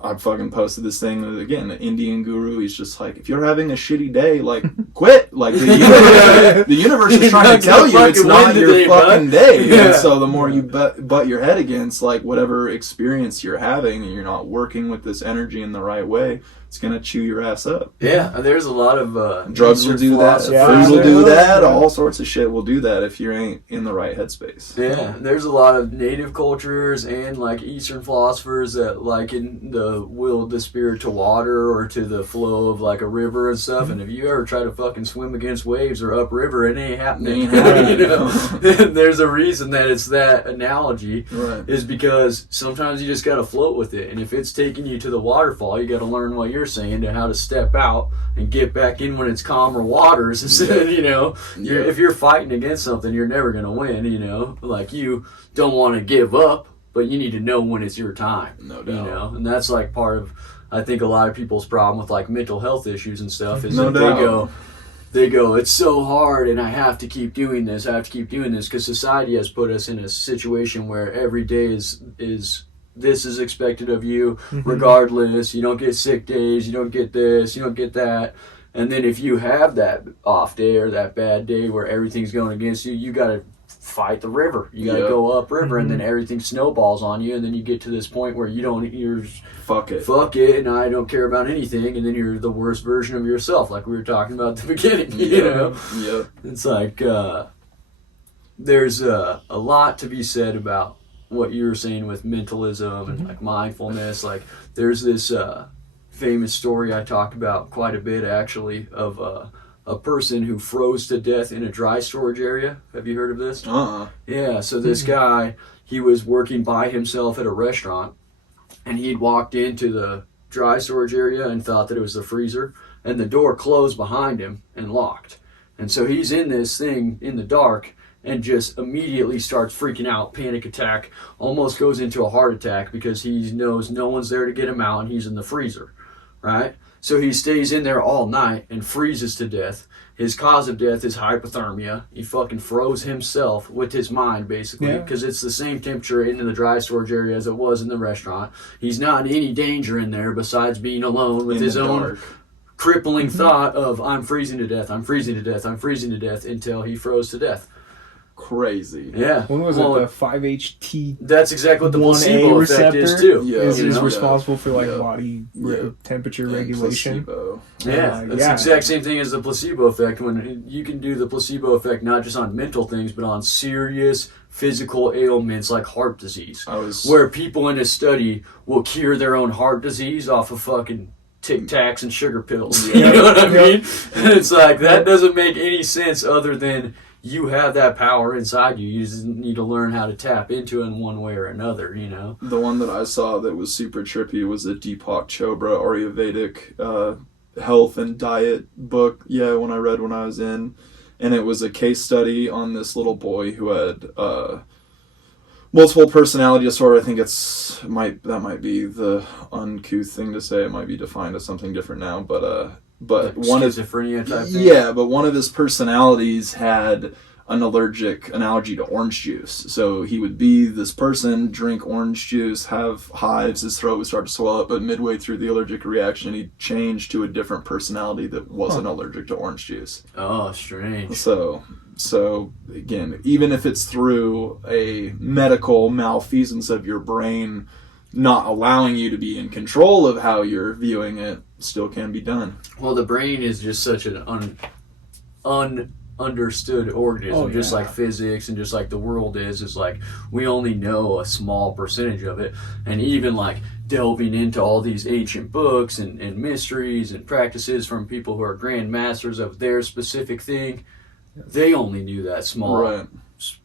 I fucking posted this thing again, the Indian guru, he's just like, if you're having a shitty day, like quit, like the universe is trying to tell you it's not your fucking day. And so the more you butt your head against like whatever experience you're having, and you're not working with this energy in the right way, it's gonna chew your ass up. Yeah, there's a lot of drugs will do that, food will do that, all sorts of shit will do that if you ain't in the right headspace. Yeah, there's a lot of native cultures and like Eastern philosophers that liken the will of the spirit to water or to the flow of like a river and stuff. And if you ever try to fucking swim against waves or upriver, it ain't happening. You know, there's a reason that it's that analogy, is because sometimes you just gotta float with it. And if it's taking you to the waterfall, you gotta learn what you're saying and how to step out and get back in when it's calmer waters instead. You know, if you're fighting against something, you're never gonna win. You know, like you don't want to give up, but you need to know when it's your time. No doubt. You know, and that's like part of, I think, a lot of people's problem with like mental health issues and stuff is that they go, it's so hard and I have to keep doing this. I have to keep doing this because society has put us in a situation where every day is this is expected of you regardless. You don't get sick days, you don't get this, you don't get that. And then if you have that off day or that bad day where everything's going against you, you got to fight the river. You got to go up river, and then everything snowballs on you, and then you get to this point where you're fuck it, and I don't care about anything, and then you're the worst version of yourself, like we were talking about at the beginning. You know, it's like there's a lot to be said about what you were saying with mentalism and like mindfulness. Like there's this famous story I talked about quite a bit actually of a person who froze to death in a dry storage area. Have you heard of this? Yeah, so this guy, he was working by himself at a restaurant, and he'd walked into the dry storage area and thought that it was the freezer, and the door closed behind him and locked. And so he's in this thing in the dark and just immediately starts freaking out, panic attack, almost goes into a heart attack because he knows no one's there to get him out and he's in the freezer, right? So he stays in there all night and freezes to death. His cause of death is hypothermia. He fucking froze himself with his mind, basically, because it's the same temperature in the dry storage area as it was in the restaurant. He's not in any danger in there besides being alone with his own crippling thought of, I'm freezing to death, I'm freezing to death, I'm freezing to death, until he froze to death. Crazy. Yeah. When was it? The 5-HT. That's exactly what the placebo effect is too. Is responsible for like body temperature regulation. That's the exact same thing as the placebo effect. When you can do the placebo effect not just on mental things, but on serious physical ailments like heart disease, where people in a study will cure their own heart disease off of fucking Tic Tacs and sugar pills. You know what I mean? It's like that doesn't make any sense other than you have that power inside you. You just need to learn how to tap into it in one way or another, you know? The one that I saw that was super trippy was the Deepak Chopra Ayurvedic health and diet book. Yeah, when I was in. And it was a case study on this little boy who had multiple personality disorder, I think that might be the uncouth thing to say. It might be defined as something different now, but Like one of schizophrenia type thing? yeah, but one of his personalities had an allergy to orange juice. So he would be this person, drink orange juice, have hives, his throat would start to swell up, but midway through the allergic reaction, he'd change to a different personality that wasn't allergic to orange juice. Oh, strange. So again, even if it's through a medical malfeasance of your brain not allowing you to be in control of how you're viewing it, still can be done. Well, the brain is just such an understood organism, just like physics and just like the world is like we only know a small percentage of it. And even like delving into all these ancient books and mysteries and practices from people who are grand masters of their specific thing, they only knew that small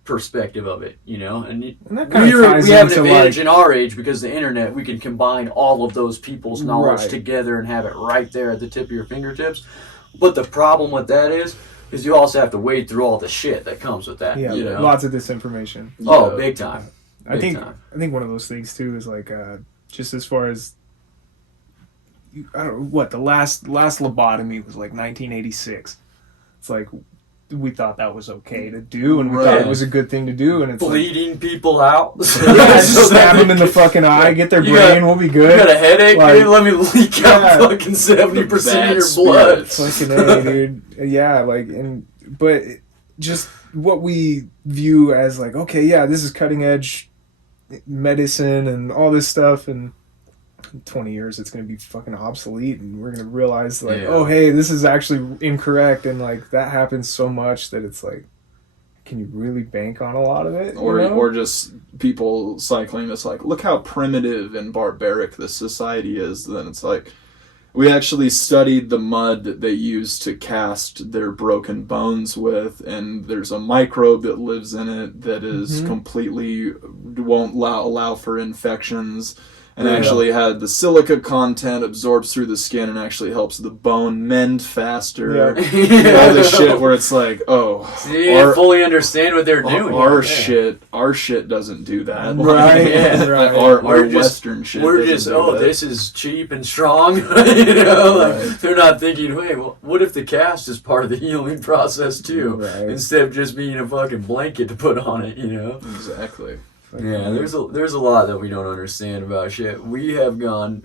perspective of it, you know. And that kind of ties we have an into, advantage like, in our age because the internet, we can combine all of those people's knowledge together and have it right there at the tip of your fingertips. But the problem with that is you also have to wade through all the shit that comes with that. Yeah, you know? lots of disinformation. Oh, big time. I think one of those things too is like just as far as I don't know what the last lobotomy was like 1986. It's like we thought that was okay to do, and we thought it was a good thing to do, and it's bleeding like, people out. Just stab them in the fucking eye, get their brain, we'll be good. You got a headache, like, dude? Let me leak out fucking 70% of your blood. Fucking A, dude. Yeah, like, but just what we view as like, okay, yeah, this is cutting edge medicine and all this stuff, and in 20 years it's going to be fucking obsolete, and we're going to realize like, oh, hey, this is actually incorrect, and like that happens so much that it's like, can you really bank on a lot of it? Or just people cycling this like, look how primitive and barbaric this society is. Then it's like, we actually studied the mud that they use to cast their broken bones with, and there's a microbe that lives in it that is completely won't allow for infections. And actually had the silica content absorbs through the skin and actually helps the bone mend faster. Yeah. All this shit where it's like, I fully understand what they're doing. Our shit doesn't do that. Right. Our Western shit. We're just this is cheap and strong. You know, like they're not thinking, wait, well, what if the cast is part of the healing process too, instead of just being a fucking blanket to put on it? You know, exactly. Yeah, there's a lot that we don't understand about shit. We have gone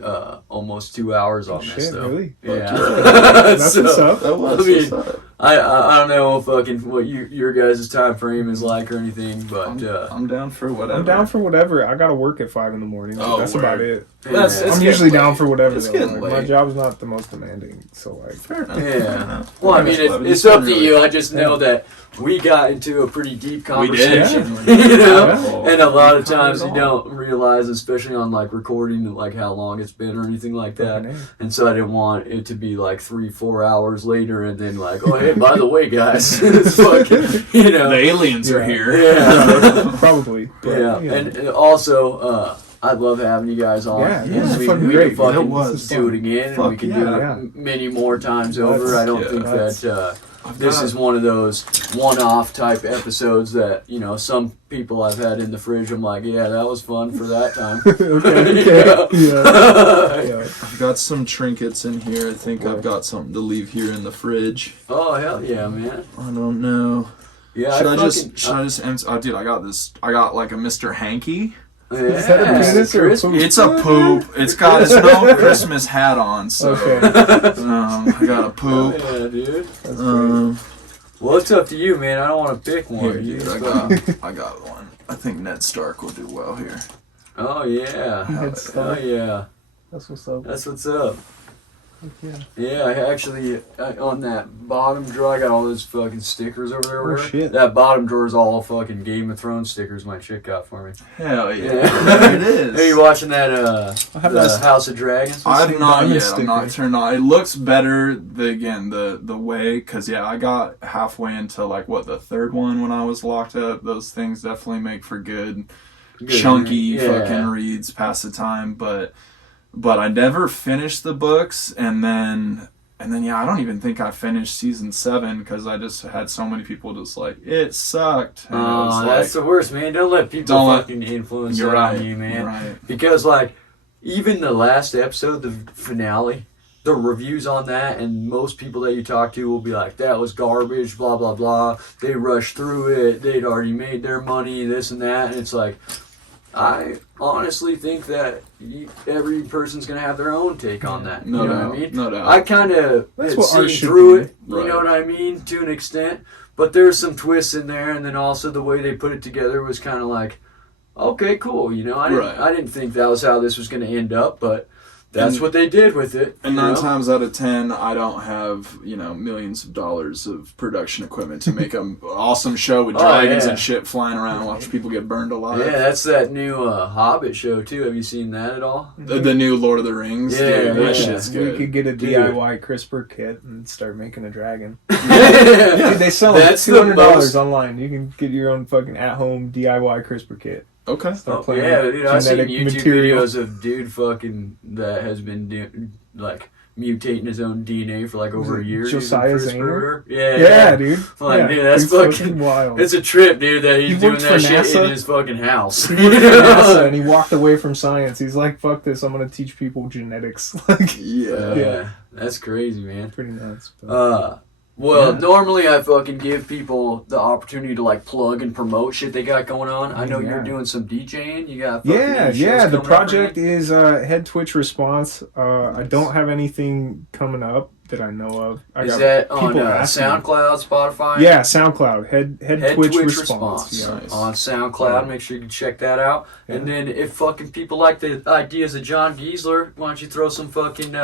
almost 2 hours on this though. Really? Yeah. That's what's up. That was what's up. I don't know what your guys' time frame is like or anything, but I'm down for whatever. I'm down for whatever. I gotta work at 5 a.m. That's about it. I'm usually down for whatever. It's though. getting like, late. my job's not the most demanding, so like. Fair enough. Yeah. Well, I mean, it's up to you. I just know that we got into a pretty deep conversation. We did. You know, and a lot of times you don't realize, especially on like recording, like how long it's been or anything like that. And so I didn't want it to be like 3-4 hours later, and then like, oh hey, by the way, guys, it's fucking, you know, the aliens are here. Yeah. Probably. But, And also, I love having you guys on. Yeah, we fucking can great. fucking It was do it again, and we can do it many more times over. I don't think that this is one of those one-off type episodes that, you know, some people I've had in the fridge, I'm like, yeah, that was fun for that time. I've got some trinkets in here. I think I've got something to leave here in the fridge. Oh, hell yeah, man. I don't know. Yeah, Should I just empty? Oh, dude, I got this. I got like a Mr. Hanky. Yeah, is that a penis or a poop? It's a poop. It's got its no Christmas hat on, so I got a poop. Yeah, dude. Well, it's up to you, man. I don't want to pick one. Here, dude, I got one. I think Ned Stark will do well here. Oh yeah. Ned Stark. Oh yeah. That's what's up. That's what's up. Yeah. I actually on that bottom drawer I got all those fucking stickers over there. Oh shit. That bottom drawer is all fucking Game of Thrones stickers my chick got for me. Hell yeah. There it is. Are you watching that House of Dragons? I've not yet. I'm not turned on. It looks better the way, because I got halfway into like the third one when I was locked up. Those things definitely make for good chunky fucking reads, pass the time, but I never finished the books, and then And then, I don't even think I finished season 7 because I just had so many people just like, it sucked. And I was that's the worst, man. Don't let people fucking influence You're that right. on you, man. You're right. Because, like, even the last episode, the finale, the reviews on that, and most people that you talk to will be like, that was garbage, blah, blah, blah. They rushed through it. They'd already made their money, this and that. And it's like, I honestly think that every person's going to have their own take on that. No you know doubt. what I mean? No doubt. I kind of That's had what seen art should through be. it, you Right. know what I mean, to an extent. But there's some twists in there, and then also the way they put it together was kind of like, okay, cool. You know, I didn't think that was how this was going to end up, but that's what they did with it. And 9 times out of 10, I don't have, millions of dollars of production equipment to make an awesome show with dragons and shit flying around and watch people get burned alive. Yeah, that's that new Hobbit show, too. Have you seen that at all? The new Lord of the Rings. Yeah, dude, yeah. that shit's You good. could get a Dude. DIY CRISPR kit and start making a dragon. Yeah. Dude, they sell them That's the $200 most- online. You can get your own fucking at-home DIY CRISPR kit. Okay. Start playing Yeah, with dude, I've seen genetic YouTube material. videos of dude fucking that has been mutating his own DNA for like over a year. Josiah using Zahner? CRISPR. Yeah, Yeah, dude. Like, Yeah, dude, that's it's fucking wild. It's a trip, dude, that he's He doing worked that for shit NASA. in his fucking house. He worked for NASA and he walked away from science. He's like, fuck this, I'm going to teach people genetics. Like, Yeah. Yeah, that's crazy, man. pretty nuts. But. Well, normally I fucking give people the opportunity to like plug and promote shit they got going on. I know you're Yeah. doing some DJing. You got fucking Yeah, any shows yeah. The coming up, project right? is Head Twitch Response. I don't have anything coming up that I know of. I Is got that on people asking me. SoundCloud, Spotify? Yeah, SoundCloud. Head Twitch Response. Yeah. Nice. On SoundCloud. Make sure you can check that out. Yeah. And then if fucking people like the ideas of John Giesler, why don't you throw some fucking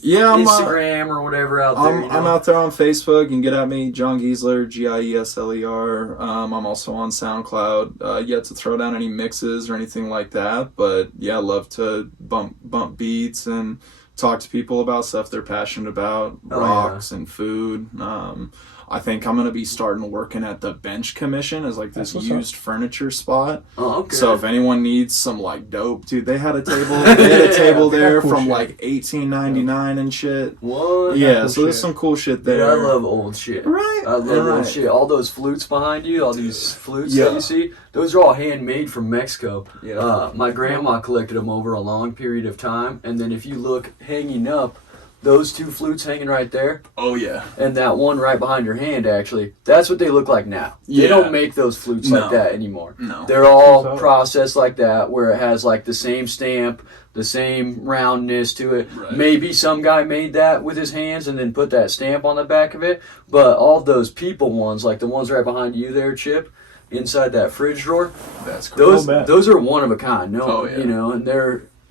Yeah, Instagram or whatever out there? I'm out there on Facebook. You can get at me, John Giesler, Giesler. I'm also on SoundCloud. Yet to throw down any mixes or anything like that, but yeah, I love to bump beats and talk to people about stuff they're passionate about, Oh, rocks and food. I think I'm gonna be starting working at the Bench Commission as like this That's what's up. used furniture spot. Oh, okay. So if anyone needs some like dope, dude, they had a table. They had a table they got there cool from shit. like $18.99 and shit. What? Yeah, cool so there's shit. some cool shit Dude, there. I love old shit. Right. I love right. old shit. All those flutes behind you, all these flutes Yeah. that you see, those are all handmade from Mexico. Yeah. My grandma collected them over a long period of time, and then if you look hanging up, those two flutes hanging right there, Oh yeah. and that one right behind your hand, actually, that's what they look like now. Yeah. They don't make those flutes like No. that anymore. No. They're all What's up? processed like that, where it has like the same stamp, the same roundness to it. Right. Maybe some guy made that with his hands and then put that stamp on the back of it. But all those people ones, like the ones right behind you there, Chip, inside that fridge drawer, That's cool. those are one of a kind. No, Oh, yeah. you know, and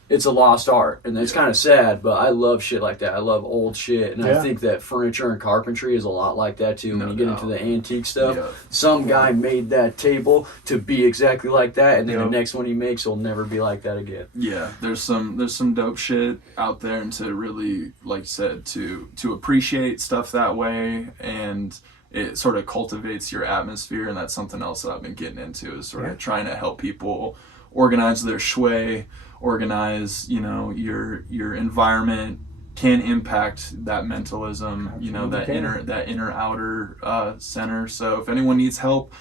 it's a lost art, and it's kind of sad. But I love shit like that. I love old shit, and I Yeah. think that furniture and carpentry is a lot like that too. When No you get doubt. into the antique stuff, Yeah. some guy made that table to be exactly like that, and then Yeah. the next one he makes will never be like that again. Yeah, there's some dope shit out there, and to really, like you said, to appreciate stuff that way, and it sort of cultivates your atmosphere, and that's something else that I've been getting into, is sort Yeah. of trying to help people organize their shui, organize, your environment can impact that mentalism, Absolutely that inner outer center. So if anyone needs help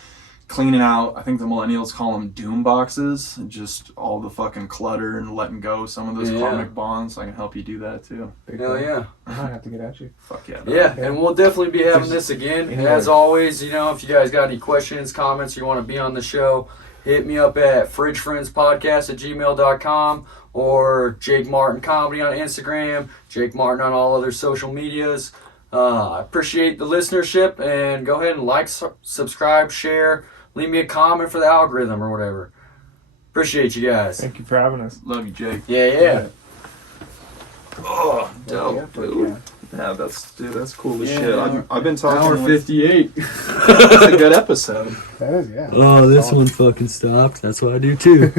cleaning out, I think the millennials call them doom boxes, just all the fucking clutter and letting go of some of those Yeah. karmic bonds. I can help you do that too. Hell yeah. I might have to get at you. Fuck yeah. Yeah, Yeah. and we'll definitely be having this again. Anyway. As always, if you guys got any questions, comments, you want to be on the show, hit me up at fridgefriendspodcast@gmail.com or Jake Martin Comedy on Instagram, Jake Martin on all other social medias. I appreciate the listenership, and go ahead and like, subscribe, share, leave me a comment for the algorithm or whatever. Appreciate you guys. Thank you for having us. Love you, Jake. Yeah. Oh, Yeah, dope, dude. Yeah, that's cool as Yeah. shit. I've been talking. Hour with- 58. That's a good episode. That is, yeah. Oh, this one fucking stopped. That's what I do too.